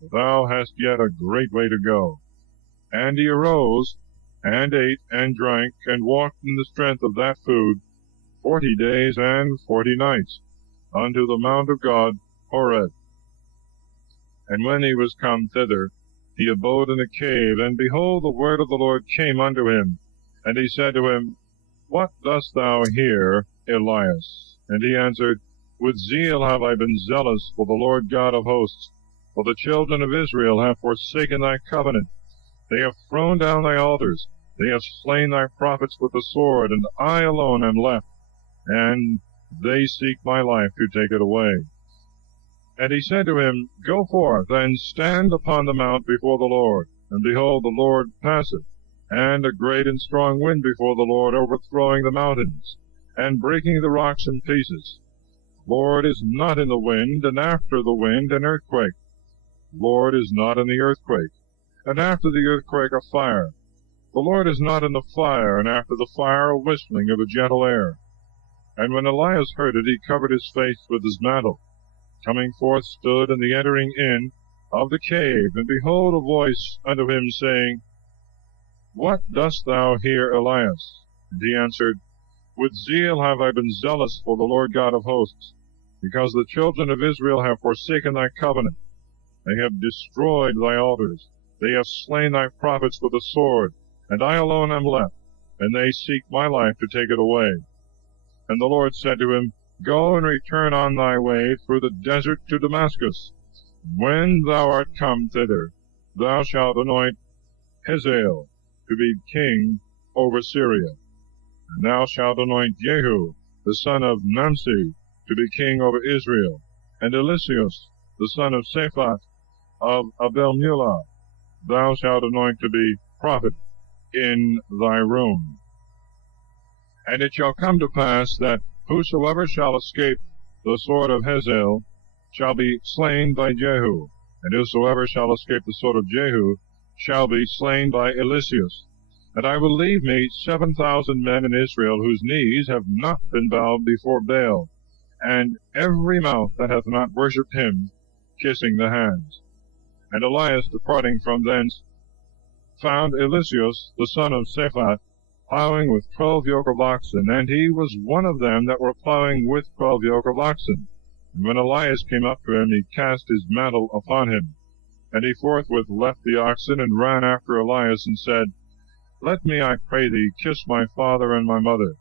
for thou hast yet a great way to go. And he arose, and ate and drank, and walked in the strength of that food 40 days and 40 nights, unto the mount of God, Horeb. And when he was come thither, he abode in a cave, and behold, the word of the Lord came unto him. And he said to him, What dost thou here, Elias? And he answered, With zeal have I been zealous for the Lord God of hosts, for the children of Israel have forsaken thy covenant. They have thrown down thy altars, they have slain thy prophets with the sword, and I alone am left, and they seek my life to take it away. And he said to him, Go forth, and stand upon the mount before the Lord. And behold, the Lord passeth, and a great and strong wind before the Lord, overthrowing the mountains, and breaking the rocks in pieces. The Lord is not in the wind, and after the wind an earthquake. The Lord is not in the earthquake, and after the earthquake a fire. The Lord is not in the fire, and after the fire a whistling of a gentle air. And when Elias heard it, he covered his face with his mantle. Coming forth stood in the entering in of the cave, and behold, a voice unto him, saying, What dost thou here, Elias? And he answered, With zeal have I been zealous for the Lord God of hosts, because the children of Israel have forsaken thy covenant. They have destroyed thy altars. They have slain thy prophets with the sword, and I alone am left, and they seek my life to take it away. And the Lord said to him, Go and return on thy way through the desert to Damascus. When thou art come thither, thou shalt anoint Hazael to be king over Syria. And thou shalt anoint Jehu, the son of Nimshi, to be king over Israel, and Eliseus, the son of Shaphat of Abel-Meholah, thou shalt anoint to be prophet in thy room. And it shall come to pass that whosoever shall escape the sword of Hazael shall be slain by Jehu, and whosoever shall escape the sword of Jehu shall be slain by Eliseus. And I will leave me 7,000 men in Israel, whose knees have not been bowed before Baal, and every mouth that hath not worshipped him, kissing the hands. And Elias, departing from thence, found Eliseus, the son of Shaphat, plowing with 12 yoke of oxen, and he was one of them that were plowing with 12 yoke of oxen. And when Elias came up to him, he cast his mantle upon him. And he forthwith left the oxen, and ran after Elias, and said, Let me, I pray thee, kiss my father and my mother,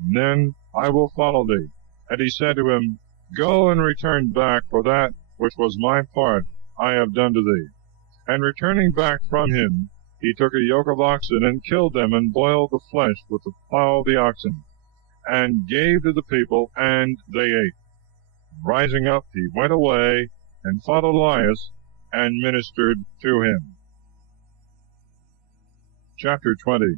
and then I will follow thee. And he said to him, Go and return back, for that which was my part I have done to thee. And returning back from him, he took a yoke of oxen, and killed them, and boiled the flesh with the plow of the oxen, and gave to the people, and they ate. Rising up, he went away, and fought Elias, and ministered to him. Chapter 20.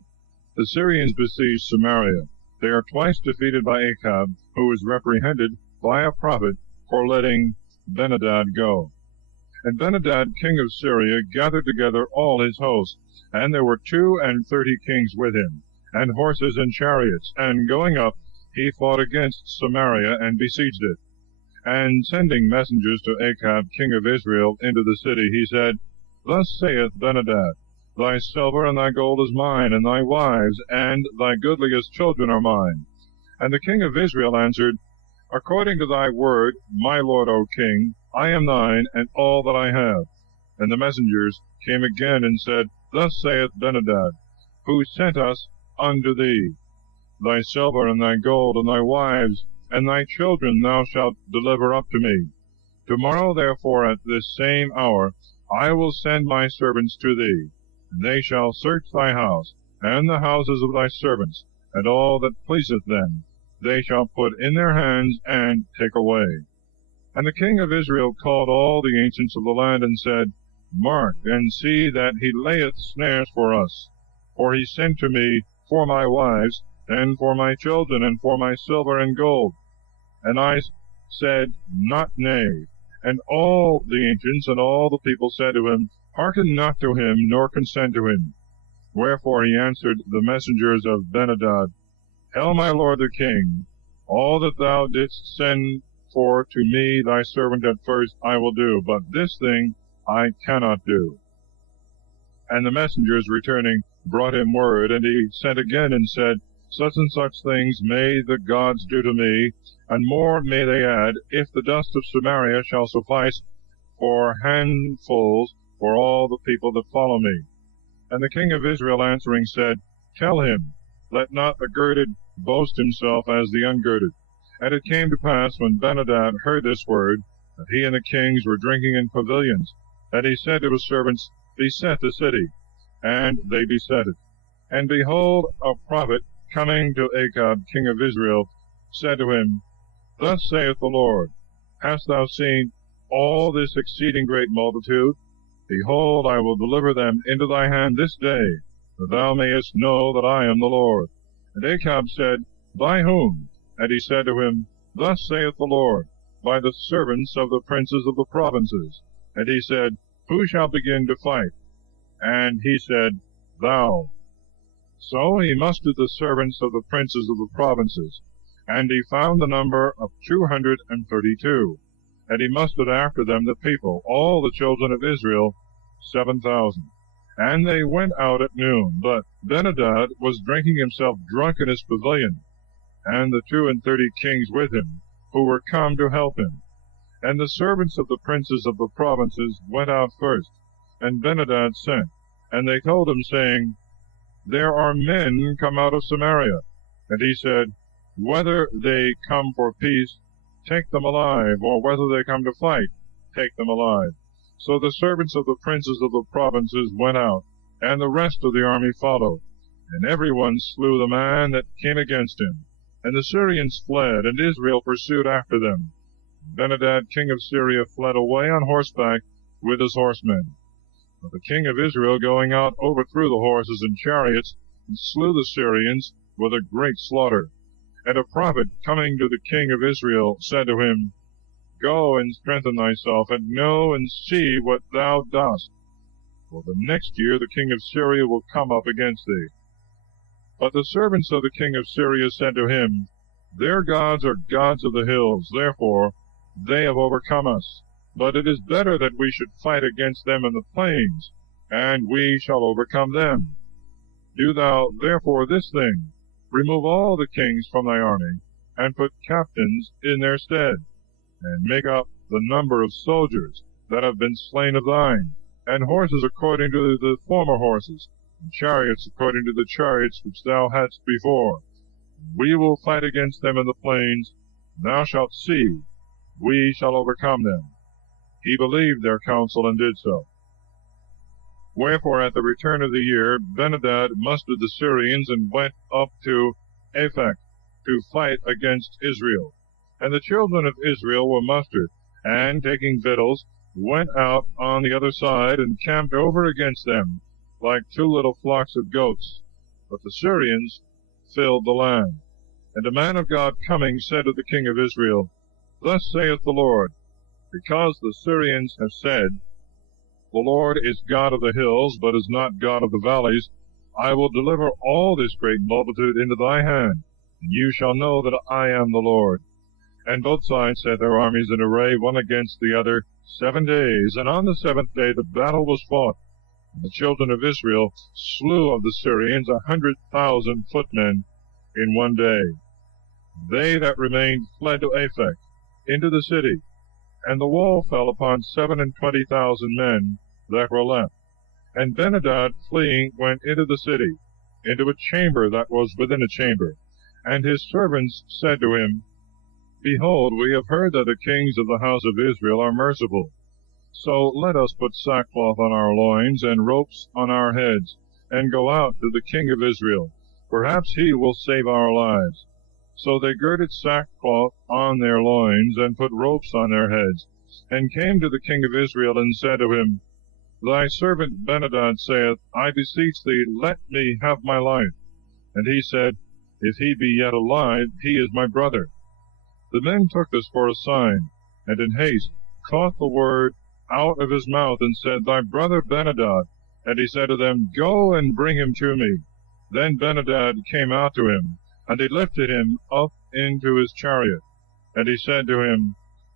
The Syrians besiege Samaria. They are twice defeated by Achab, who is reprehended by a prophet for letting Ben-hadad go. And Ben-hadad, king of Syria, gathered together all his host, and there were 32 kings with him, and horses and chariots, and going up, he fought against Samaria and besieged it. And sending messengers to Achab, king of Israel, into the city, he said, Thus saith Ben-hadad, Thy silver and thy gold is mine, and thy wives, and thy goodliest children are mine. And the king of Israel answered, According to thy word, my lord, O king, I am thine, and all that I have. And the messengers came again and said, Thus saith Ben-hadad, who sent us unto thee, Thy silver and thy gold and thy wives and thy children thou shalt deliver up to me. Tomorrow therefore at this same hour I will send my servants to thee, and they shall search thy house, and the houses of thy servants, and all that pleaseth them, they shall put in their hands and take away. And the king of Israel called all the ancients of the land, and said, Mark, and see that he layeth snares for us. For he sent to me for my wives, and for my children, and for my silver and gold. And I said, Not nay. And all the ancients and all the people said to him, Hearken not to him, nor consent to him. Wherefore he answered the messengers of Ben-hadad, Tell my lord the king, all that thou didst send for to me thy servant at first I will do, but this thing I cannot do. And the messengers returning brought him word, and he sent again and said, Such and such things may the gods do to me, and more may they add, if the dust of Samaria shall suffice for handfuls for all the people that follow me. And the king of Israel answering said, Tell him, let not the girded boast himself as the ungirded. And it came to pass, when Ben-hadad heard this word, that he and the kings were drinking in pavilions, that he said to his servants, Beset the city. And they beset it. And behold, a prophet coming to Achab, king of Israel, said to him, Thus saith the Lord, Hast thou seen all this exceeding great multitude? Behold, I will deliver them into thy hand this day, that thou mayest know that I am the Lord. And Achab said, By whom? And he said to him, Thus saith the Lord, By the servants of the princes of the provinces. And he said, Who shall begin to fight? And he said, Thou. So he mustered the servants of the princes of the provinces, and he found the number of 232. And he mustered after them the people, all the children of Israel, 7,000. And they went out at noon, but Ben-hadad was drinking himself drunk in his pavilion, and the 32 kings with him, who were come to help him. And the servants of the princes of the provinces went out first, and Ben-hadad sent. And they told him, saying, There are men come out of Samaria. And he said, Whether they come for peace, take them alive, or whether they come to fight, take them alive. So the servants of the princes of the provinces went out, and the rest of the army followed. And every one slew the man that came against him. And the Syrians fled, and Israel pursued after them. Ben-hadad, king of Syria, fled away on horseback with his horsemen. But the king of Israel, going out, overthrew the horses and chariots, and slew the Syrians with a great slaughter. And a prophet, coming to the king of Israel, said to him, Go and strengthen thyself, and know and see what thou dost. For the next year the king of Syria will come up against thee. But the servants of the king of Syria said to him, Their gods are gods of the hills, therefore they have overcome us. But it is better that we should fight against them in the plains, and we shall overcome them. Do thou therefore this thing, remove all the kings from thy army, and put captains in their stead, and make up the number of soldiers that have been slain of thine, and horses according to the former horses, and chariots according to the chariots which thou hadst before. We will fight against them in the plains, and thou shalt see, we shall overcome them. He believed their counsel, and did so. Wherefore at the return of the year Ben-hadad mustered the Syrians, and went up to Aphek to fight against Israel. And the children of Israel were mustered, and taking victuals, went out on the other side, and camped over against them, like 2 little flocks of goats. But the Syrians filled the land. And a man of God coming said to the king of Israel, Thus saith the Lord, because the Syrians have said, The Lord is God of the hills, but is not God of the valleys, I will deliver all this great multitude into thy hand, and you shall know that I am the Lord. And both sides set their armies in array one against the other 7 days, and on the 7th day the battle was fought. And the children of Israel slew of the Syrians 100,000 footmen in 1 day. They that remained fled to Aphek, into the city, and the wall fell upon 27,000 men that were left. And Benhadad, fleeing, went into the city, into a chamber that was within a chamber. And his servants said to him, Behold, we have heard that the kings of the house of Israel are merciful. So let us put sackcloth on our loins, and ropes on our heads, and go out to the king of Israel. Perhaps he will save our lives. So they girded sackcloth on their loins, and put ropes on their heads, and came to the king of Israel, and said to him, Thy servant Benhadad saith, I beseech thee, let me have my life. And he said, If he be yet alive, he is my brother. The men took this for a sign, and in haste caught the word out of his mouth, and said, Thy brother Benhadad. And he said to them, Go and bring him to me. Then Benhadad came out to him, and he lifted him up into his chariot. And he said to him,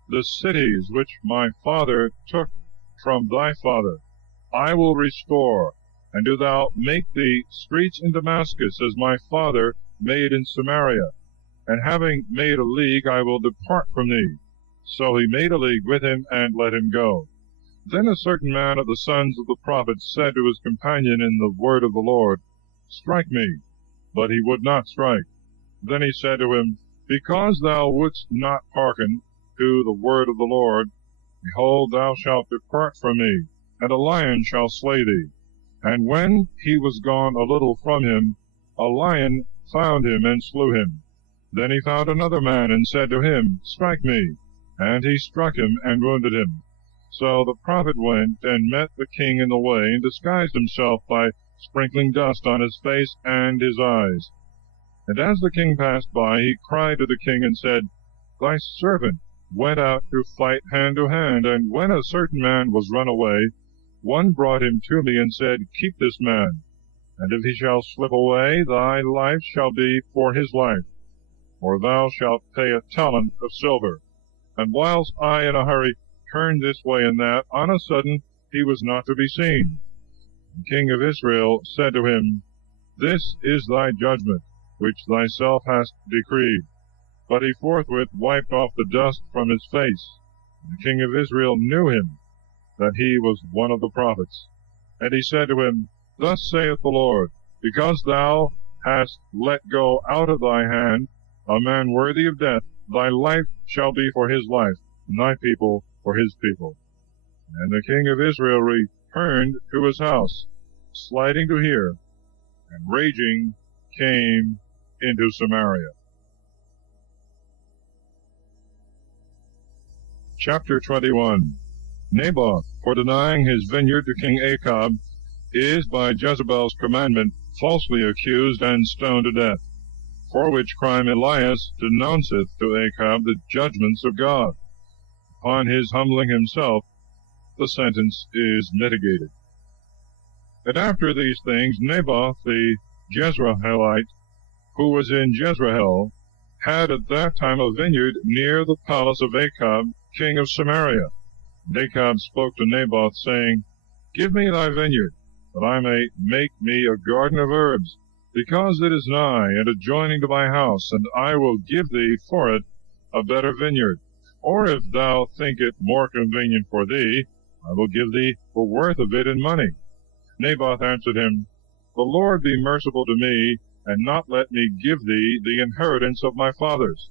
The cities which my father took from thy father I will restore, and do thou make thee streets in Damascus, as my father made in Samaria. And having made a league, I will depart from thee. So he made a league with him, and let him go. Then a certain man of the sons of the prophets said to his companion in the word of the Lord, Strike me. But he would not strike. Then he said to him, Because thou wouldst not hearken to the word of the Lord, behold, thou shalt depart from me, and a lion shall slay thee. And when he was gone a little from him, a lion found him, and slew him. Then he found another man, and said to him, Strike me. And he struck him, and wounded him. So the prophet went, and met the king in the way, and disguised himself by sprinkling dust on his face and his eyes. And as the king passed by, he cried to the king, and said, Thy servant went out to fight hand to hand, and when a certain man was run away, one brought him to me, and said, Keep this man, and if he shall slip away, thy life shall be for his life, or thou shalt pay a talent of silver. And whilst I in a hurry turned this way and that, on a sudden he was not to be seen. The king of Israel said to him, This is thy judgment, which thyself hast decreed. But he forthwith wiped off the dust from his face. The king of Israel knew him, that he was one of the prophets. And he said to him, Thus saith the Lord, Because thou hast let go out of thy hand a man worthy of death, thy life shall be for his life, and thy people for his people. And the king of Israel returned to his house, sliding to hear, and raging came into Samaria. Chapter 21. Naboth, for denying his vineyard to King Achab, is by Jezebel's commandment falsely accused and stoned to death, for which crime Elias denounceth to Achab the judgments of God. Upon his humbling himself, the sentence is mitigated. And after these things, Naboth the Jezreelite, who was in Jezreel, had at that time a vineyard near the palace of Achab, king of Samaria. And Achab spoke to Naboth, saying, Give me thy vineyard, that I may make me a garden of herbs, because it is nigh and adjoining to my house, and I will give thee for it a better vineyard. Or if thou think it more convenient for thee, I will give thee the worth of it in money. Naboth answered him, The Lord be merciful to me, and not let me give thee the inheritance of my fathers.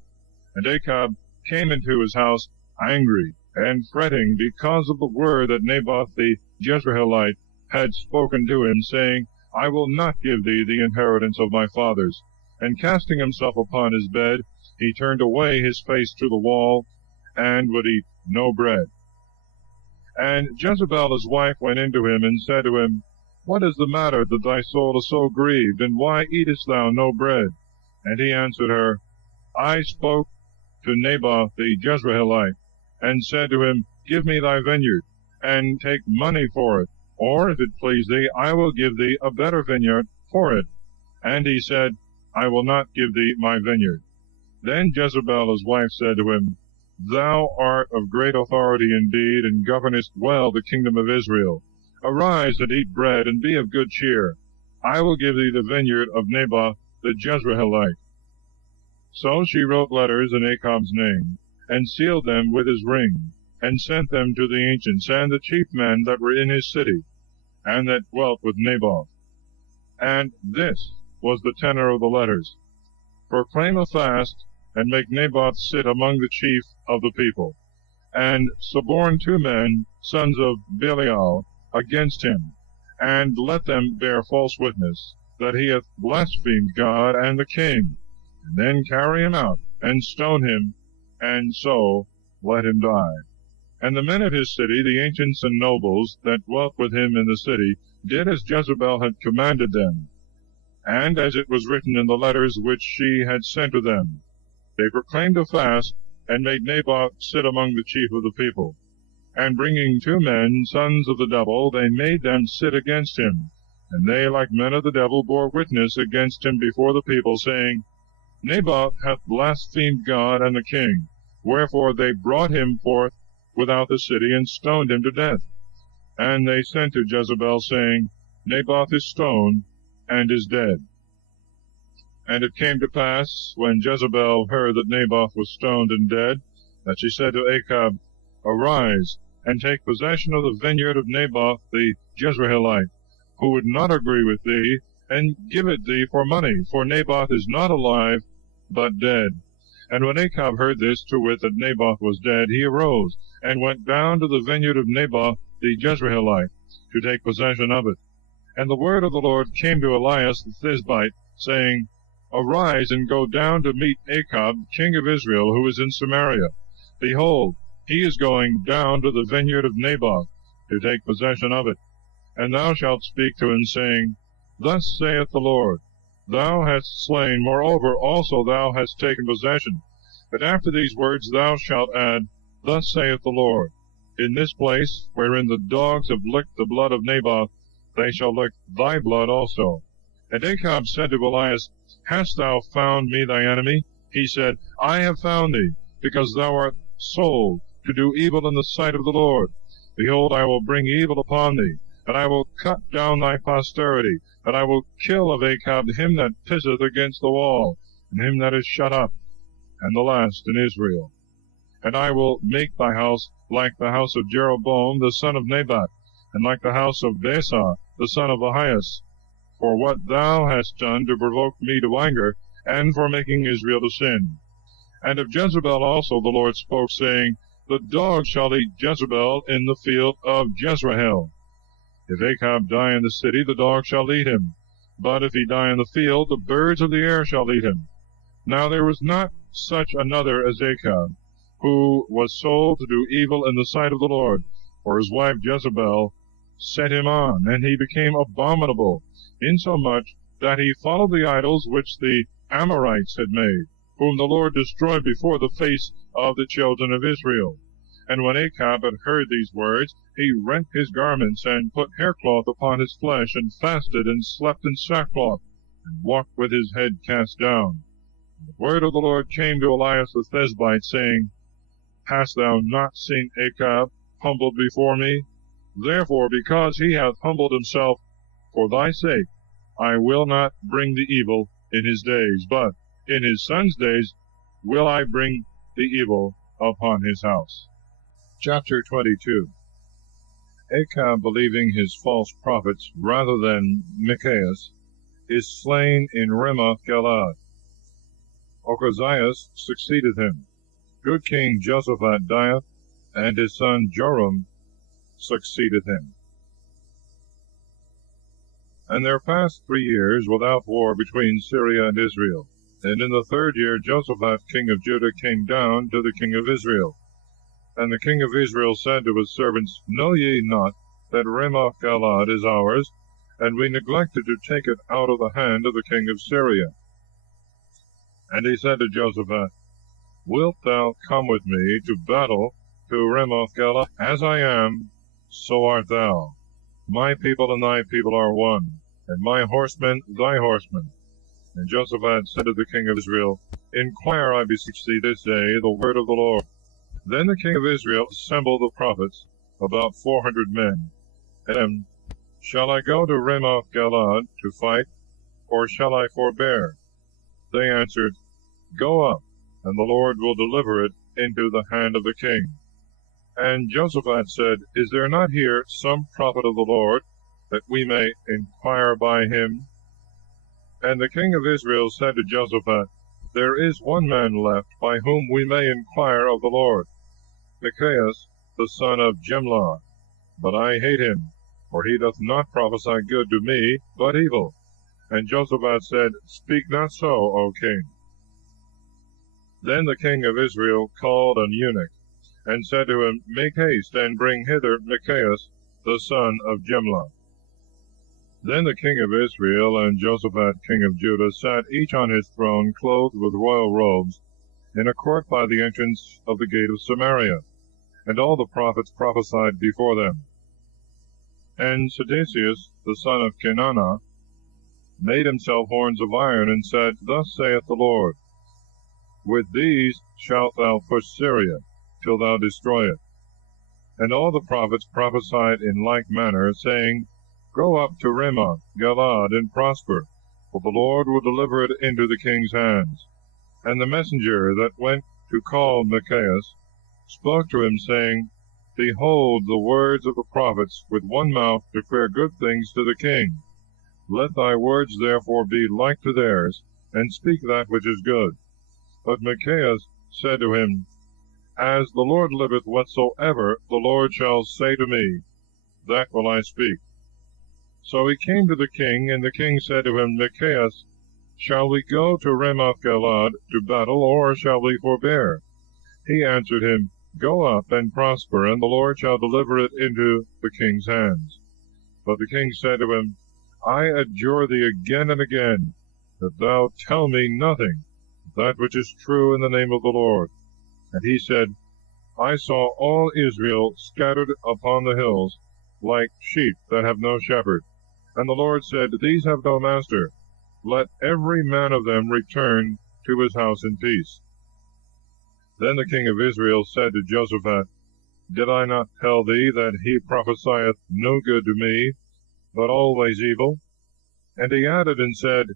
And Achab came into his house angry and fretting because of the word that Naboth the Jezreelite had spoken to him, saying, I will not give thee the inheritance of my fathers. And casting himself upon his bed, he turned away his face to the wall, and would eat no bread. And Jezebel his wife went in to him, and said to him, What is the matter that thy soul is so grieved, and why eatest thou no bread? And he answered her, I spoke to Naboth the Jezreelite, and said to him, Give me thy vineyard, and take money for it, or, if it please thee, I will give thee a better vineyard for it. And he said, I will not give thee my vineyard. Then Jezebel his wife said to him, Thou art of great authority indeed, and governest well the kingdom of Israel. Arise and eat bread, and be of good cheer. I will give thee the vineyard of Naboth the Jezreelite. So she wrote letters in Achab's name, and sealed them with his ring, and sent them to the ancients and the chief men that were in his city, and that dwelt with Naboth. And this was the tenor of the letters: Proclaim a fast, and make Naboth sit among the chief of the people, and suborn 2 men, sons of Belial, against him, and let them bear false witness, that he hath blasphemed God and the king, and then carry him out, and stone him, and so let him die. And the men of his city, the ancients and nobles that dwelt with him in the city, did as Jezebel had commanded them, and as it was written in the letters which she had sent to them. They proclaimed a fast, and made Naboth sit among the chief of the people. And bringing 2 men, sons of the devil, they made them sit against him. And they, like men of the devil, bore witness against him before the people, saying, Naboth hath blasphemed God and the king. Wherefore they brought him forth without the city, and stoned him to death. And they sent to Jezebel, saying, Naboth is stoned, and is dead. And it came to pass, when Jezebel heard that Naboth was stoned and dead, that she said to Achab, Arise, and take possession of the vineyard of Naboth the Jezreelite, who would not agree with thee, and give it thee for money, for Naboth is not alive, but dead. And when Achab heard this, to wit, that Naboth was dead, he arose, and went down to the vineyard of Naboth the Jezreelite, to take possession of it. And the word of the Lord came to Elias the Thisbite, saying, Arise, and go down to meet Achab, king of Israel, who is in Samaria. Behold, he is going down to the vineyard of Naboth, to take possession of it. And thou shalt speak to him, saying, Thus saith the Lord, Thou hast slain, moreover also thou hast taken possession. But after these words thou shalt add, Thus saith the Lord, In this place, wherein the dogs have licked the blood of Naboth, they shall lick thy blood also. And Achab said to Elias, Hast thou found me thy enemy? He said, I have found thee, because thou art sold to do evil in the sight of the Lord. Behold, I will bring evil upon thee, and I will cut down thy posterity, and I will kill of Achab him that pisseth against the wall, and him that is shut up, and the last in Israel. And I will make thy house like the house of Jeroboam the son of Nebat, and like the house of Baasah the son of Ahias, for what thou hast done to provoke me to anger, and for making Israel to sin. And of Jezebel also the Lord spoke, saying, The dogs shall eat Jezebel in the field of Jezreel. If Achab die in the city, the dogs shall eat him. But if he die in the field, the birds of the air shall eat him. Now there was not such another as Achab, who was sold to do evil in the sight of the Lord, for his wife Jezebel set him on, and he became abominable, insomuch that he followed the idols which the Amorites had made, whom the Lord destroyed before the face of the children of Israel. And when Achab had heard these words, he rent his garments, and put haircloth upon his flesh, and fasted, and slept in sackcloth, and walked with his head cast down. And the word of the Lord came to Elias the Thisbite, saying, Hast thou not seen Achab humbled before me? Therefore, because he hath humbled himself for thy sake, I will not bring the evil in his days, but in his son's days will I bring the evil upon his house. Chapter 22. Achab, believing his false prophets rather than Micaias, is slain in Ramoth-Gilead. Ochazias succeeded him. Good King Jehoshaphat dieth, and his son Joram succeeded him. And there passed 3 years without war between Syria and Israel. And in the 3rd year Jehoshaphat king of Judah came down to the king of Israel. And the king of Israel said to his servants, Know ye not that Ramoth-Gilead is ours, and we neglected to take it out of the hand of the king of Syria. And he said to Jehoshaphat, Wilt thou come with me to battle to Ramoth-Gilead? As I am, so art thou. My people and thy people are one, and my horsemen thy horsemen. And Jehoshaphat said to the king of Israel, Inquire, I beseech thee, this day the word of the Lord. Then the king of Israel assembled the prophets, about 400 men. And shall I go to Ramoth-Gilead to fight, or shall I forbear? They answered, Go up, and the Lord will deliver it into the hand of the king. And Jehoshaphat said, Is there not here some prophet of the Lord, that we may inquire by him? And the king of Israel said to Jehoshaphat, There is one man left by whom we may inquire of the Lord, Micaias, the son of Jemlah. But I hate him, for he doth not prophesy good to me, but evil. And Jehoshaphat said, Speak not so, O king. Then the king of Israel called an eunuch, and said to him, Make haste, and bring hither Micaias, the son of Jemlah. Then the king of Israel and Jehoshaphat king of Judah sat each on his throne, clothed with royal robes, in a court by the entrance of the gate of Samaria, and all the prophets prophesied before them. And Sedecius, the son of Kenana, made himself horns of iron, and said, Thus saith the Lord, With these shalt thou push Syria, till thou destroy it. And all the prophets prophesied in like manner, saying, Go up to Ramoth-Gilead, and prosper, for the Lord will deliver it into the king's hands. And the messenger that went to call Micaias spoke to him, saying, Behold, the words of the prophets with one mouth declare good things to the king. Let thy words therefore be like to theirs, and speak that which is good. But Micaias said to him, As the Lord liveth, whatsoever the Lord shall say to me, that will I speak. So he came to the king, and the king said to him, Micaias, shall we go to Ramoth-Gilead to battle, or shall we forbear? He answered him, Go up and prosper, and the Lord shall deliver it into the king's hands. But the king said to him, I adjure thee again and again, that thou tell me nothing, that which is true in the name of the Lord. And he said, I saw all Israel scattered upon the hills, like sheep that have no shepherd. And the Lord said, These have no master. Let every man of them return to his house in peace. Then the king of Israel said to Jehoshaphat, Did I not tell thee that he prophesieth no good to me, but always evil? And he added and said,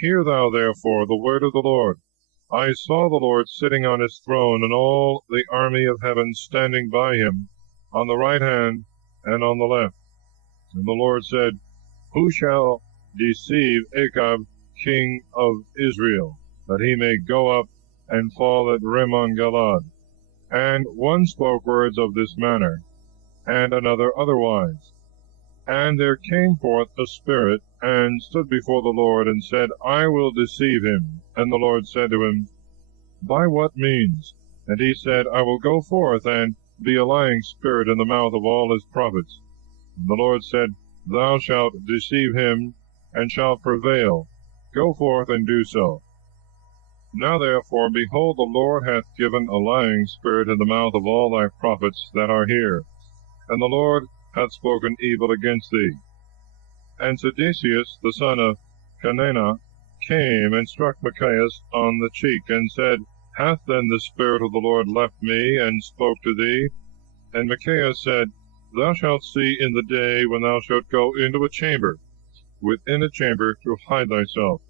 Hear thou therefore the word of the Lord. I saw the Lord sitting on his throne, and all the army of heaven standing by him, on the right hand and on the left. And the Lord said, Who shall deceive Achab, king of Israel, that he may go up and fall at Ramoth-Gilead? And one spoke words of this manner, and another otherwise. And there came forth a spirit, and stood before the Lord, and said, I will deceive him. And the Lord said to him, By what means? And he said, I will go forth, and be a lying spirit in the mouth of all his prophets. And the Lord said, Thou shalt deceive him, and shalt prevail. Go forth and do so. Now therefore, behold, the Lord hath given a lying spirit in the mouth of all thy prophets that are here, and the Lord hath spoken evil against thee. And Sedecius, the son of Kenana, came and struck Micaias on the cheek, and said, Hath then the Spirit of the Lord left me, and spoke to thee? And Micaias said, Thou shalt see in the day when thou shalt go into a chamber, within a chamber, to hide thyself.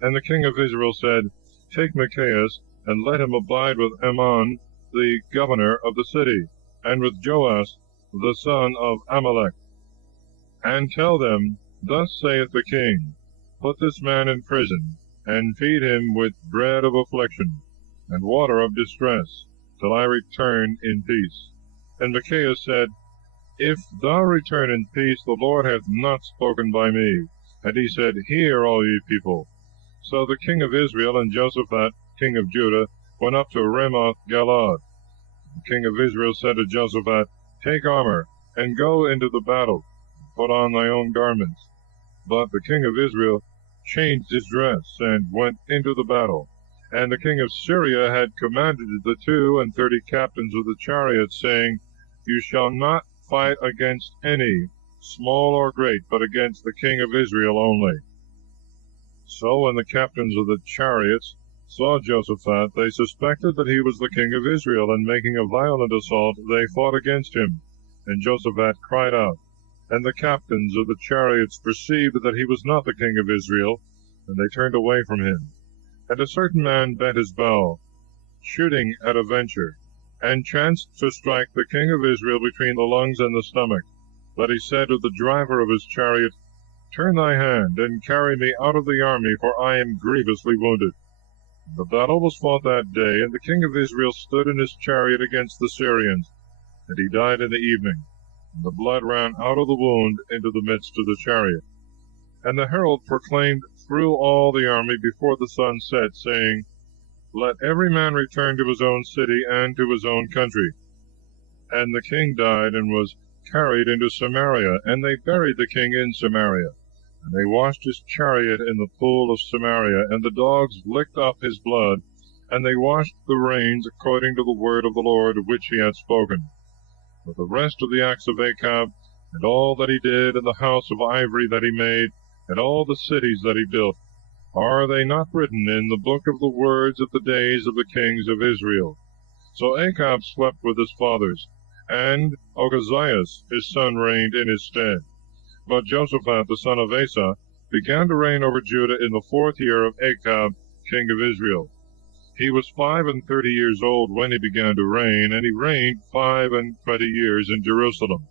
And the king of Israel said, Take Micaias, and let him abide with Ammon, the governor of the city, and with Joash, the son of Amalek. And tell them, Thus saith the king, Put this man in prison, and feed him with bread of affliction, and water of distress, till I return in peace. And Micaias said, If thou return in peace, the Lord hath not spoken by me. And he said, Hear, all ye people. So the king of Israel and Jehoshaphat, king of Judah, went up to Ramoth-Gilead. The king of Israel said to Jehoshaphat, Take armor, and go into the battle. Put on thy own garments. But the king of Israel changed his dress, and went into the battle. And the king of Syria had commanded the 32 captains of the chariots, saying, You shall not fight against any, small or great, but against the king of Israel only. So when the captains of the chariots saw Jehoshaphat, they suspected that he was the king of Israel, and making a violent assault, they fought against him. And Jehoshaphat cried out. And the captains of the chariots perceived that he was not the king of Israel, and they turned away from him. And a certain man bent his bow, shooting at a venture, and chanced to strike the king of Israel between the lungs and the stomach. But he said to the driver of his chariot, Turn thy hand, and carry me out of the army, for I am grievously wounded. The battle was fought that day, and the king of Israel stood in his chariot against the Syrians, and he died in the evening. And the blood ran out of the wound into the midst of the chariot. And the herald proclaimed through all the army before the sun set, saying, Let every man return to his own city and to his own country. And the king died and was carried into Samaria, and they buried the king in Samaria. And they washed his chariot in the pool of Samaria, and the dogs licked up his blood, and they washed the reins according to the word of the Lord which he had spoken. But the rest of the acts of Achab, and all that he did, and the house of ivory that he made, and all the cities that he built, are they not written in the book of the words of the days of the kings of Israel? So Achab slept with his fathers, and Ochazias his son reigned in his stead. But Jehoshaphat the son of Asa began to reign over Judah in the 4th year of Achab king of Israel. He was 35 years old when he began to reign, and he reigned 25 years in Jerusalem.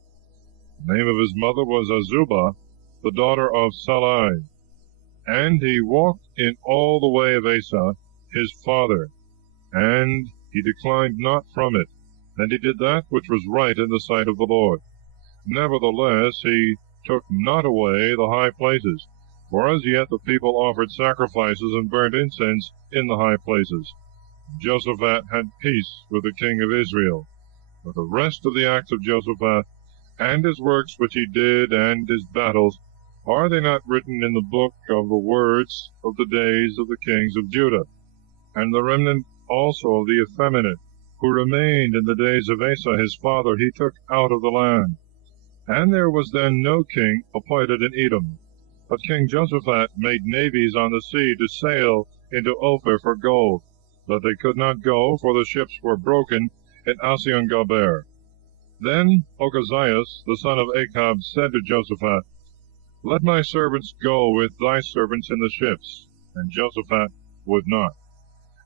The name of his mother was Azubah, the daughter of Salai. And he walked in all the way of Asa his father, and he declined not from it, and he did that which was right in the sight of the Lord. Nevertheless, he took not away the high places, for as yet the people offered sacrifices and burnt incense in the high places. Jehoshaphat had peace with the king of Israel. But the rest of the acts of Jehoshaphat, and his works which he did, and his battles, are they not written in the book of the words of the days of the kings of Judah? And the remnant also of the effeminate, who remained in the days of Asa his father, he took out of the land. And there was then no king appointed in Edom. But King Jehoshaphat made navies on the sea to sail into Ophir for gold, but they could not go, for the ships were broken in Asion-Gaber. Then Ochazias the son of Achab said to Jehoshaphat, Let my servants go with thy servants in the ships. And Jehoshaphat would not.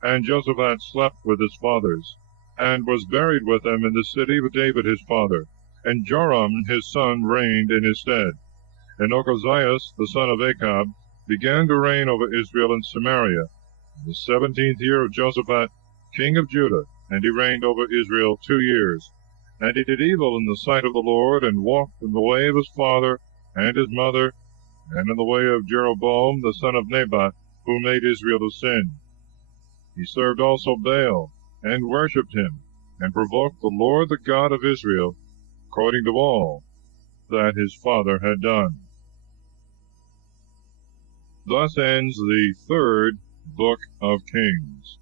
And Jehoshaphat slept with his fathers, and was buried with them in the city of David his father. And Joram his son reigned in his stead. And Ochazias the son of Achab began to reign over Israel in Samaria, in the 17th year of Jehoshaphat king of Judah, and he reigned over Israel 2 years. And he did evil in the sight of the Lord, and walked in the way of his father and his mother, and in the way of Jeroboam the son of Nebat, who made Israel to sin. He served also Baal, and worshipped him, and provoked the Lord the God of Israel, according to all that his father had done. Thus ends the 3rd book of Kings.